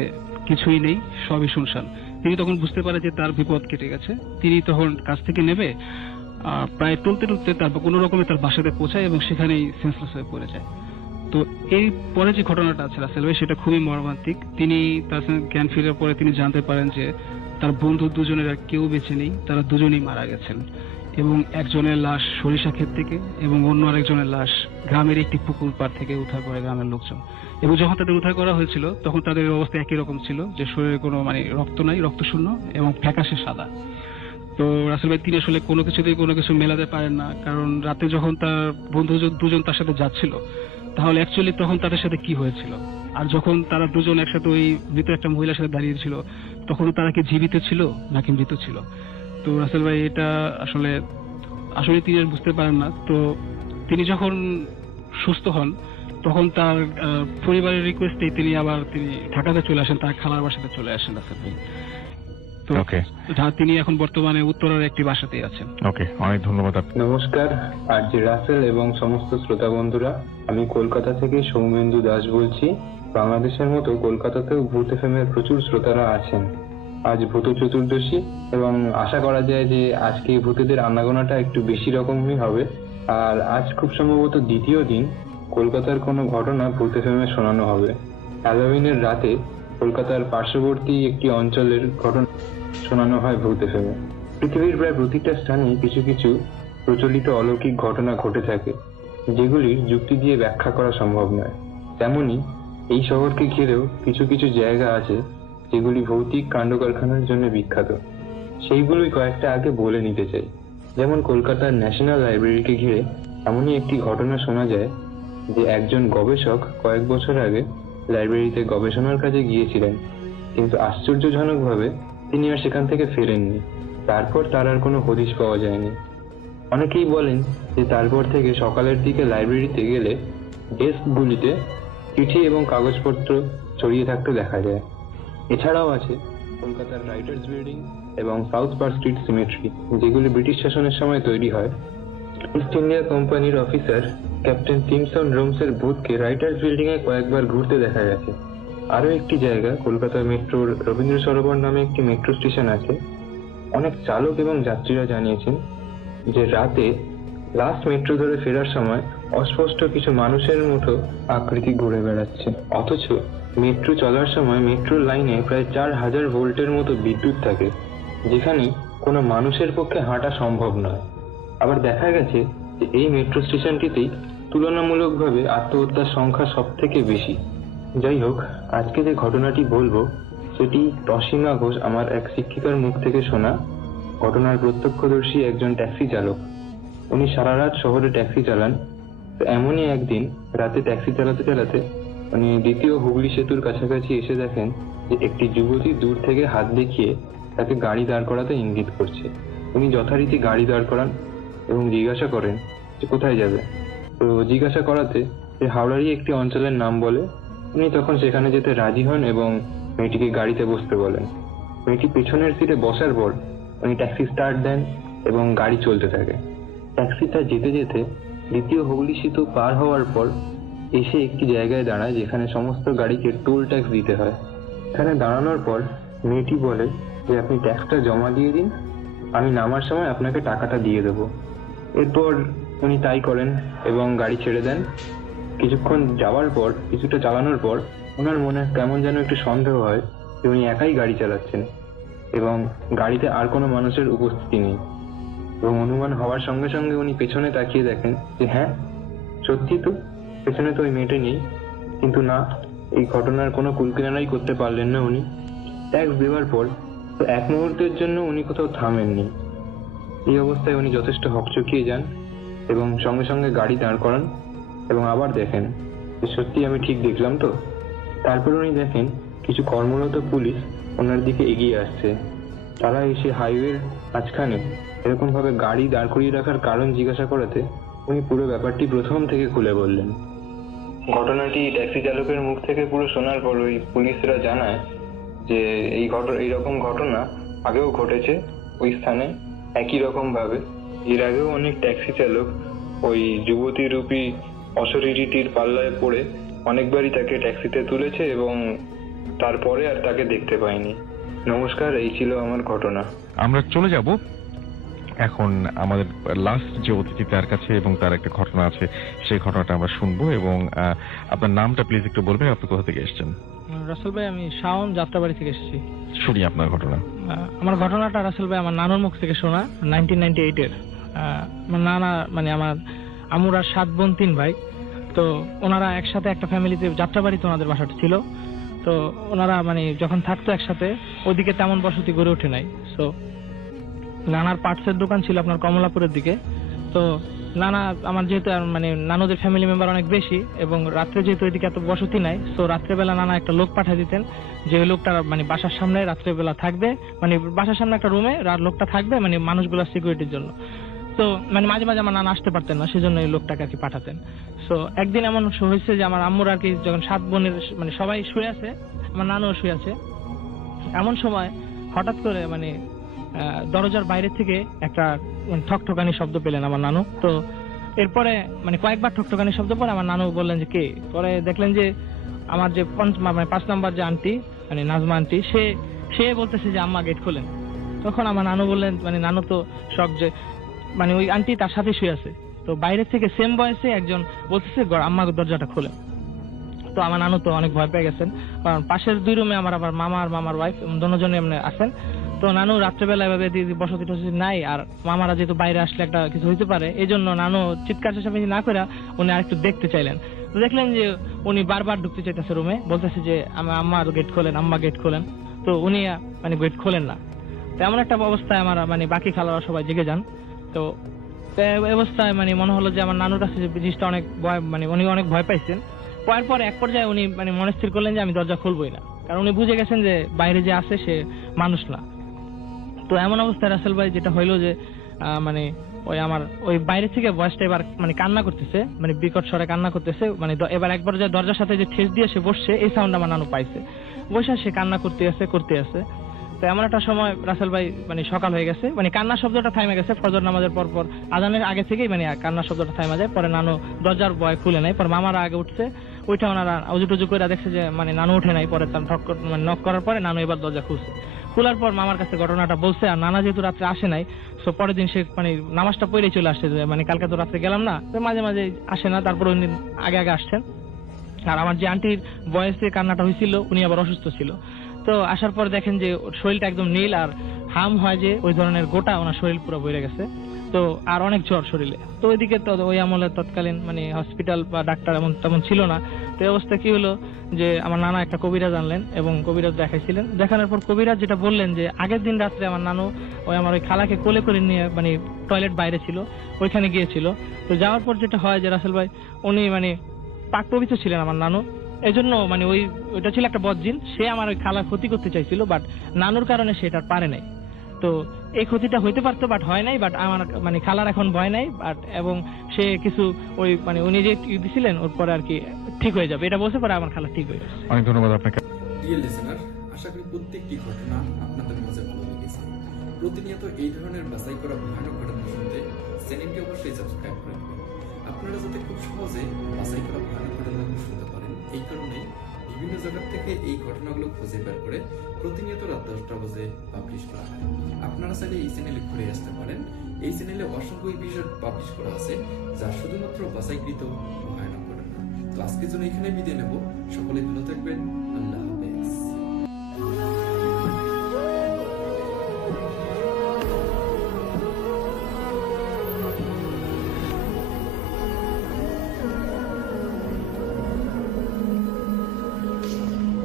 কিছুই নেই, সবই শুনশান। তিনি তখন বুঝতে পারে যে তার বিপদ কেটে গেছে। তিনি তখন কাছ থেকে নেমে প্রায় টলতে টলতে তারপর কোনো রকমে তার বাসাতে পৌঁছায় এবং সেখানেই সেন্সলেস হয়ে পড়ে যায়। তো এই পরে যে ঘটনাটা আছে রাসেল ভাই, সেটা খুবই মর্মান্তিক। তিনি তার জ্ঞান ফেরার পরে তিনি জানতে পারেন যে তার বন্ধু দুজনের আর কেউ বেঁচে নেই, তারা দুজনেই মারা গেছেন এবং একজনের লাশ সরিষা ক্ষেত থেকে এবং অন্য আরেকজনের লাশ গ্রামের একটি পুকুর পাড় থেকে উদ্ধার করে গ্রামের লোকজন। এবং যখন তাদের উদ্ধার করা হয়েছিল তখন তাদের অবস্থা একই রকম ছিল, যে শরীরে কোনো রক্ত নাই, রক্ত শূন্য এবং ফ্যাকাশে সাদা। তো রাসেল ভাই তিনি আসলে কোনো কিছু মেলাতে পারেন না, কারণ রাতে যখন তার বন্ধু দুজন তার সাথে যাচ্ছিল তাহলে অ্যাকচুয়ালি তখন তাদের সাথে কি হয়েছিল, আর যখন তারা দুজন একসাথে ওই মৃত একটা মহিলার সাথে দাঁড়িয়েছিল তখন তারা কি জীবিত ছিল নাকি মৃত ছিল। তো রাসেল ভাই এটা আসলে তিনি বুঝতে পারেন না। তো তিনি যখন সুস্থ হন তখন তার পরিবারের রিকোয়েস্টে তিনি ঢাকাতে চলে আসেন, তার খালার বাসাতে চলে আসেন রাসেল ভাই। তো তিনি এখন বর্তমানে উত্তরার একটি বাসাতেই আছেন। ওকে, অনেক ধন্যবাদ। নমস্কার আরজি রাসেল এবং সমস্ত শ্রোতা বন্ধুরা, আমি কলকাতা থেকে সৌমেন্দু দাস বলছি। বাংলাদেশের মতো কলকাতাতেও ভূত এফএমের প্রচুর শ্রোতারা আছেন। আজ ভূত চতুর্দশী এবং আশা করা যায় যে আজকে ভূতেদের আনাগোনাটা একটু বেশি রকমই হবে। আর আজ খুব সম্ভবত দ্বিতীয় দিন কলকাতার কোনো ঘটনা ভূত এফএমে শোনানো হবে। হ্যালোউইনের রাতে কলকাতার পার্শ্ববর্তী একটি অঞ্চলের ঘটনা শোনানো হয় ভূত এফএমে। পৃথিবীর প্রায় প্রতিটা স্থানে কিছু কিছু প্রচলিত অলৌকিক ঘটনা ঘটে থাকে, যেগুলির যুক্তি দিয়ে ব্যাখ্যা করা সম্ভব নয়। তেমনি এই শহরকে ঘিরেও কিছু কিছু জায়গা আছে যেগুলি ভৌতিক কাণ্ড কারখানার জন্য বিখ্যাত। সেইগুলোই কয়েকটা আগে বলে নিতে চাই। যেমন কলকাতার ন্যাশনাল লাইব্রেরিকে ঘিরে এমনই একটি ঘটনা শোনা যায় যে একজন গবেষক কয়েক বছর আগে লাইব্রেরিতে গবেষণার কাজে গিয়েছিলেন, কিন্তু আশ্চর্যজনকভাবে তিনি আর সেখান থেকে ফেরেননি। তারপর তার আর কোনো হদিশ পাওয়া যায়নি। অনেকেই বলেন যে তারপর থেকে সকালের দিকে লাইব্রেরিতে গেলে ডেস্কগুলিতে চিঠি এবং কাগজপত্র ছড়িয়ে থাকতে দেখা যায়। এছাড়াও আছে কলকাতার রাইটার্স বিল্ডিং এবং সাউথ পার্ক স্ট্রিট সিমেট্রি, যেগুলি ব্রিটিশ শাসনের সময় তৈরি হয়। ইস্ট ইন্ডিয়া কোম্পানির অফিসার ক্যাপ্টেন সিমসন রোমসের ভূতকে রাইটার্স বিল্ডিং এ কয়েকবার ঘুরতে দেখা গেছে। আরো একটি জায়গা, কলকাতা মেট্রোর রবীন্দ্র সরোবর নামে একটি মেট্রো স্টেশন আছে। অনেক চালক এবং যাত্রীরা জানিয়েছেন যে রাতে লাস্ট মেট্রো ধরে ফেরার সময় অস্পষ্ট কিছু মানুষের মতো আকৃতি ঘুরে বেড়াচ্ছে। অথচ মেট্রো চলার সময় মেট্রোর লাইনে প্রায় 4000 ভোল্টের মতো বিদ্যুৎ থাকে, যেখানে কোনো মানুষের পক্ষে হাঁটা সম্ভব নয়। আবার দেখা গেছে যে এই মেট্রো স্টেশনটিতেই তুলনামূলকভাবে আত্মহত্যার সংখ্যা সব থেকে বেশি। যাই হোক, আজকে যে ঘটনাটি বলবো সেটি অসীমা ঘোষ আমার এক শিক্ষিকার মুখ থেকে শোনা। ঘটনার প্রত্যক্ষদর্শী একজন ট্যাক্সি চালক। উনি সারা রাত শহরে ট্যাক্সি চালান। তো এমনই একদিন রাতে ট্যাক্সি চালাতে চালাতে উনি দ্বিতীয় হুগলি সেতুর কাছাকাছি এসে দেখেন যে একটি যুবতী দূর থেকে হাত দেখিয়ে তাকে গাড়ি দাঁড় করাতে ইঙ্গিত করছে। উনি যথারীতি গাড়ি দাঁড় করান এবং জিজ্ঞাসা করেন যে কোথায় যাবে। তো জিজ্ঞাসা করাতে সে হাওড়ারই একটি অঞ্চলের নাম বলে। উনি তখন সেখানে যেতে রাজি হন এবং মেয়েটিকে গাড়িতে বসতে বলেন। মেয়েটি পেছনের সিটে বসার পর উনি ট্যাক্সি স্টার্ট দেন এবং গাড়ি চলতে থাকে। ট্যাক্সিটা যেতে যেতে দ্বিতীয় হুগলি সেতু পার হওয়ার পর এসে একটি জায়গায় দাঁড়ায় যেখানে সমস্ত গাড়িকে টোল ট্যাক্স দিতে হয়। এখানে দাঁড়ানোর পর মেয়েটি বলে যে আপনি ট্যাক্সটা জমা দিয়ে দিন, আমি নামার সময় আপনাকে টাকাটা দিয়ে দেবো। এরপর উনি তাই করেন এবং গাড়ি ছেড়ে দেন। কিছুক্ষণ যাওয়ার পর, কিছুটা চালানোর পর ওনার মনে কেমন যেন একটু সন্দেহ হয় যে উনি একাই গাড়ি চালাচ্ছেন এবং গাড়িতে আর কোনো মানুষের উপস্থিতি নেই। এবং অনুমান হওয়ার সঙ্গে সঙ্গে উনি পেছনে তাকিয়ে দেখেন যে হ্যাঁ, সত্যি তো, পেছনে তো ওই মেয়েটা নেই। কিন্তু না, এই ঘটনার কোনো কুলকিনারাই করতে পারলেন না উনি। ট্যাক্স দেওয়ার পর তো এক মুহূর্তের জন্য উনি কোথাও থামেননি। এই অবস্থায় উনি যথেষ্ট হকচকিয়ে যান এবং সঙ্গে সঙ্গে গাড়ি দাঁড় করান এবং আবার দেখেন যে সত্যি আমি ঠিক দেখলাম তো। তারপর উনি দেখেন কিছু কর্মরত পুলিশ ওনার দিকে এগিয়ে আসছে। তারা এসে হাইওয়ের মাঝখানে এরকম ভাবে গাড়ি দাঁড় করিয়ে রাখার কারণ জিজ্ঞাসা করাতে উনি পুরো ব্যাপারটি প্রথম থেকে খুলে বললেন। ঘটনাটি ট্যাক্সি চালকের মুখ থেকে পুরো শোনার পর ওই পুলিশরা জানায় যে এইরকম ঘটনা আগেও ঘটেছে ওই স্থানে একই রকম ভাবে। এর আগেও অনেক ট্যাক্সি চালক ওই যুবতী রূপী অশরীরীটির পাল্লায় পড়ে অনেকবারই তাকে ট্যাক্সিতে তুলেছে এবং তারপরে আর তাকে দেখতে পায়নি। নমস্কার, এই ছিল আমার ঘটনা। আমরা চলে যাব এখন আমাদের লাস্ট যে অতিথি তার কাছে, এবং তার একটা ঘটনা আছে, সেই ঘটনাটা আমরা শুনবো। এবং আপনার নামটা প্লিজ একটু বলবেন, আপনি কোথা থেকে এসেছেন? রাসেল ভাই, আমি শাওন যাত্রাবাড়ি থেকে এসেছি। শুনি আপনার ঘটনা। আমার ঘটনাটা রাসেল ভাই আমার নানুর মুখ থেকে শোনা। 1998-এর আমার নানা, মানে আমার আমুরা 7 বোন 3 ভাই। তো ওনারা একসাথে একটা ফ্যামিলিতে যাত্রাবাড়িতে ওনাদের বাসাটা ছিল। তো ওনারা মানে যখন থাকতো একসাথে, ওদিকে তেমন বসতি গড়ে ওঠে নাই। সো নানার পার্টসের দোকান ছিল আপনার কমলাপুরের দিকে। তো নানা আমার যেহেতু মানে নানুদের ফ্যামিলি মেম্বার অনেক বেশি এবং রাত্রে যেহেতু এদিকে এত বসতি নাই, তো রাত্রেবেলা নানা একটা লোক পাঠিয়ে দিতেন, যে ওই লোকটা মানে বাসার সামনে রাত্রেবেলা থাকবে, মানে বাসার সামনে একটা রুমে লোকটা থাকবে, মানে মানুষগুলোর সিকিউরিটির জন্য। তো মানে মাঝে মাঝে আমার নানা আসতে পারতেন না, সেজন্য এই লোকটাকে আর কি পাঠাতেন। সো একদিন এমন হয়েছে যে আমার আম্মুর আর কি যখন 7 বোনের মানে সবাই শুয়ে আছে, আমার নানুও শুয়ে আছে, এমন সময় হঠাৎ করে মানে দরজার বাইরে থেকে একটা ঠকঠকানি শব্দ পেলেন আমার নানু। তো এরপরে মানে কয়েকবার ঠকঠকানি শব্দ পরে আমার নানু বললেন যে কে। পরে দেখলেন যে আমার যে 5 নম্বর যে আন্টি, মানে নাজমা আন্টি, সে বলতেছে যে আম্মা গেট খোলেন। তখন আমার নানু বললেন, মানে নানু তো শক যে মানে ওই আন্টি তার সাথে শুয়ে আছে। তো বাইরে থেকে সেম বয়সে একজন বলতেছে আম্মা দরজাটা খোলেন। তো আমার নানু তো অনেক ভয় পেয়ে গেছেন, কারণ পাশের 2 রুমে আমার আবার মামা আর মামার ওয়াইফ দুজনে এমনি আছেন। তো নানু রাত্রেবেলা এভাবে বসতি টসতি নাই, আর মামারা যেহেতু বাইরে আসলে একটা কিছু হইতে পারে, এই জন্য নানু চিৎকার চেঁচামেচি না করে উনি আরেকটু দেখতে চাইলেন। তো দেখলেন যে উনি বারবার ঢুকতে চাইতেছে রুমে, বলতেছে যে আম্মা গেট খোলেন, আম্মা গেট খোলেন। তো উনি মানে গেট খোলেন না। তো এমন একটা অবস্থায় আমার মানে বাকি খালারা সবাই জেগে যান। তো অবস্থায় মানে মনে হলো যে আমার নানুর কাছে জিনিসটা অনেক ভয়, মানে উনি অনেক ভয় পাইছেন। পর এক পর্যায়ে উনি মানে মনে স্থির করলেন যে আমি দরজা খুলবই না, কারণ উনি বুঝে গেছেন যে বাইরে যে আছে সে মানুষ না। তো এমন অবস্থায় রাসেল ভাই যেটা হইলো যে মানে ওই আমার ওই বাইরে থেকে ভয়েসটা এবার মানে কান্না করতেছে, মানে বিকট স্বরে কান্না করতেছে, মানে এবার একবার যে দরজার সাথে যে ঠেস দিয়ে সে বসছে, এই সাউন্ড আমার নানু পাইছে। বসে সে কান্না করতে আছে। তো এমন একটা সময় রাসেল ভাই মানে সকাল হয়ে গেছে, মানে কান্নার শব্দটা থামে গেছে ফজর নামাজের পর আজানের আগে থেকেই মানে কান্নার শব্দটা থামে যায়। পরে নানু দরজার ভয় খুলে নেয়। পর মামারা আগে উঠছে, ওইটা ওনারা উজু টুজু করে দেখছে যে মানে নানু উঠে নাই। পরে তার নক করার পরে নানু এবার দরজা খুলছে। খোলার পর মামার কাছে ঘটনাটা বলছে, আর নানা যেহেতু রাত্রে আসে নাই, তো পরের দিন সে মানে নামাজটা পড়ে চলে আসছে, যে মানে কালকে তো রাত্রে গেলাম না, তো মাঝে মাঝে আসে না, তারপর উনি আগে আগে আসছেন। আর আমার যে আন্টির বয়সে কান্নাটা হয়েছিল, উনি আবার অসুস্থ ছিল। তো আসার পর দেখেন যে ওর শরীরটা একদম নীল, আর হাম হয় যে ওই ধরনের গোটা ওনার শরীর পুরো বইরে গেছে। তো আর অনেক জ্বর শরীরে। তো ওইদিকে তো ওই আমলে তৎকালীন মানে হসপিটাল বা ডাক্তার এমন তেমন ছিল না। তো এই অবস্থা কি হলো যে আমার নানা একটা কবিরাজ আনলেন এবং কবিরাজ দেখাইছিলেন। দেখানোর পর কবিরাজ যেটা বললেন যে আগের দিন রাত্রে আমার নানু ওই আমার ওই খালাকে কোলে করে নিয়ে মানে টয়লেট বাইরে ছিল, ওইখানে গিয়েছিল। তো যাওয়ার পর যেটা হয় যে রাসেল ভাই উনি মানে পাক পবিত্র ছিলেন আমার নানু, এজন্য মানে ওইটা ছিল একটা বদজিন, সে আমার ওই খালার ক্ষতি করতে চাইছিল, বাট নানুর কারণে সেটা পারে নাই। তো এই ক্ষতিটা হইতে পারতো, বাট হয় নাই। বাট আমার মানে খালার এখন ভয় নাই, বাট এবং সে কিছু ওই মানে উনি যে দিছিলেন ওর পরে আর কি ঠিক হয়ে যাবে, এটা বলতে পারে আমার খালা ঠিক হয়ে যাবে। অনেক ধন্যবাদ আপনাকে। ডিয়ার লিসেনার, আশা করি প্রত্যেকটি ঘটনা আপনাদের মাঝে ভালো লেগেছে। প্রতিনিয়ত এই ধরনের বাছাই করা ভয়ানক ঘটনা শুনতে চ্যানেলটি অবশ্যই সাবস্ক্রাইব করে দেবেন। আপনারা যাতে খুব সহজে বাছাই করা ভয়ানক ঘটনাগুলো শুনতে পারেন, এই কারণে বিভিন্ন জায়গা থেকে এই ঘটনাগুলো খুঁজে বের করে প্রতিনিয়ত রাত 10টা বাজে পাবলিশ করা হয়। আপনারা চাইলে এই চ্যানেলে ঘুরে আসতে পারেন। এই চ্যানেলে অসংখ্য এপিসোড পাবলিশ করা আছে, যা শুধুমাত্র বাছাইকৃত ভয়ানক ঘটনা। তো আজকের জন্য এখানে বিদায় নেব। সকলে ভালো থাকবেন। আল্লাহ হাফেজ।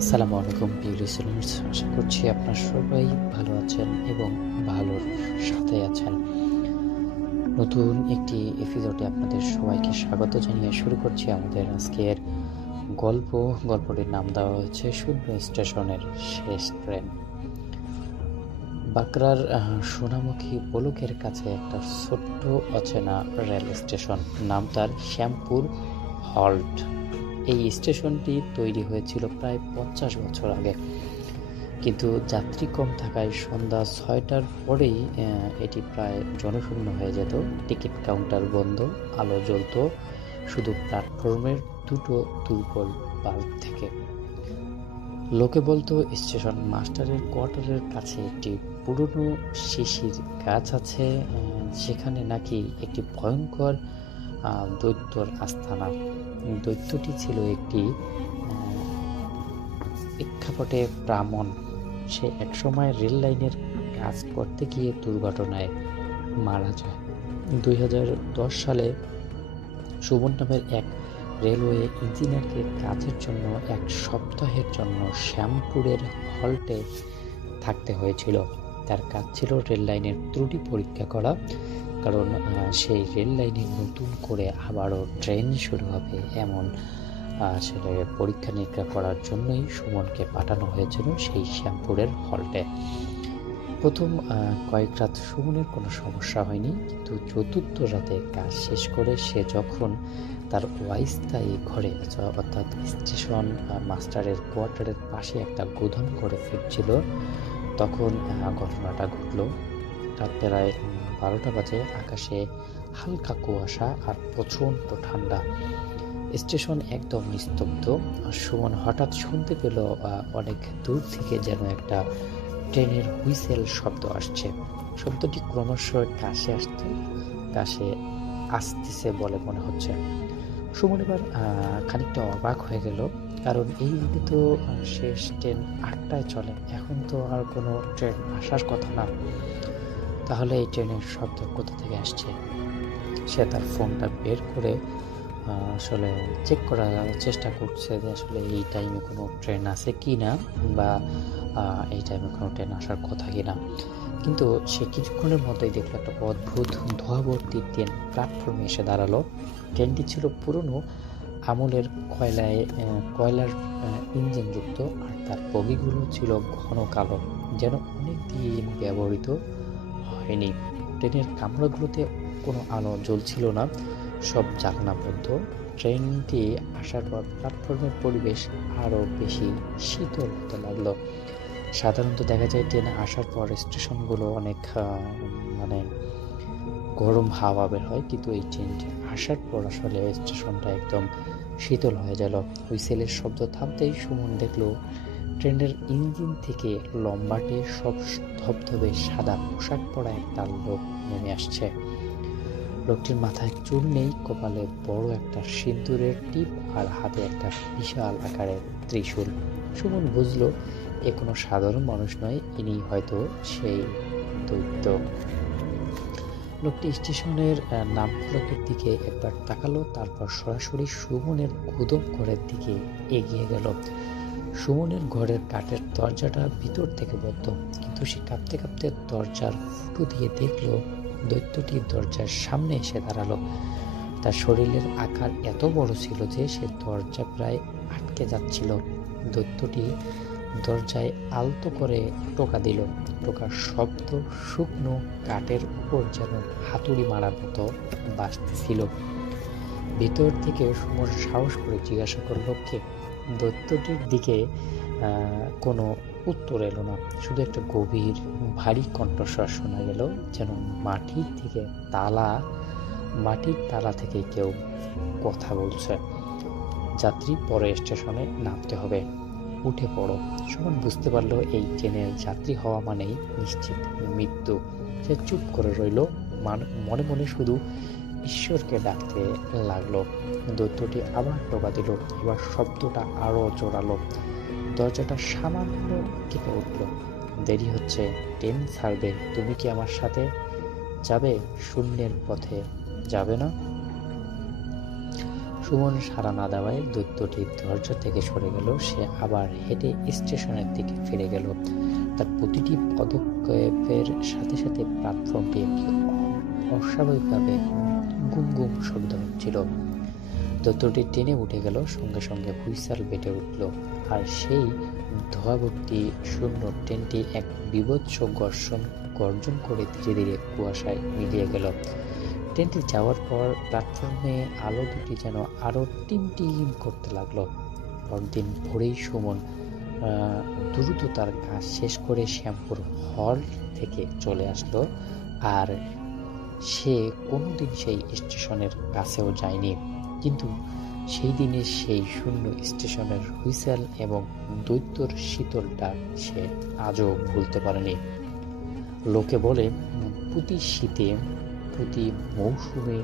আসসালামু আলাইকুম প্রিয় লিসেনার্স, আশা করছি আপনারা সবাই ভালো আছেন এবং ভালোর সাথে আছেন। নতুন একটি এপিসোডে আপনাদের সবাইকে স্বাগত জানিয়ে শুরু করছি আমাদের আজকের গল্পটির নাম দেওয়া হয়েছে শূন্য স্টেশনের শেষ ট্রেন। বাঁকড়ার সোনামুখী পলকের কাছে একটা ছোট্ট অচেনা রেল স্টেশন, নাম তার শ্যামপুর হল্ট। এই স্টেশনটি তৈরি হয়েছিল প্রায় 50 বছর আগে, কিন্তু যাত্রী কম থাকায় সন্ধ্যা 6টার পরেই এটি প্রায় জনশূন্য হয়ে যেত। টিকিট কাউন্টার বন্ধ, আলো জ্বলত শুধু প্ল্যাটফর্মের দুটো দুর্বল বাল্ব থেকে। লোকে বলতো স্টেশন মাস্টারের কোয়ার্টারের কাছে একটি পুরনো শিশির গাছ আছে, যেখানে নাকি একটি ভয়ঙ্কর দৈত্যর আস্তানা। দৈত্যটি ছিল একটি প্রেক্ষাপটে ব্রাহ্মণ। সে একসময় রেল লাইনের কাজ করতে গিয়ে দুর্ঘটনায় মারা যায়। 2010 সালে সুমন নামের এক রেলওয়ে ইঞ্জিনিয়ারকে কাজের জন্য 1 সপ্তাহের জন্য শ্যামপুরের হল্টে থাকতে হয়েছিল। তার কাজ ছিল রেল লাইনের ত্রুটি পরীক্ষা করা, কারণ সেই রেল লাইনে নতুন করে আবারও ট্রেন শুরু হবে এমন আসলে পরীক্ষা নিরীক্ষা করার জন্যই সুমনকে পাঠানো হয়েছিল সেই শ্যামপুরের হল্টে। প্রথম কয়েক রাত সুমনের কোনো সমস্যা হয়নি, কিন্তু চতুর্থ রাতে কাজ শেষ করে সে যখন তার অস্থায়ী ঘরে অর্থাৎ স্টেশন মাস্টারের কোয়ার্টারের পাশে একটা গোদাম করে ফিরছিল, তখন ঘটনাটা ঘটল। রাত প্রায় 12টা বাজে। আকাশে হালকা কুয়াশা আর প্রচণ্ড ঠান্ডা। স্টেশন একদম নিস্তব্ধ। সুমন হঠাৎ শুনতে পেল অনেক দূর থেকে যেন একটা ট্রেনের হুইসেল শব্দ আসছে। শব্দটি ক্রমশ কাছে আসতেছে বলে মনে হচ্ছে। সুমন এবার খানিকটা অবাক হয়ে গেল, কারণ এই দিনে তো শেষ ট্রেন 8টায় চলে, এখন তো আর কোনো ট্রেন আসার কথা না। তাহলে এই ট্রেনের শব্দ কোথা থেকে আসছে? সে তার ফোনটা বের করে আসলে চেক করার চেষ্টা করছে যে আসলে এই টাইমে কোনো ট্রেন আছে কি না, বা এই টাইমে কোনো ট্রেন আসার কথা কি না। কিন্তু সে কিছুক্ষণের মধ্যেই দেখলো একটা অদ্ভুত ধোঁয়াবর্তী ট্রেন প্ল্যাটফর্মে এসে দাঁড়ালো। ট্রেনটি ছিল পুরনো আমলের কয়লার ইঞ্জিনযুক্ত, আর তার বগিগুলো ছিল ঘন কালো, যেন অনেক দিন ব্যবহৃত হয়নি। ট্রেনের কামরাগুলোতে কোনো আলো জ্বলছিল না, সব জানালা বন্ধ। ট্রেনটি আসার পর প্ল্যাটফর্মের পরিবেশ আরও বেশি শীতল হতে লাগলো। সাধারণত দেখা যায় ট্রেনে আসার পর স্টেশনগুলো অনেক গরম হাওয়া বের হয়, কিন্তু এই ট্রেনটি আসার পর আসলে স্টেশনটা একদম শীতল হয়ে গেল। হুইসেলের শব্দ থামতেই সুমন দেখলো ট্রেনের ইঞ্জিন থেকে লম্বাটে সব ধবধবে সাদা পোশাক পরা একটা লোক নেমে আসছে। লোকটির মাথায় চুল নেই, কপালে বড় একটা সিন্দুরের টিপ আর হাতে একটা বিশাল আকারের ত্রিশূল। সুমন বুঝলো এ কোনো সাধারণ মানুষ নয়, ইনি হয়তো সেই দৈত্য। লোকটি স্টেশনের নাম ফলকের দিকে একবার তাকালো, তারপর সরাসরি সুমনের গুদম ঘরের দিকে এগিয়ে গেল। সুমনের ঘরের কাঠের দরজাটা ভিতর থেকে বন্ধ, কিন্তু সে কাঁপতে কাঁপতে দরজার ফুটো দিয়ে দেখলো দৈত্যটি দরজার সামনে এসে দাঁড়ালো। তার শরীরের আকার এত বড় ছিল যে সে দরজা প্রায় আটকে যাচ্ছিল। দৈত্যটি দরজায় আলতো করে টোকা দিল। টোকার শব্দ শুকনো কাঠের উপর যেন হাতুড়ি মারার মতো বাজতেছিল। ভিতর থেকে সুমন সাহস করে জিজ্ঞাসা করলো কে। দৈত্যটির দিকে কোনো উত্তর এলো না, শুধু একটা গভীর ভারী কণ্ঠস্বর শোনা গেল, যেন মাটির তালা থেকে কেউ কথা বলছে। যাত্রী পরে স্টেশনে নামতে হবে, উঠে পড়ো। সুমন বুঝতে পারলো এই ট্রেনের যাত্রী হওয়া মানেই নিশ্চিত মৃত্যু। সে চুপ করে রইল, মনে মনে শুধু ঈশ্বরকে ডাকতে লাগলো। দৈত্যটি আবার টোকা দিল, এবার শব্দটা আরো জোরালো। দরজাটা সামান্য কেঁপে উঠল। দেরি হচ্ছে, ট্রেন ছাড়বে, তুমি কি আমার সাথে যাবে? শূন্যের পথে যাবে না? সুমন সাড়া না দেওয়ায় দৈত্যটি দরজা থেকে সরে গেল। সে আবার হেঁটে স্টেশনের দিকে ফিরে গেল। তার প্রতিটি পদক্ষেপের সাথে সাথে প্ল্যাটফর্মটি একটি অস্বাভাবিকভাবে গুম গুম শব্দ হচ্ছিল। দৈত্যটি ট্রেনে উঠে গেল, সঙ্গে সঙ্গে হুইসেল বেটে উঠল, আর সেই ধোঁয়াভর্তি শূন্য ট্রেনটি এক বিভৎস গর্জন করে ধীরে ধীরে কুয়াশায় মিলিয়ে গেল। ট্রেনটি যাওয়ার পর প্ল্যাটফর্মে আলো দুটি যেন আরো টিম করতে লাগলো। পরদিন ভোরেই সুমন দ্রুত তার কাজ শেষ করে শ্যামপুর হল থেকে চলে আসলো। আর সে কোনোদিন সেই স্টেশনের কাছেও যায়নি, কিন্তু সেই দিনে সেই শূন্য স্টেশনের হুইসেল এবং দৈত্যর শীতলটা সে আজও ভুলতে পারেনি। লোকে বলে প্রতি শীতে, প্রতি মৌসুমে,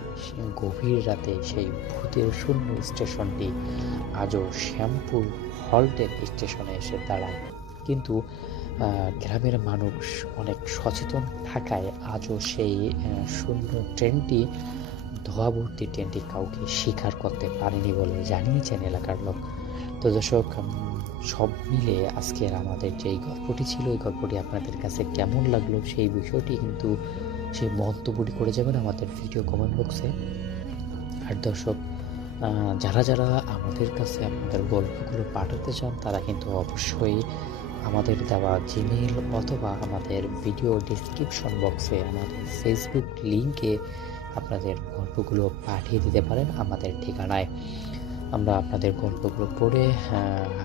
গভীর রাতে সেই ভূতের শূন্য স্টেশনটি আজও শ্যামপুর হল্টের স্টেশনে এসে দাঁড়ায়। কিন্তু গ্রামের মানুষ অনেক সচেতন থাকায় আজও সেই শূন্য ট্রেনটি, ধোঁয়াভর্তি ট্রেনটি কাউকে স্বীকার করতে পারেনি বলে জানিয়েছেন এলাকার লোক। তো দর্শক, সব মিলে আজকের আমাদের যেই গল্পটি ছিল, এই গল্পটি আপনাদের কাছে কেমন লাগলো সেই বিষয়টি কিন্তু সেই মন্তব্যটি করে যাবেন আমাদের ভিডিও কমেন্ট বক্সে। আর দর্শক, যারা যারা আমাদের কাছে আপনাদের গল্পগুলো পাঠাতে চান তারা কিন্তু অবশ্যই আমাদের দেওয়া জিমেইল অথবা আমাদের ভিডিও ডিসক্রিপশন বক্সে আমাদের ফেসবুক লিঙ্কে আপনাদের গল্পগুলো পাঠিয়ে দিতে পারেন আমাদের ঠিকানায়। আমরা আপনাদের গল্পগুলো পড়ে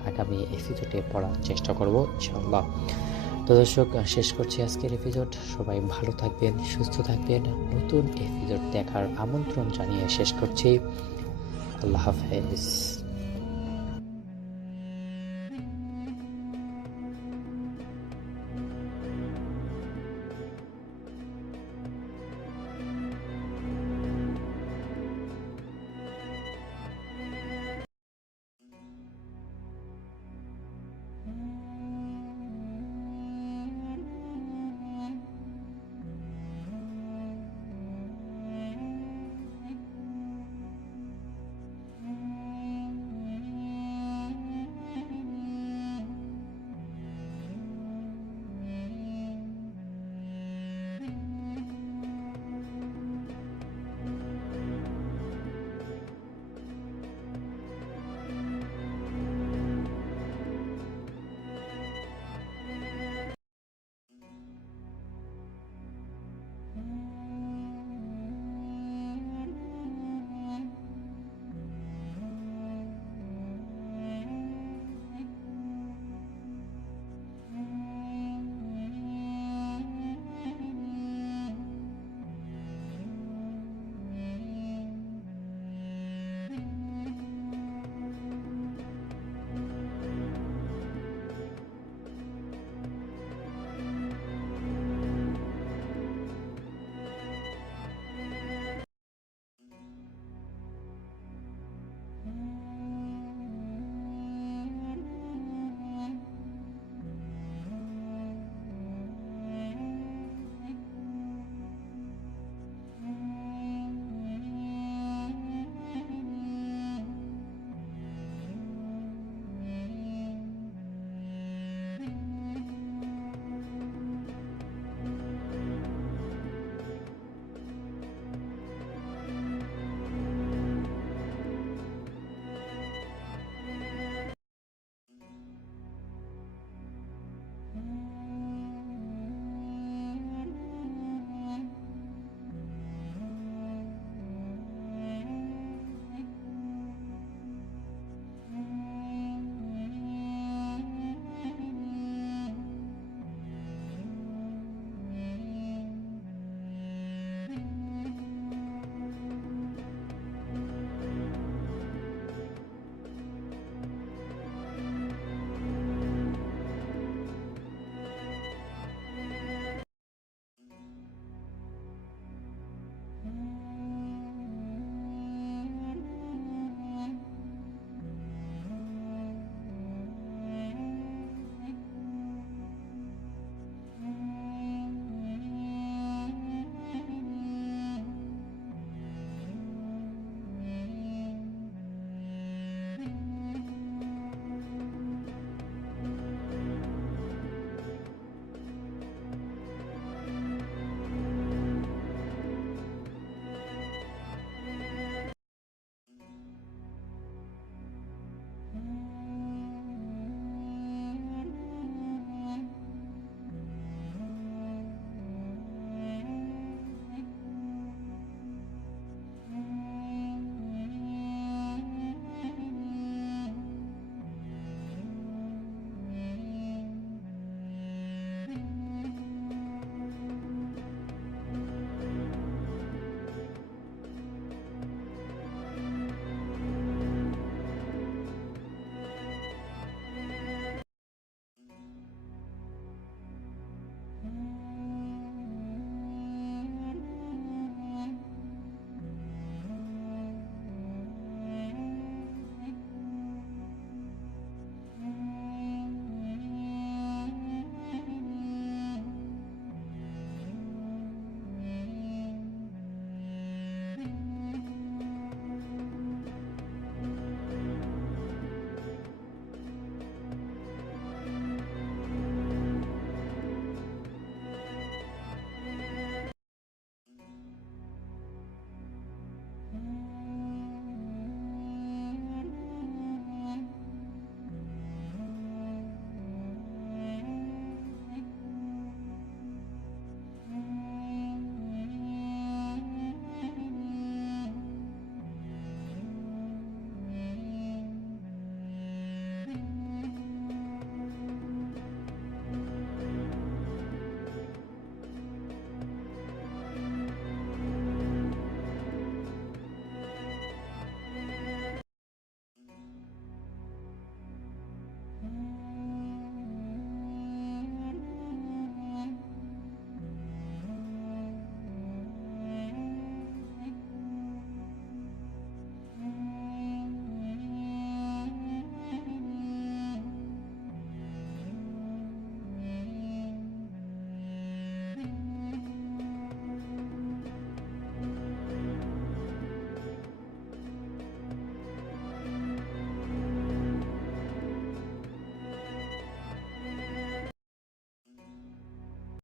আগামী এপিসোডে পড়ার চেষ্টা করব ইনশাআল্লাহ। তো দর্শক, শেষ করছি আজকের এপিসোড। সবাই ভালো থাকবেন, সুস্থ থাকবেন। নতুন এপিসোড দেখার আমন্ত্রণ জানিয়ে শেষ করছি। আল্লাহ হাফেজ।